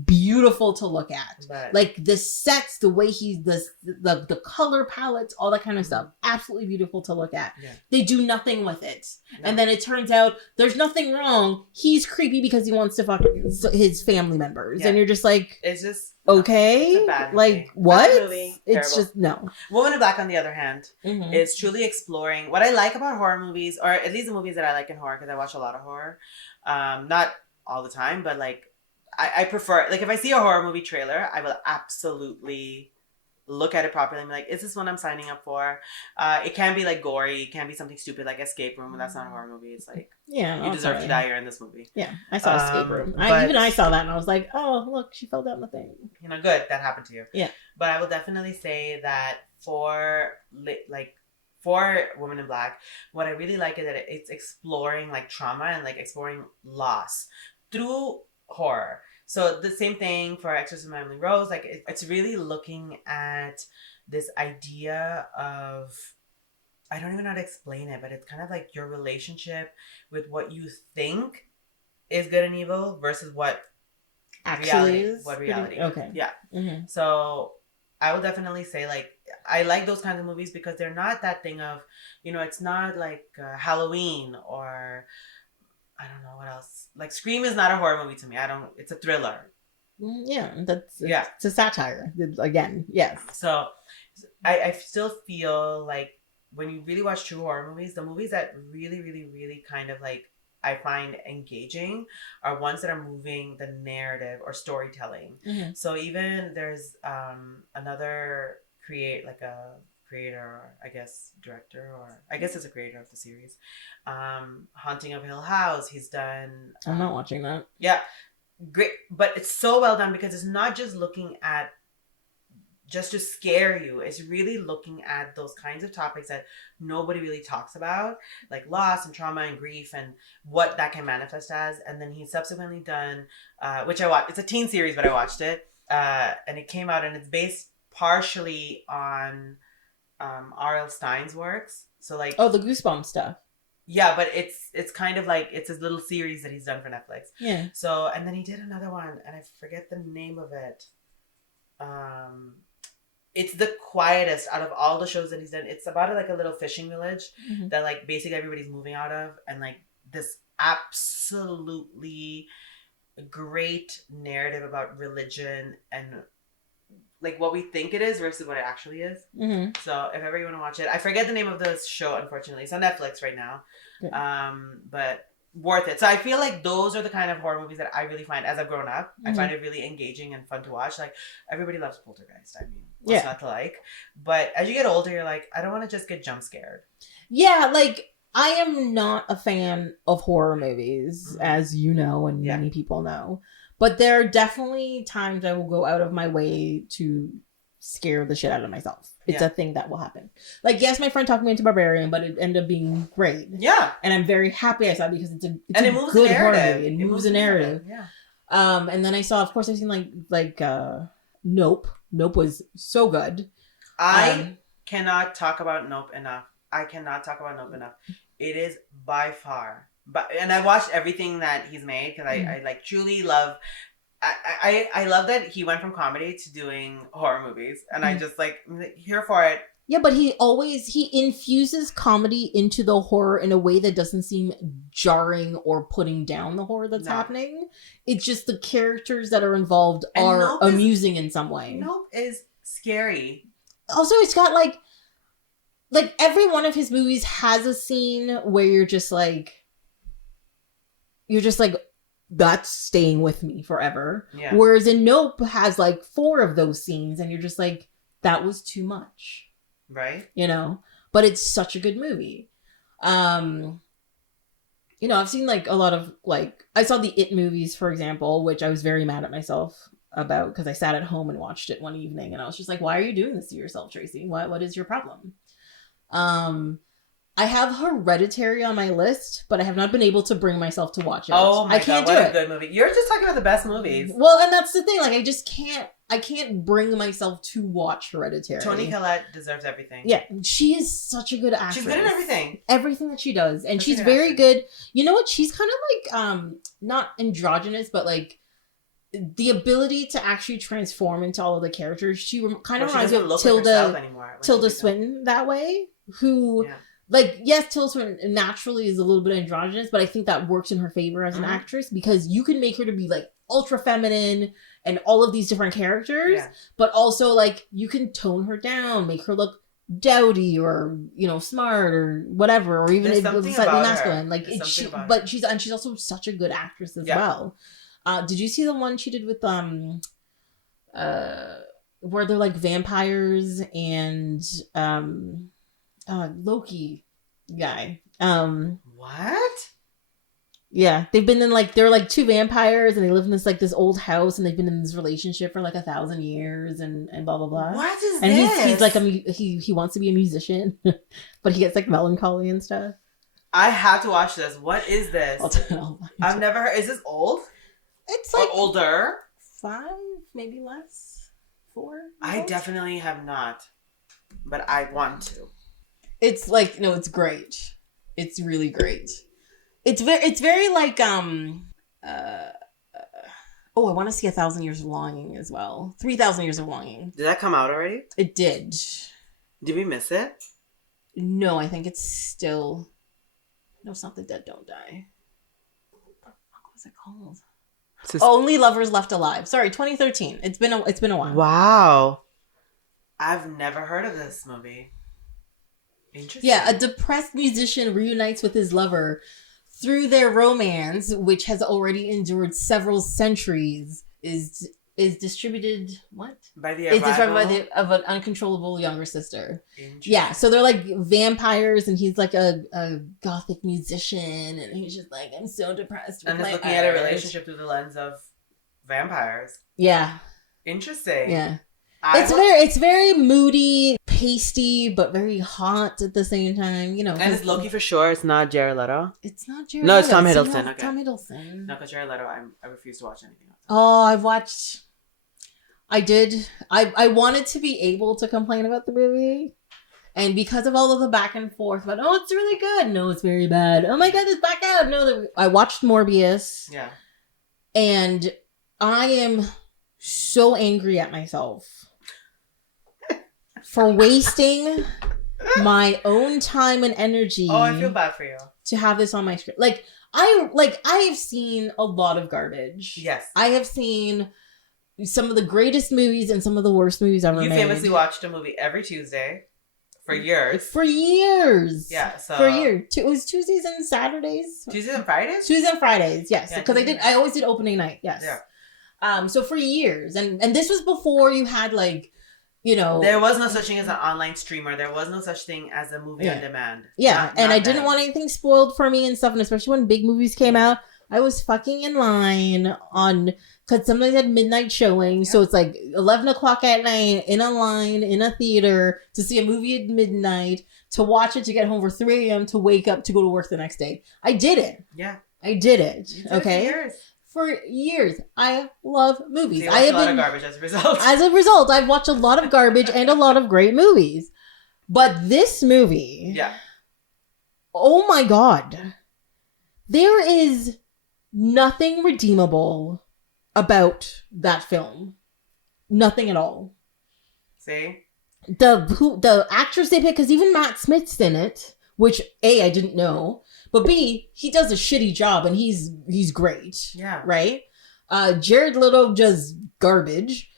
Beautiful to look at. But, like the sets, the way the color palettes, all that kind of stuff, absolutely beautiful to look at. They do nothing with it, and then it turns out there's nothing wrong. He's creepy because he wants to fuck his family members, and you're just like, it's just okay, it's a bad movie. Like what? Bad movie. It's just no. Woman in Black, on the other hand, is truly exploring what I like about horror movies, or at least the movies that I like in horror, because I watch a lot of horror, not all the time, but like. I prefer, like, if I see a horror movie trailer, I will absolutely look at it properly and be like, is this one I'm signing up for? It can be, like, gory. It can be something stupid, like Escape Room, and that's not a horror movie. It's like, you deserve to die. You're in this movie. Yeah, I saw Escape Room. I saw that, and I was like, oh, look, she fell down the thing. You know, good. That happened to you. Yeah. But I will definitely say that for Woman in Black, what I really like is that it's exploring, like, trauma and, like, exploring loss through horror. So the same thing for Exorcism of Emily Rose. Like it's really looking at this idea of, I don't even know how to explain it, but it's kind of like your relationship with what you think is good and evil versus what actually is. What reality. Okay. Yeah. Mm-hmm. So I would definitely say, like, I like those kinds of movies because they're not that thing of, you know, it's not like Halloween or I don't know what else. Like Scream is not a horror movie to me. It's a thriller. Yeah, it's a satire again. Yes. So I still feel like when you really watch true horror movies, the movies that really, really, really kind of like I find engaging are ones that are moving the narrative or storytelling. Mm-hmm. So even there's another creator, or I guess director, or I guess it's a creator of the series, Haunting of Hill House. He's done. I'm not watching that. Yeah, great, but it's so well done because it's not just looking at just to scare you. It's really looking at those kinds of topics that nobody really talks about, like loss and trauma and grief and what that can manifest as. And then he's subsequently done, which I watched. It's a teen series, but I watched it, and it came out, and it's based partially on R.L. Stein's works. So like the Goosebumps stuff. Yeah, but it's kind of like it's his little series that he's done for Netflix. Yeah. So and then he did another one and I forget the name of it. It's the quietest out of all the shows that he's done. It's about like a little fishing village that like basically everybody's moving out of, and like this absolutely great narrative about religion and like what we think it is versus what it actually is. Mm-hmm. So if ever you want to watch it, I forget the name of the show, unfortunately. It's on Netflix right now. Yeah. But worth it. So I feel like those are the kind of horror movies that I really find as I've grown up. I find it really engaging and fun to watch. Like everybody loves Poltergeist. I mean, what's not to like? But as you get older, you're like, I don't want to just get jump scared. Yeah, like I am not a fan of horror movies, as you know, and many people know. But there are definitely times I will go out of my way to scare the shit out of myself. It's a thing that will happen. Like, yes, my friend talked me into Barbarian, but it ended up being great. Yeah. And I'm very happy I saw it because it's a good horror movie. It moves a narrative. Yeah. And then I saw, of course, I've seen like Nope. Nope was so good. I cannot talk about Nope enough. It is by far, and I watched everything that he's made because I like truly love. I love that he went from comedy to doing horror movies, and I just like here for it. Yeah, but he infuses comedy into the horror in a way that doesn't seem jarring or putting down the horror that's happening. It's just the characters that are involved are amusing in some way. Nope is scary. Also, it's got like every one of his movies has a scene where you're just like, that's staying with me forever. Yeah. Whereas in Nope has like 4 of those scenes and you're just like, that was too much. Right. You know, but it's such a good movie. You know, I've seen like a lot of like, I saw the It movies, for example, which I was very mad at myself about because I sat at home and watched it one evening and I was just like, why are you doing this to yourself, Tracy? What is your problem? I have Hereditary on my list, but I have not been able to bring myself to watch it. Oh my God, what a good movie. You're just talking about the best movies. Well, and that's the thing. Like, I can't bring myself to watch Hereditary. Toni Collette deserves everything. Yeah, she is such a good actress. She's good at everything. Everything that she does. And she's very good. You know what? She's kind of like, not androgynous, but like, the ability to actually transform into all of the characters. She kind of reminds me of Tilda Swinton that way. Who, like, yes, Tilda Swinton naturally is a little bit androgynous, but I think that works in her favor as an actress because you can make her to be like ultra feminine and all of these different characters, but also like you can tone her down, make her look dowdy or, you know, smart or whatever, or even slightly masculine. Like she's also such a good actress as well. Did you see the one she did with where they're like vampires and Loki guy? What? Yeah, they've been in like, they're like 2 vampires and they live in this old house and they've been in this relationship for like 1,000 years and blah blah blah. What is and this? He's like he wants to be a musician, but he gets like melancholy and stuff. I have to watch this. What is this? I've never heard. Is this old? It's like older. 5, maybe less. 4. I definitely have not, but I want to. It's like, no, it's great. It's really great. It's very like I want to see 1,000 Years of Longing as well. 3,000 Years of Longing. Did that come out already? It did. Did we miss it? No, I think it's still. No, it's not The Dead Don't Die. What was it called? Only Lovers Left Alive. Sorry, 2013. It's been a while. Wow. I've never heard of this movie. Interesting. Yeah, a depressed musician reunites with his lover through their romance, which has already endured several centuries, is distributed by the of an uncontrollable younger sister. Yeah, so they're like vampires, and he's like a gothic musician, and he's just like, I'm so depressed. And is looking at a relationship through the lens of vampires. Yeah. Interesting. Yeah. It's very moody, pasty, but very hot at the same time. You know. And it's Loki for sure. It's not Jared Leto. It's not Jared Leto. No, it's Tom Hiddleston. Okay. Tom Hiddleston. No, because Jared Leto, I refuse to watch anything else. Oh, I did. I wanted to be able to complain about the movie. And because of all of the back and forth about, oh, it's really good. No, it's very bad. Oh my God, it's back out. No, I watched Morbius. Yeah. And I am so angry at myself for wasting my own time and energy. Oh, I feel bad for you. To have this on my screen. I have seen a lot of garbage. Yes. I have seen some of the greatest movies and some of the worst movies ever made. You famously watched a movie every Tuesday For years. For years. Yeah, so. For years. It was Tuesdays and Saturdays. Tuesdays and Fridays? Tuesdays and Fridays, yes. Yeah, Because I always did opening night, yes. Yeah. So for years. And this was before you had like, you know. There was no such thing as an online streamer. There was no such thing as a movie on demand. Yeah, and I didn't want anything spoiled for me and stuff. And especially when big movies came out, I was fucking in line on, because sometimes had midnight showing. So it's like 11 o'clock at night in a line in a theater to see a movie at midnight, to watch it, to get home for 3 a.m., to wake up, to go to work the next day. I did it. Yeah. I did it. You did Okay. It for years. For years. I love movies. So you watched a lot of garbage as a result. As a result, I've watched a lot of garbage and a lot of great movies. But this movie. Yeah. Oh my God. There is nothing redeemable about that film. Nothing at all. See? The actors they pick, because even Matt Smith's in it, which A, I didn't know, but B, he does a shitty job and he's great. Yeah. Right? Jared Leto does garbage.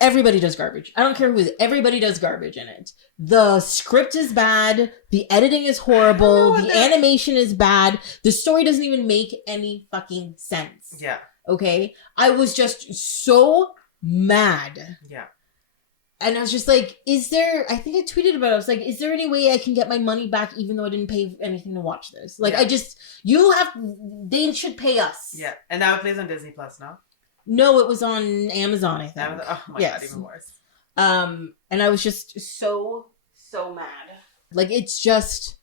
Everybody does garbage. I don't care who is. Everybody does garbage in it. The script is bad. The editing is horrible. The animation is bad. The story doesn't even make any fucking sense. Yeah. Okay? I was just so mad. Yeah. And I was just like, I think I tweeted about it. I was like, is there any way I can get my money back even though I didn't pay anything to watch this? Like, they should pay us. Yeah. And now it plays on Disney Plus now? No, it was on Amazon, I think. Amazon? Oh my God, even worse. And I was just so mad. Like, it's just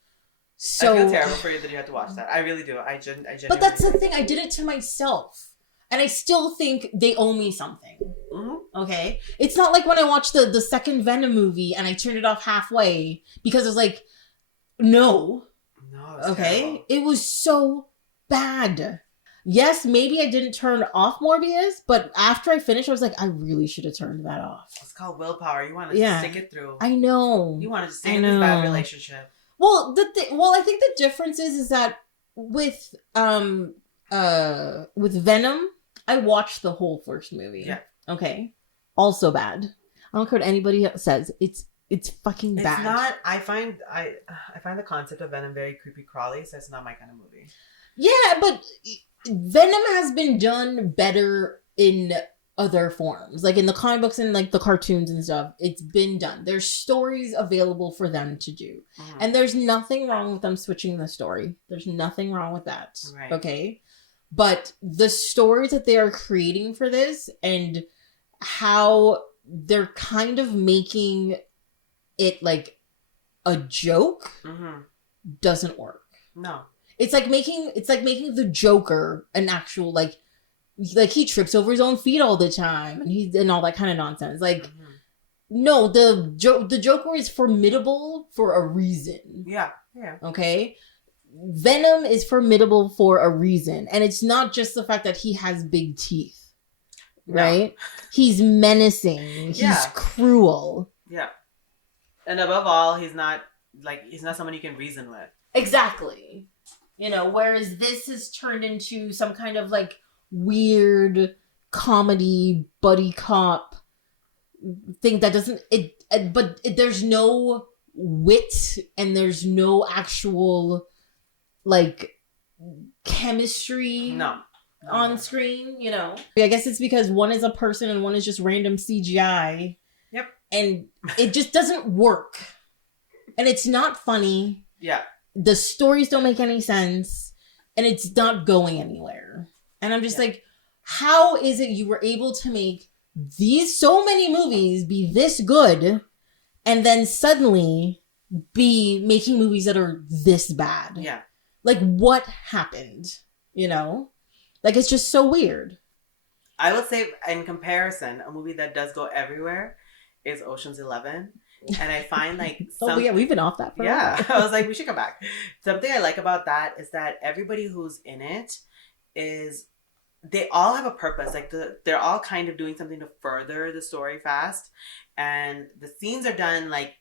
so... I feel terrible for you that you had to watch that. I really do. I genuinely But that's the thing. I did it to myself. And I still think they owe me something. Mm-hmm. Okay? It's not like when I watched the second Venom movie and I turned it off halfway because I was like, no. No, it's okay? terrible. It was so bad. Yes, maybe I didn't turn off Morbius, but after I finished, I was like, I really should have turned that off. It's called willpower. You want to stick it through. I know. You want to stay in this bad relationship. Well, I think the difference is that with Venom, I watched the whole first movie. Yeah. Okay. Also bad. I don't care what anybody else says. It's fucking bad. It's not. I find the concept of Venom very creepy crawly, so it's not my kind of movie. Yeah, but Venom has been done better in other forms, like in the comic books and like the cartoons and stuff. It's been done. There's stories available for them to do, and there's nothing wrong with them switching the story. There's nothing wrong with that. Right. Okay, but the stories that they are creating for this and how they're kind of making it like a joke doesn't work. No. It's like making the Joker an actual like he trips over his own feet all the time and all that kind of nonsense. Like no, the Joker is formidable for a reason. Yeah. Yeah. Okay? Venom is formidable for a reason, and it's not just the fact that he has big teeth. Right? No. He's menacing. He's cruel. Yeah. And above all, he's not someone you can reason with. Exactly. You know, whereas this is turned into some kind of like weird comedy buddy cop thing that doesn't there's no wit and there's no actual like chemistry on screen, you know. I guess it's because one is a person and one is just random CGI. Yep. And it just doesn't work. And it's not funny. Yeah. The stories don't make any sense, and it's not going anywhere. And I'm just like, how is it you were able to make so many movies be this good, and then suddenly be making movies that are this bad? Yeah. Like, what happened? You know? Like, it's just so weird. I would say, in comparison, a movie that does go everywhere is Ocean's 11. And I find like we've been off that for a while. I was like, we should come back. Something I like about that is that everybody who's in it they all have a purpose. Like they're all kind of doing something to further the story fast, and the scenes are done like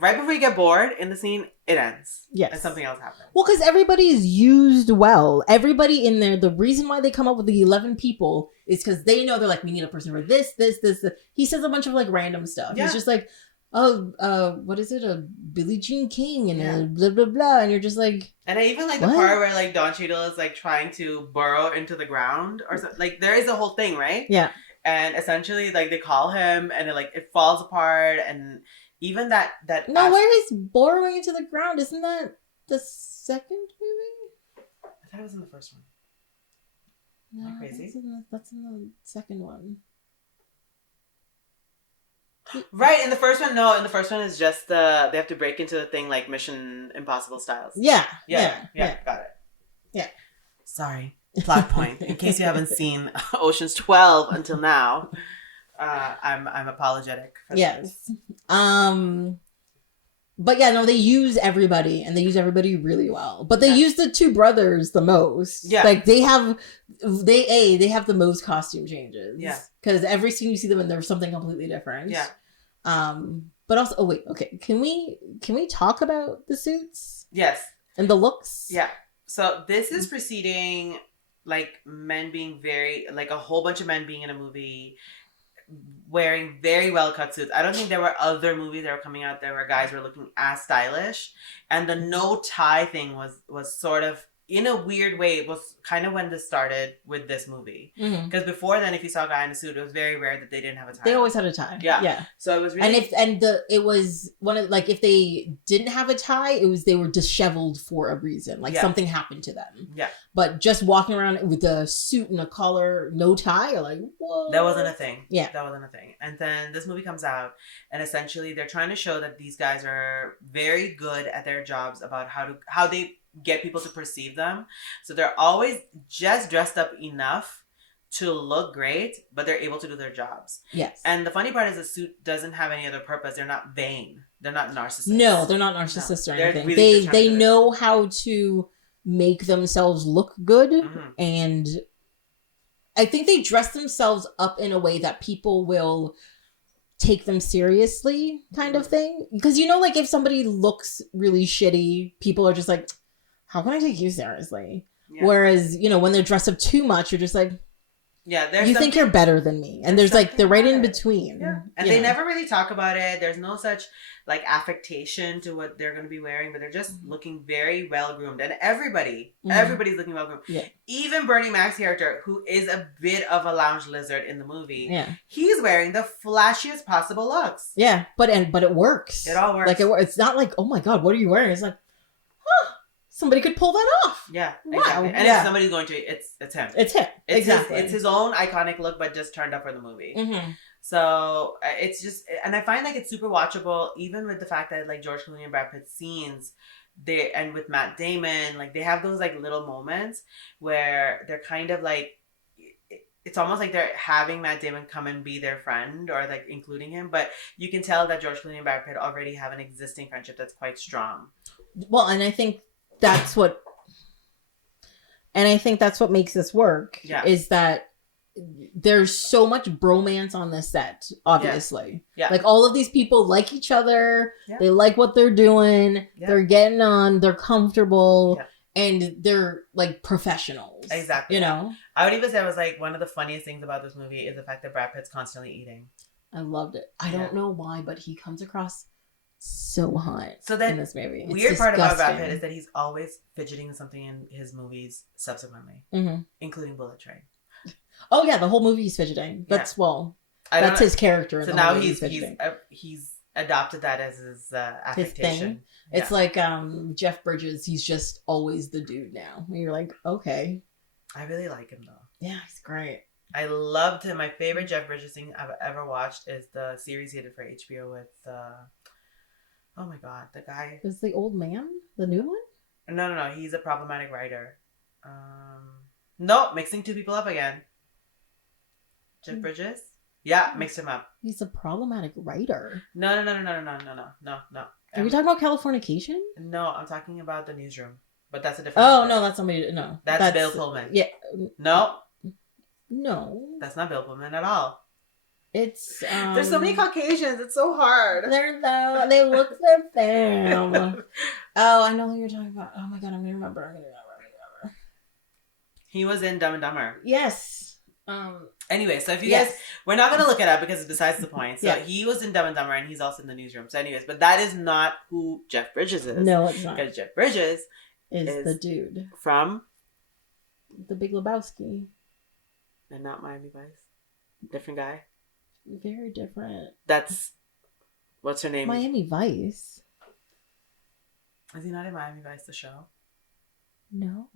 right before you get bored in the scene, it ends. Yes, and something else happens. Well, because everybody's used well. Everybody in there. The reason why they come up with the 11 people is because they know they're like, we need a person for this. He says a bunch of like random stuff. Yeah. He's just like, what is it? A Billie Jean King and a blah, blah, blah. And you're just like... And I even like the part where like Don Cheadle is like trying to burrow into the ground or something. Like there is a whole thing, right? Yeah. And essentially like they call him and it falls apart. And even that... No, where he's burrowing into the ground. Isn't that the second movie? I thought it was in the first one. No, Am I crazy? That's in the second one. Right, in the first one, no. In the first one is just they have to break into the thing like Mission Impossible styles. Yeah. Got it. Yeah. Sorry, plot point. In case you haven't seen Ocean's 12 until now, I'm apologetic for yes. But yeah, no, they use everybody, and they use everybody really well. But they use the two brothers the most. Yeah. Like, they have the most costume changes. Yeah. Because every scene you see them in, there's something completely different. Yeah. But also, oh wait, okay. Can we talk about the suits? Yes. And the looks? Yeah. So this is preceding, like, men being like a whole bunch of men being in a movie wearing very well cut suits. I don't think there were other movies that were coming out there where guys were looking as stylish. And the no tie thing was sort of, in a weird way, it was kind of when this started with this movie. Because before then, if you saw a guy in a suit, it was very rare that they didn't have a tie. They always had a tie. Yeah. So it was really... it was one of, like, if they didn't have a tie, they were disheveled for a reason. Like, something happened to them. Yeah. But just walking around with a suit and a collar, no tie, you're like, whoa. That wasn't a thing. Yeah. That wasn't a thing. And then this movie comes out, and essentially they're trying to show that these guys are very good at their jobs about how they get people to perceive them. So they're always just dressed up enough to look great, but they're able to do their jobs. Yes. And the funny part is the suit doesn't have any other purpose. They're not vain. They're not narcissists. No, they're not narcissists or anything. Really they know how to make themselves look good, and I think they dress themselves up in a way that people will take them seriously, kind of thing. Because, you know, like, if somebody looks really shitty, people are just like, how can I take you seriously? Yeah. Whereas, you know, when they're dressed up too much, you're just like, you think you're better than me. And there's like, they're right in between. Yeah. And they never really talk about it. There's no such like affectation to what they're going to be wearing, but they're just looking very well groomed. And everybody's looking well groomed. Yeah. Even Bernie Mac's character, who is a bit of a lounge lizard in the movie, he's wearing the flashiest possible looks. Yeah. But it works. It all works. Like, it's not like, oh my God, what are you wearing? It's like, somebody could pull that off. Yeah, exactly. And if somebody's going to, it's him. It's him. Exactly. It's his own iconic look, but just turned up for the movie. So it's just, and I find like it's super watchable, even with the fact that like George Clooney and Brad Pitt scenes, and with Matt Damon, like they have those like little moments where they're kind of like, it's almost like they're having Matt Damon come and be their friend, or like including him, but you can tell that George Clooney and Brad Pitt already have an existing friendship that's quite strong. Well, and I think that's what makes this work, is that there's so much bromance on this set, obviously. Yeah. Like, all of these people like each other. Yeah. They like what they're doing. Yeah. They're getting on. They're comfortable. Yeah. And they're, like, professionals. Exactly. You know? I would even say it was, like, one of the funniest things about this movie is the fact that Brad Pitt's constantly eating. I loved it. I don't know why, but he comes across so hot in this movie. Weird part about Brad Pitt is that he's always fidgeting with something in his movies subsequently, including Bullet Train. Oh yeah, the whole movie he's fidgeting. That's that's his character. In so the now movie he's adopted that as his affectation. His thing. Yeah. It's like Jeff Bridges. He's just always the dude now. And you're like, okay. I really like him though. Yeah, he's great. I loved him. My favorite Jeff Bridges thing I've ever watched is the series he did for HBO with. Oh my God, the guy. Is the old man the new one? No. He's a problematic writer. No, mixing two people up again. Jeff Bridges? Yeah, mixed him up. He's a problematic writer. No. Are we talking about Californication? No, I'm talking about The Newsroom. But that's a different. Oh, no, that's somebody. No. That's Bill Pullman. Yeah. No. No. That's not Bill Pullman at all. It's there's so many Caucasians. It's so hard. They look the same. Oh, I know who you're talking about. Oh my God, I'm gonna remember. He was in Dumb and Dumber. Yes. Anyway, so if you Yes. guys, we're not gonna look it up because it's besides the point. So Yeah. he was in Dumb and Dumber, and he's also in the newsroom. So, anyways, but that is not who Jeff Bridges is. No, it's not. Because Jeff Bridges Is the dude from The Big Lebowski. and not Miami Vice. Different guy. Very different. That's what's her name? Miami Vice. Is he not in Miami Vice, the show? No.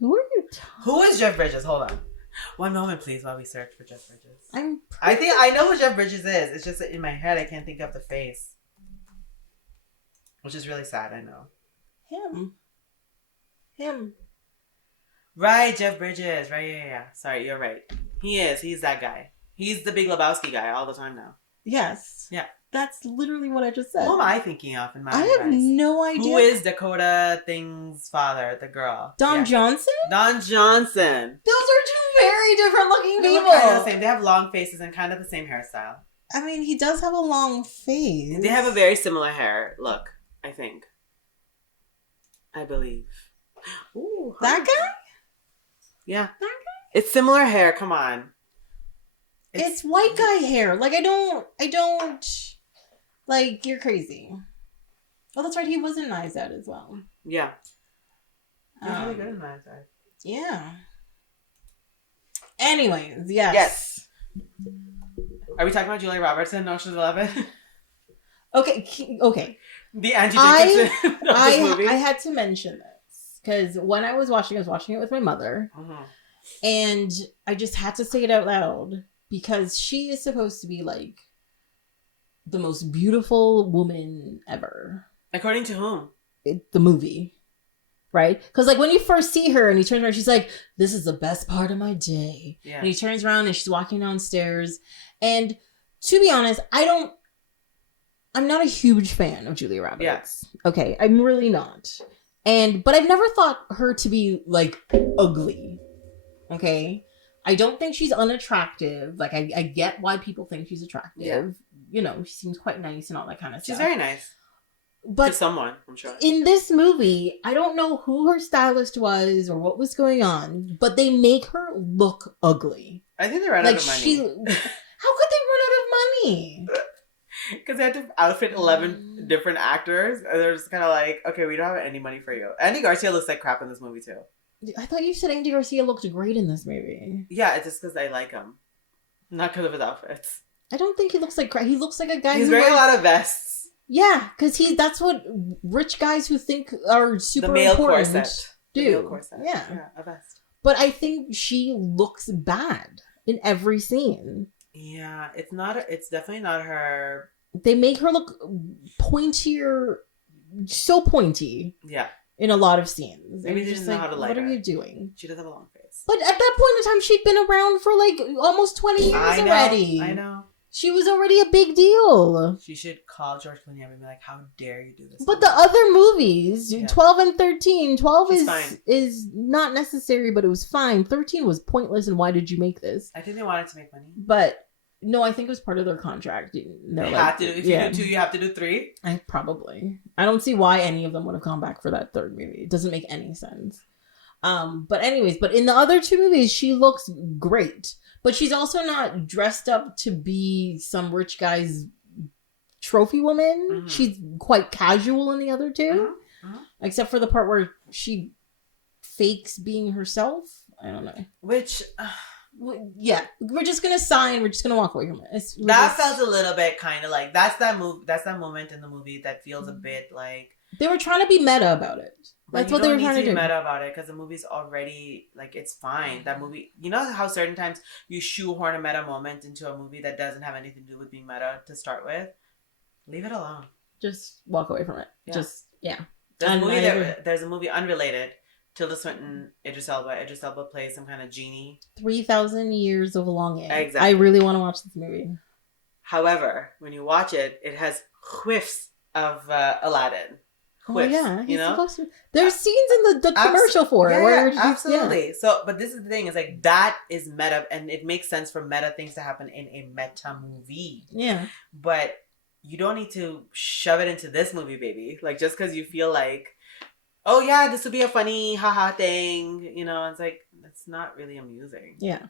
Who are you talking? Who is Jeff Bridges? Hold on. One moment, please, while we search for Jeff Bridges. I think I know who Jeff Bridges is. It's just that in my head I can't think of the face. Which is really sad, I know. Him. Right, Jeff Bridges. Right, yeah. Sorry, you're right. He is. He's that guy. He's the Big Lebowski guy all the time now. Yes. Yeah. That's literally what I just said. Who am I thinking of in my I have eyes? no idea. Who is Dakota Thing's father, the girl? Don Johnson? Don Johnson. Those are two very different looking They people. look kind of the same. They have long faces and kind of the same hairstyle. I mean, he does have a long face. They have a very similar hair look, I think. I believe. Ooh, that guy? Yeah. That guy? It's similar hair, come on. It's white guy hair. Like, I don't, like, you're crazy. Oh, that's right, he was in Knives Out as well. Yeah. He's really good in Knives Out. Yeah. Anyways, yes. Yes. Are we talking about Julia Roberts in Ocean's 11? Okay. The Angie Dickinson of this movie? I had to mention this because when I was watching it with my mother, and I just had to say it out loud because she is supposed to be like the most beautiful woman ever. According to whom? The movie. Right? Because like when you first see her and he turns around, she's like, this is the best part of my day. Yeah. And he turns around and she's walking downstairs. And to be honest, I'm not a huge fan of Julia Roberts. Yes. Okay, I'm really not. But I've never thought her to be like ugly. Okay? I don't think she's unattractive. Like I get why people think she's attractive. Yeah. You know, she seems quite nice and all that kind of stuff. She's very nice. But to someone, I'm sure. In this movie, I don't know who her stylist was or what was going on, but they make her look ugly. I think they ran out of money. How could they run out of money? Because they had to outfit 11 different actors. And they're just kind of like, okay, we don't have any money for you. Andy Garcia looks like crap in this movie, too. I thought you said Andy Garcia looked great in this movie. Yeah, it's just because I like him. Not because of his outfits. I don't think he looks like crap. He looks like a guy He's wearing a lot of vests. Yeah, because that's what rich guys who think are super the male important corset. do. The male corset. Yeah, a vest. But I think she looks bad in every scene. Yeah, it's definitely not her. They make her look pointier, so pointy. Yeah. In a lot of scenes. Maybe they didn't know how to light her. What are you doing? She does have a long face. But at that point in time, she'd been around for like almost 20 years already. I know. She was already a big deal. She should call George Clooney and be like, how dare you do this? But the other movies, 12 and 13, 12 fine. is not necessary, but it was fine. 13 was pointless, and why did you make this? I think they wanted to make money. But no, I think it was part of their contract. They have to do, if you do 2, you have to do 3? I don't see why any of them would have come back for that third movie. It doesn't make any sense. But anyways, but in the other 2 movies, she looks great. But she's also not dressed up to be some rich guy's trophy woman. Mm-hmm. She's quite casual in the other 2. Mm-hmm. Except for the part where she fakes being herself. I don't know. Which... yeah, we're just gonna sign. We're just gonna walk away from it. Felt a little bit kind of like that's that moment in the movie that feels a bit like they were trying to be meta about it. That's what they were trying to do. Meta about it because the movie's already like it's fine. That movie, you know how certain times you shoehorn a meta moment into a movie that doesn't have anything to do with being meta to start with. Leave it alone. Just walk away from it. Yeah. There's a movie unrelated. Tilda Swinton, Idris Elba. Idris Elba plays some kind of genie. 3,000 Years of Longing. Exactly. I really want to watch this movie. However, when you watch it, it has whiffs of Aladdin. Whiffs, yeah, you know? supposed to. There's scenes in the commercial for it. Where absolutely. Yeah. So, but this is the thing: is like that is meta, and it makes sense for meta things to happen in a meta movie. Yeah. But you don't need to shove it into this movie, baby. Like just because you feel like oh yeah, this would be a funny haha thing. You know, it's like, that's not really amusing. Yeah.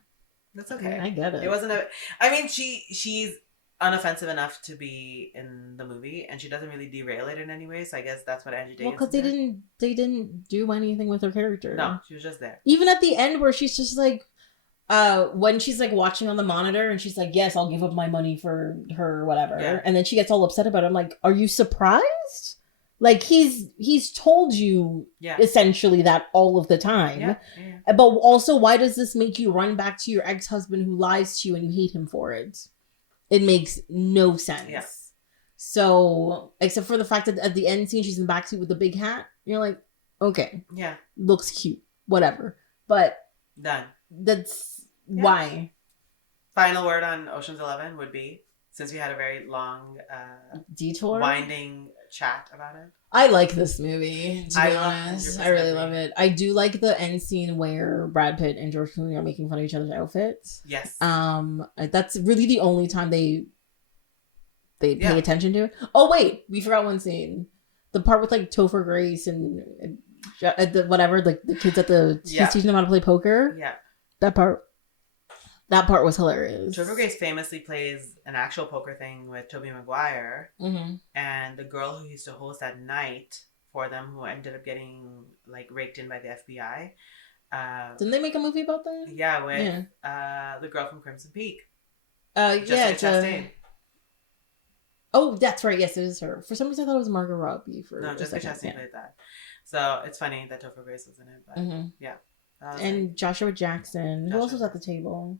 That's okay. I get it. It wasn't I mean, she's unoffensive enough to be in the movie, and she doesn't really derail it in any way. So I guess that's what Angie Day. Well, because they didn't do anything with her character. No, she was just there. Even at the end, where she's just like, when she's like watching on the monitor, and she's like, "Yes, I'll give up my money for her, whatever," and then she gets all upset about it. I'm like, "Are you surprised?" Like he's told you essentially that all of the time. But also, why does this make you run back to your ex-husband who lies to you and you hate him for it? It makes no sense. Yeah. So, except for the fact that at the end scene, she's in the backseat with the big hat. You're like, okay. Yeah. Looks cute. Whatever. But done. That's why. Final word on Ocean's 11 would be, since we had a very long detour, winding chat about it. I like this movie, to be honest. I really love it. I do like the end scene where Brad Pitt and George Clooney are making fun of each other's outfits. Yes. That's really the only time they pay attention to it. Oh wait, we forgot one scene. The part with like Topher Grace and the kids at the he's teaching them how to play poker. Yeah. That part was hilarious. Topher Grace famously plays an actual poker thing with Tobey Maguire, and the girl who used to host that night for them, who ended up getting like raked in by the FBI. Didn't they make a movie about that? Yeah, with the girl from Crimson Peak. Jessica Chastain. Oh, that's right. Yes, it is her. For some reason, I thought it was Margot Robbie. Jessica Chastain played that. So it's funny that Topher Grace was in it, but yeah. And Joshua Jackson. Who else was at the table?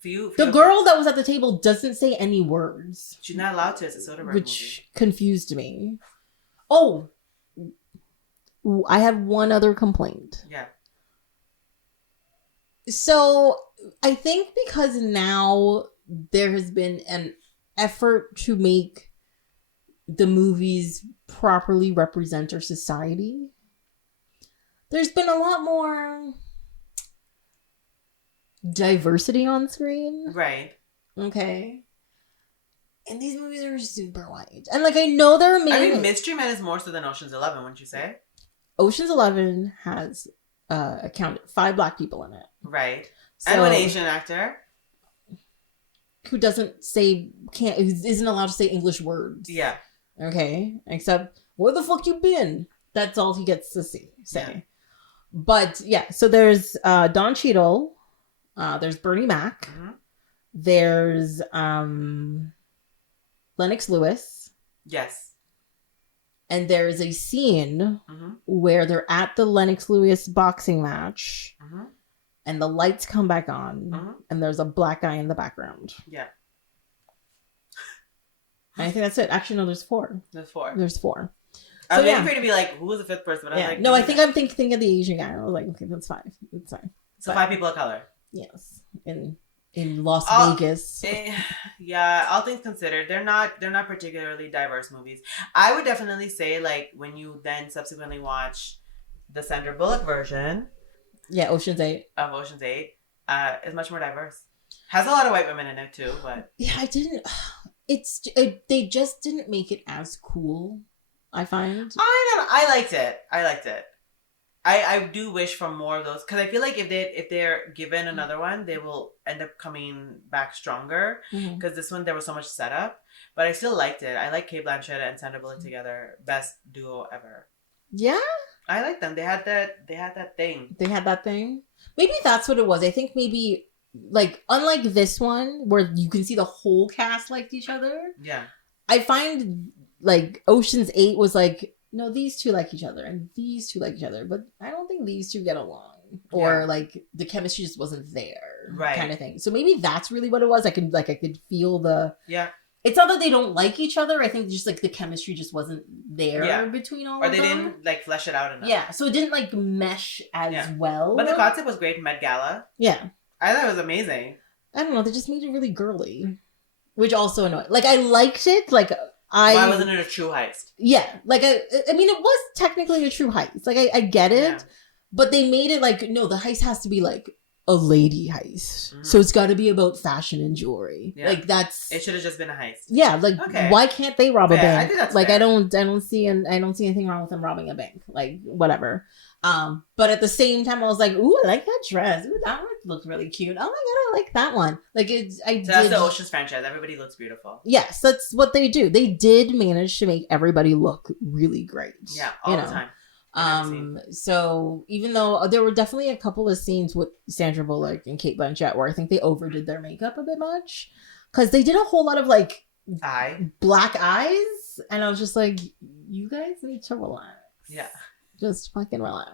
The girl that was at the table doesn't say any words. She's not allowed to. It's a Soderbergh which movie. Confused me. Oh, I have one other complaint. Yeah. So I think because now there has been an effort to make the movies properly represent our society, there's been a lot more diversity on screen. Right. Okay. And these movies are super white. And like I know they're made. I mean, Mystery Men is more so than Ocean's 11, wouldn't you say? Ocean's 11 has accounted 5 black people in it. Right. So, and one Asian actor. Who isn't allowed to say English words. Yeah. Okay. Except, where the fuck you been? That's all he gets to say. Yeah. But yeah, so there's Don Cheadle. There's Bernie Mac. Mm-hmm. There's Lennox Lewis. Yes. And there's a scene where they're at the Lennox Lewis boxing match, and the lights come back on, and there's a black guy in the background. Yeah. And I think that's it. Actually, no, there's 4. There's 4. So, I was waiting for you to be like, who was the 5th person? But I was like, no, I think I'm thinking of the Asian guy. I was like, okay, that's fine. It's fine. So 5 people of color. Yes, in Las Vegas. Yeah, all things considered, they're not particularly diverse movies. I would definitely say, like, when you then subsequently watch the Sandra Bullock version, Ocean's 8 is much more diverse. Has a lot of white women in it too, but they just didn't make it as cool. I find. I liked it. I do wish for more of those, because I feel like if they're given another one, they will end up coming back stronger. Because this one, there was so much setup, but I still liked it. I like Cate Blanchett and Sandra Bullock together, best duo ever. Yeah, I like them. They had that thing. They had that thing. Maybe that's what it was. I think maybe like unlike this one where you can see the whole cast liked each other. Yeah, I find like Ocean's 8 was like, no, these two like each other and these two like each other, but I don't think these two get along, or like the chemistry just wasn't there, right? Kind of thing. So maybe that's really what it was. I could feel the It's not that they don't like each other. I think just like the chemistry just wasn't there between all of them. Or they didn't like flesh it out enough. Yeah, so it didn't like mesh as well. But the concept was great. Met Gala. Yeah, I thought it was amazing. I don't know. They just made it really girly, which also annoyed. Like I liked it. Like. Why wasn't it a true heist? Yeah, like I mean, it was technically a true heist. Like I get it, but they made it like, no, the heist has to be like a lady heist. So it's got to be about fashion and jewelry. Yeah. Like that's it should have just been a heist. Yeah, like why can't they rob a bank? I think that's like fair. I don't see anything wrong with them robbing a bank. Like whatever. But at the same time, I was like, ooh, I like that dress. Ooh, that one looks really cute. Oh my god, I like that one. Like that's the Ocean's franchise. Everybody looks beautiful. Yes, that's what they do. They did manage to make everybody look really great. Yeah, all the time. So even though there were definitely a couple of scenes with Sandra Bullock and Cate Blanchett where I think they overdid their makeup a bit much, because they did a whole lot of like black eyes, and I was just like, you guys need to relax. Yeah. Just fucking relax.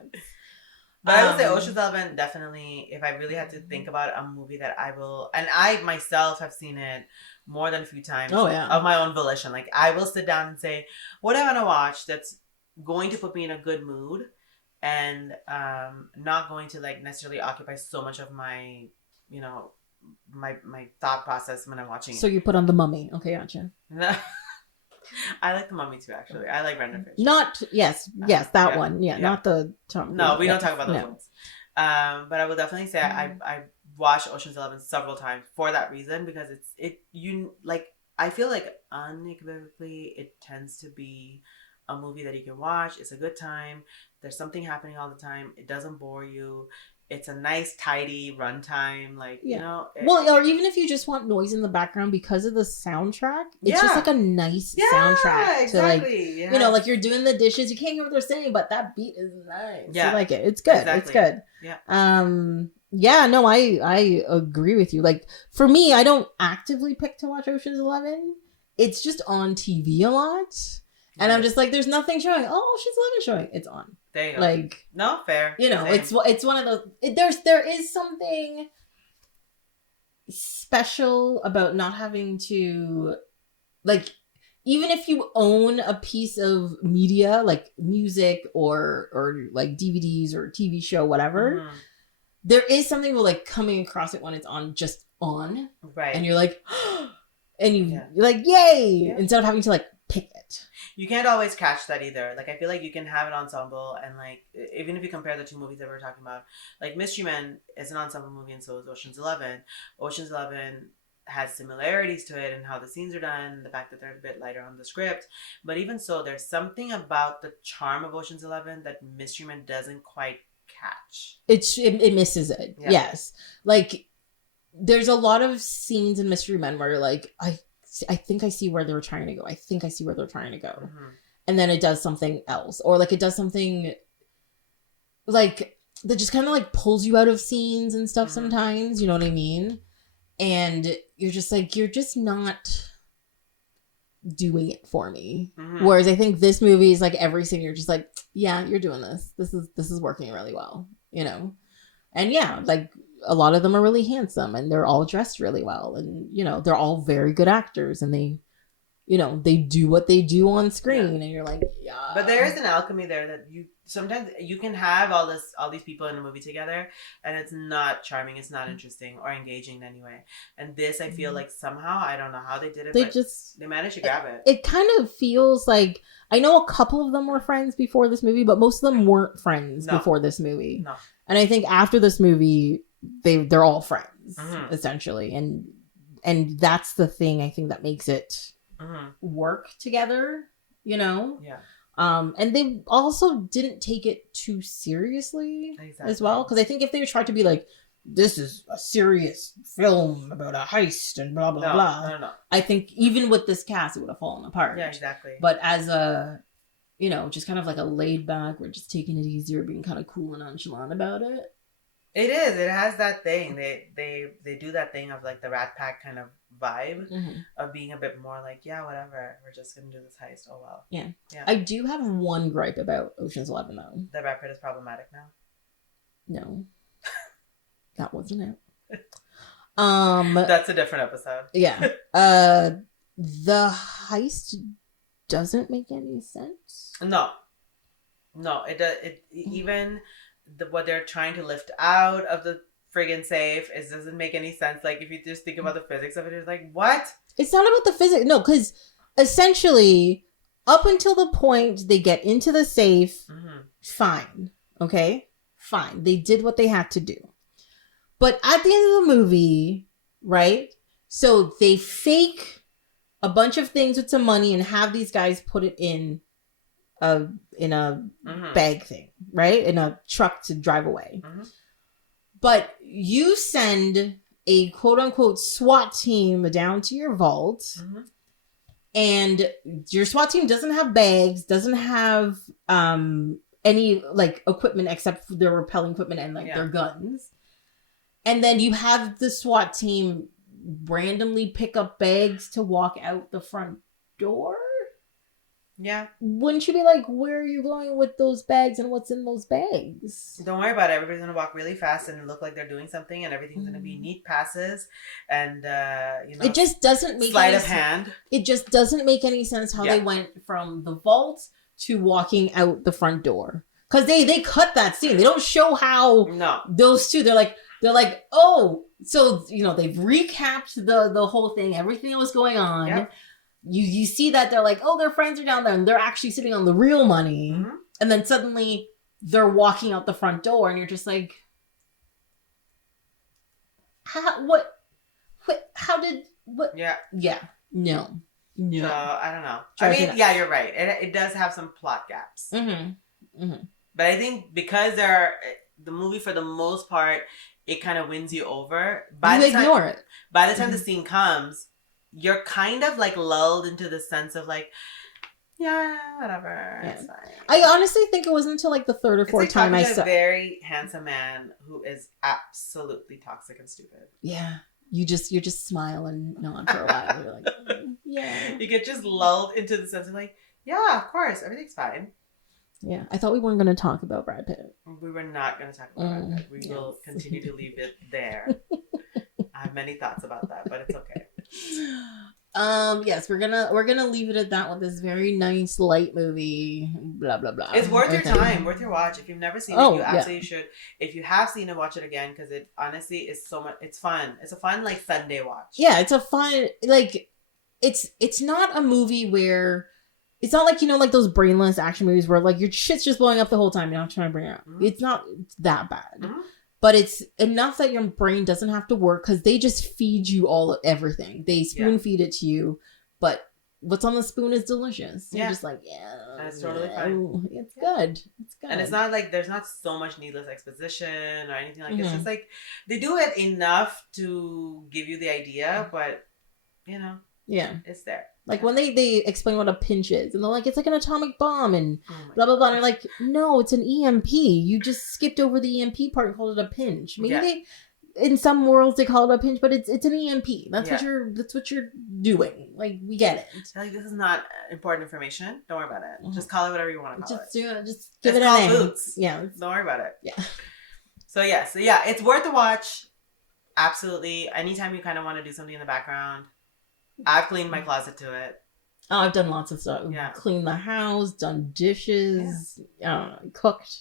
But I would say Ocean's 11 definitely, if I really had to think about a movie that I will, and I myself have seen it more than a few times of my own volition. Like I will sit down and say, what I want to watch that's going to put me in a good mood and not going to like necessarily occupy so much of my, you know, my thought process when I'm watching it. So you put on The Mummy. Okay, gotcha. I like The Mummy too, actually. I like Brendan Fraser. That one. Yeah, not the Tom. No, we don't talk about those ones. But I will definitely say I watched Ocean's 11 several times for that reason, because I feel like unequivocally it tends to be a movie that you can watch. It's a good time. There's something happening all the time. It doesn't bore you. It's a nice, tidy runtime. Like, you know. Or even if you just want noise in the background because of the soundtrack, it's just like a nice soundtrack. Exactly. To you know, like you're doing the dishes, you can't hear what they're saying, but that beat is nice. Yeah. You like it. It's good. Exactly. It's good. Yeah. Yeah, no, I agree with you. Like, for me, I don't actively pick to watch Ocean's 11. It's just on TV a lot. And I'm just like, there's nothing showing. Oh, Ocean's 11 showing. It's on. There you go. Like, no, fair. You know, Same. it's one of those. There is something special about not having to, like, even if you own a piece of media like music or like DVDs or TV show, whatever, there is something about like coming across it when it's on, right? And you're like, and you're like, yay! Instead of having to like pick it. You can't always catch that either. Like, I feel like you can have an ensemble, and like, even if you compare the two movies that we're talking about, like Mystery Men is an ensemble movie, and so is Ocean's 11. Ocean's 11 has similarities to it and how the scenes are done, the fact that they're a bit lighter on the script. But even so, there's something about the charm of Ocean's 11 that Mystery Men doesn't quite catch. It misses it. Yeah. Yes. Like, there's a lot of scenes in Mystery Men where you're like, I think I see where they're trying to go. I think I see where they're trying to go. And then it does something else. Or like it does something like that just kind of like pulls you out of scenes and stuff sometimes. You know what I mean? And you're just like, you're just not doing it for me. Whereas I think this movie is like every scene you're just like, yeah, you're doing this. This is working really well, you know? And yeah, like a lot of them are really handsome and they're all dressed really well, and you know, they're all very good actors, and they, you know, they do what they do on screen, and you're like, yeah. But there is an alchemy there that sometimes you can have all these people in a movie together and it's not charming, it's not interesting or engaging in any way. And this, I feel like somehow, I don't know how they did it, but they managed to grab it. It kind of feels like, I know a couple of them were friends before this movie, but most of them weren't friends before this movie. No. And I think after this movie, they're all friends, essentially. And that's the thing I think that makes it work together, you know? Yeah. And they also didn't take it too seriously as well. Because I think if they tried to be like, this is a serious film about a heist and blah, blah, blah. No. I think even with this cast, it would have fallen apart. Yeah, exactly. But as a, you know, just kind of like a laid back, we're just taking it easier, being kind of cool and nonchalant about it. It is. It has that thing. They do that thing of like the Rat Pack kind of vibe of being a bit more like, yeah, whatever. We're just gonna do this heist. Oh well. Yeah. I do have one gripe about Ocean's 11 though. The Brad Pitt is problematic now. No, that wasn't it. That's a different episode. Yeah. The heist doesn't make any sense. No. It does. Even what they're trying to lift out of the friggin' safe, it doesn't make any sense. Like, if you just think about the physics of it, it's like, what? It's not about the physics. No, because essentially, up until the point they get into the safe, fine. Okay? Fine. They did what they had to do. But at the end of the movie, right? So they fake a bunch of things with some money and have these guys put it in a bag thing, right? In a truck to drive away. But you send a quote unquote SWAT team down to your vault, and your SWAT team doesn't have bags, doesn't have any like equipment except for their repelling equipment and like their guns. And then you have the SWAT team randomly pick up bags to walk out the front door. Yeah. Wouldn't you be like, where are you going with those bags and what's in those bags? Don't worry about it. Everybody's going to walk really fast and look like they're doing something, and everything's going to be neat passes and, it just doesn't make sleight of hand. It just doesn't make any sense how they went from the vault to walking out the front door. Because they cut that scene. They don't show how those two, they're like, oh, so, they've recapped the whole thing, everything that was going on. Yep. You see that they're like, oh, their friends are down there and they're actually sitting on the real money. And then suddenly they're walking out the front door and you're just like, what? Yeah. No. So, I don't know. I mean, yeah, you're right. It does have some plot gaps. But I think because the movie, for the most part, it kind of wins you over. By the time the scene comes, you're kind of like lulled into the sense of like, yeah, whatever, it's fine. I honestly think it wasn't until like the third or fourth time I saw a very handsome man who is absolutely toxic and stupid. Yeah, you just smile and nod for a while. You're like, yeah. You get just lulled into the sense of like, yeah, of course, everything's fine. Yeah, I thought we weren't going to talk about Brad Pitt. We were not going to talk about Brad Pitt. We will continue to leave it there. I have many thoughts about that, but it's okay. Yes, we're gonna leave it at that with this very nice light movie. Blah blah blah. It's worth your time, worth your watch. If you've never seen it, you absolutely should. If you have seen it, watch it again because it honestly is so much. It's fun. It's a fun like Sunday watch. Yeah, it's a fun like. It's not a movie where. It's not like, like those brainless action movies where like your shit's just blowing up the whole time. You're not trying to bring it up. It's not that bad. But it's enough that your brain doesn't have to work because they just feed you everything. They spoon feed it to you. But what's on the spoon is delicious. You're just like, and it's totally fine. It's good. It's good. And it's not like there's not so much needless exposition or anything like It's just like they do it enough to give you the idea, but it's there. Like when they explain what a pinch is, and they're like, it's like an atomic bomb, and blah blah blah. And they're like, no, it's an EMP. You just skipped over the EMP part and called it a pinch. Maybe they, in some worlds, they call it a pinch, but it's an EMP. That's what you're doing. Like we get it. Like this is not important information. Don't worry about it. Just call it whatever you want to call it. Just give it a name. Boots. Yeah. Don't worry about it. Yeah. So it's worth a watch. Absolutely. Anytime you kind of want to do something in the background. I've cleaned my closet to it. Oh, I've done lots of stuff. Yeah. Cleaned the house, done dishes, cooked.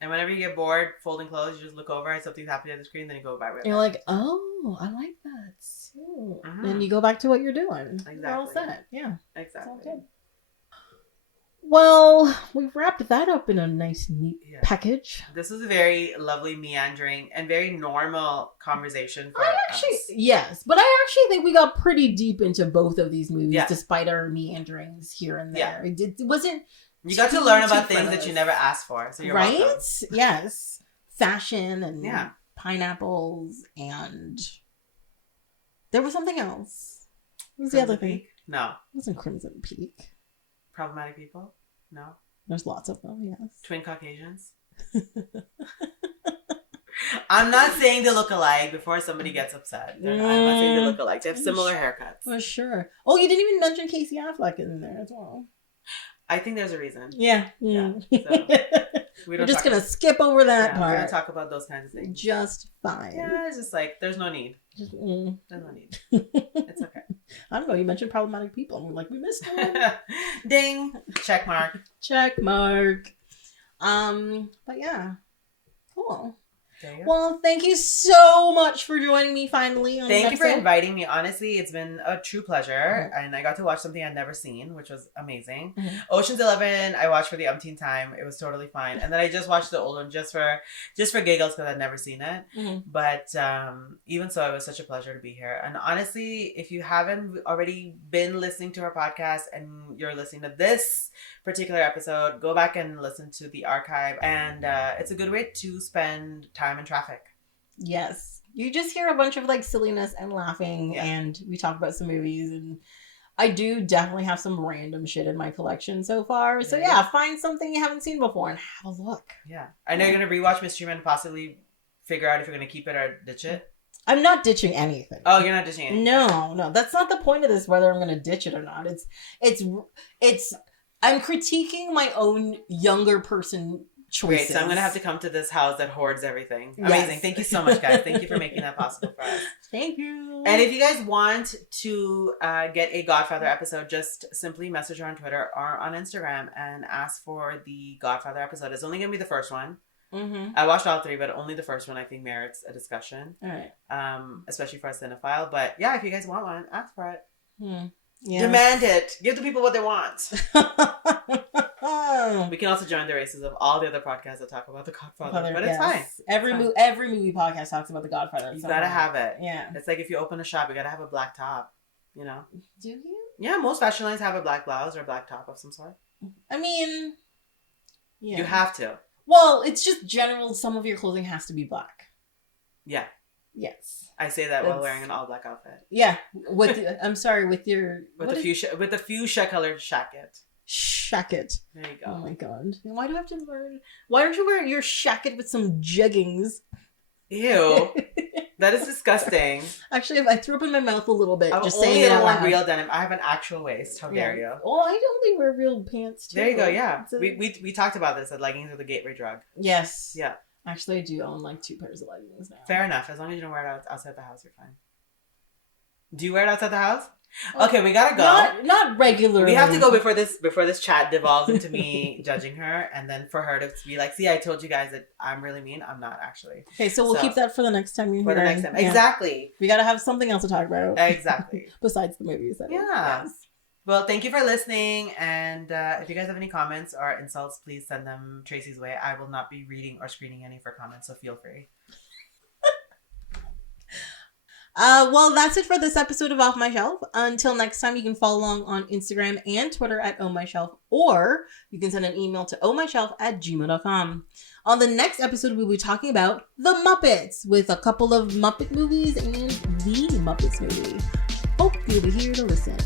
And whenever you get bored folding clothes, you just look over and something's happening on the screen, then you go back. You're like, oh, I like that too. Then you go back to what you're doing. Exactly. You're all set. Yeah. Exactly. Well, we've wrapped that up in a nice, neat package. This was a very lovely, meandering, and very normal conversation for us. Yes, but I actually think we got pretty deep into both of these movies, despite our meanderings here and there. Yeah. It wasn't. You got to learn about things that you never asked for, so you're welcome. Yes, fashion and pineapples, and there was something else. What was the other thing? No, it wasn't Crimson Peak. Problematic people? No. There's lots of them, yes. Twin Caucasians? I'm not saying they look alike before somebody gets upset. I'm not saying they look alike. They have similar haircuts. For sure. Oh, you didn't even mention Casey Affleck in there as well. I think there's a reason. Yeah. So we're just going to skip over that part. We're going to talk about those kinds of things. Just fine. Yeah, it's just like, there's no need. There's no need. It's okay. I don't know. You mentioned problematic people. And we're like, we missed one. Ding. Check mark. Check mark. But yeah. Cool. Well, thank you so much for joining me finally. Thank you for inviting me. Honestly, it's been a true pleasure. And I got to watch something I'd never seen, which was amazing. Ocean's 11, I watched for the umpteenth time. It was totally fine. And then I just watched the old one just for giggles because I'd never seen it. But even so, it was such a pleasure to be here. And honestly, if you haven't already been listening to our podcast and you're listening to this particular episode, go back and listen to the archive. And it's a good way to spend time in traffic. Yes. You just hear a bunch of like silliness and laughing, and we talk about some movies, and I do definitely have some random shit in my collection so far. So find something you haven't seen before and have a look. Yeah. I know you're going to rewatch Mystery Men and possibly figure out if you're going to keep it or ditch it. I'm not ditching anything. Oh, you're not ditching anything? No. That's not the point of this, whether I'm going to ditch it or not. It's I'm critiquing my own younger person choices. Great, so I'm going to have to come to this house that hoards everything. Amazing. Yes. Thank you so much, guys. Thank you for making that possible for us. Thank you. And if you guys want to get a Godfather episode, just simply message her on Twitter or on Instagram and ask for the Godfather episode. It's only going to be the first one. I watched all three, but only the first one I think merits a discussion. All right. Especially for a cinephile. But yeah, if you guys want one, ask for it. Yeah. Demand it. Give the people what they want. We can also join the races of all the other podcasts that talk about the Godfather, but it's fine. Every movie podcast talks about the Godfather. You gotta have it. Yeah. It's like if you open a shop, you gotta have a black top. You know. Do you? Yeah, most fashion lines have a black blouse or a black top of some sort. I mean, you have to. Well, it's just general. Some of your clothing has to be black. Yeah. Yes. I say that while wearing an all black outfit. Yeah. With the fuchsia colored shacket. Shacket. There you go. Oh my god. Why do I have to wear? Why don't you wear your shacket with some jeggings? Ew. That is disgusting. Actually, I threw up in my mouth a little bit. Just saying it. I don't want real denim. I have an actual waist. How dare you? Oh, I only wear real pants too. There you go. Yeah. We talked about this. That leggings are the gateway drug. Yes. Yeah. Actually, I do own like 2 pairs of leggings now. Fair enough. As long as you don't wear it outside the house, you're fine. Do you wear it outside the house? Okay, we gotta go. Not regularly. We have to go before this chat devolves into me judging her, and then for her to be like, "See, I told you guys that I'm really mean. I'm not actually." Okay, so we'll keep that for the next time you're here. For the next time, exactly. We gotta have something else to talk about. Exactly. Besides the movies. Yes. Well, thank you for listening, and if you guys have any comments or insults, please send them Tracy's way. I will not be reading or screening any of her comments, so feel free. Well, that's it for this episode of Off My Shelf. Until next time, you can follow along on Instagram and Twitter at ohmyshelf, or you can send an email to ohmyshelf@gmail.com. On the next episode, we'll be talking about The Muppets, with a couple of Muppet movies and the Muppets movie. Hope you'll be here to listen.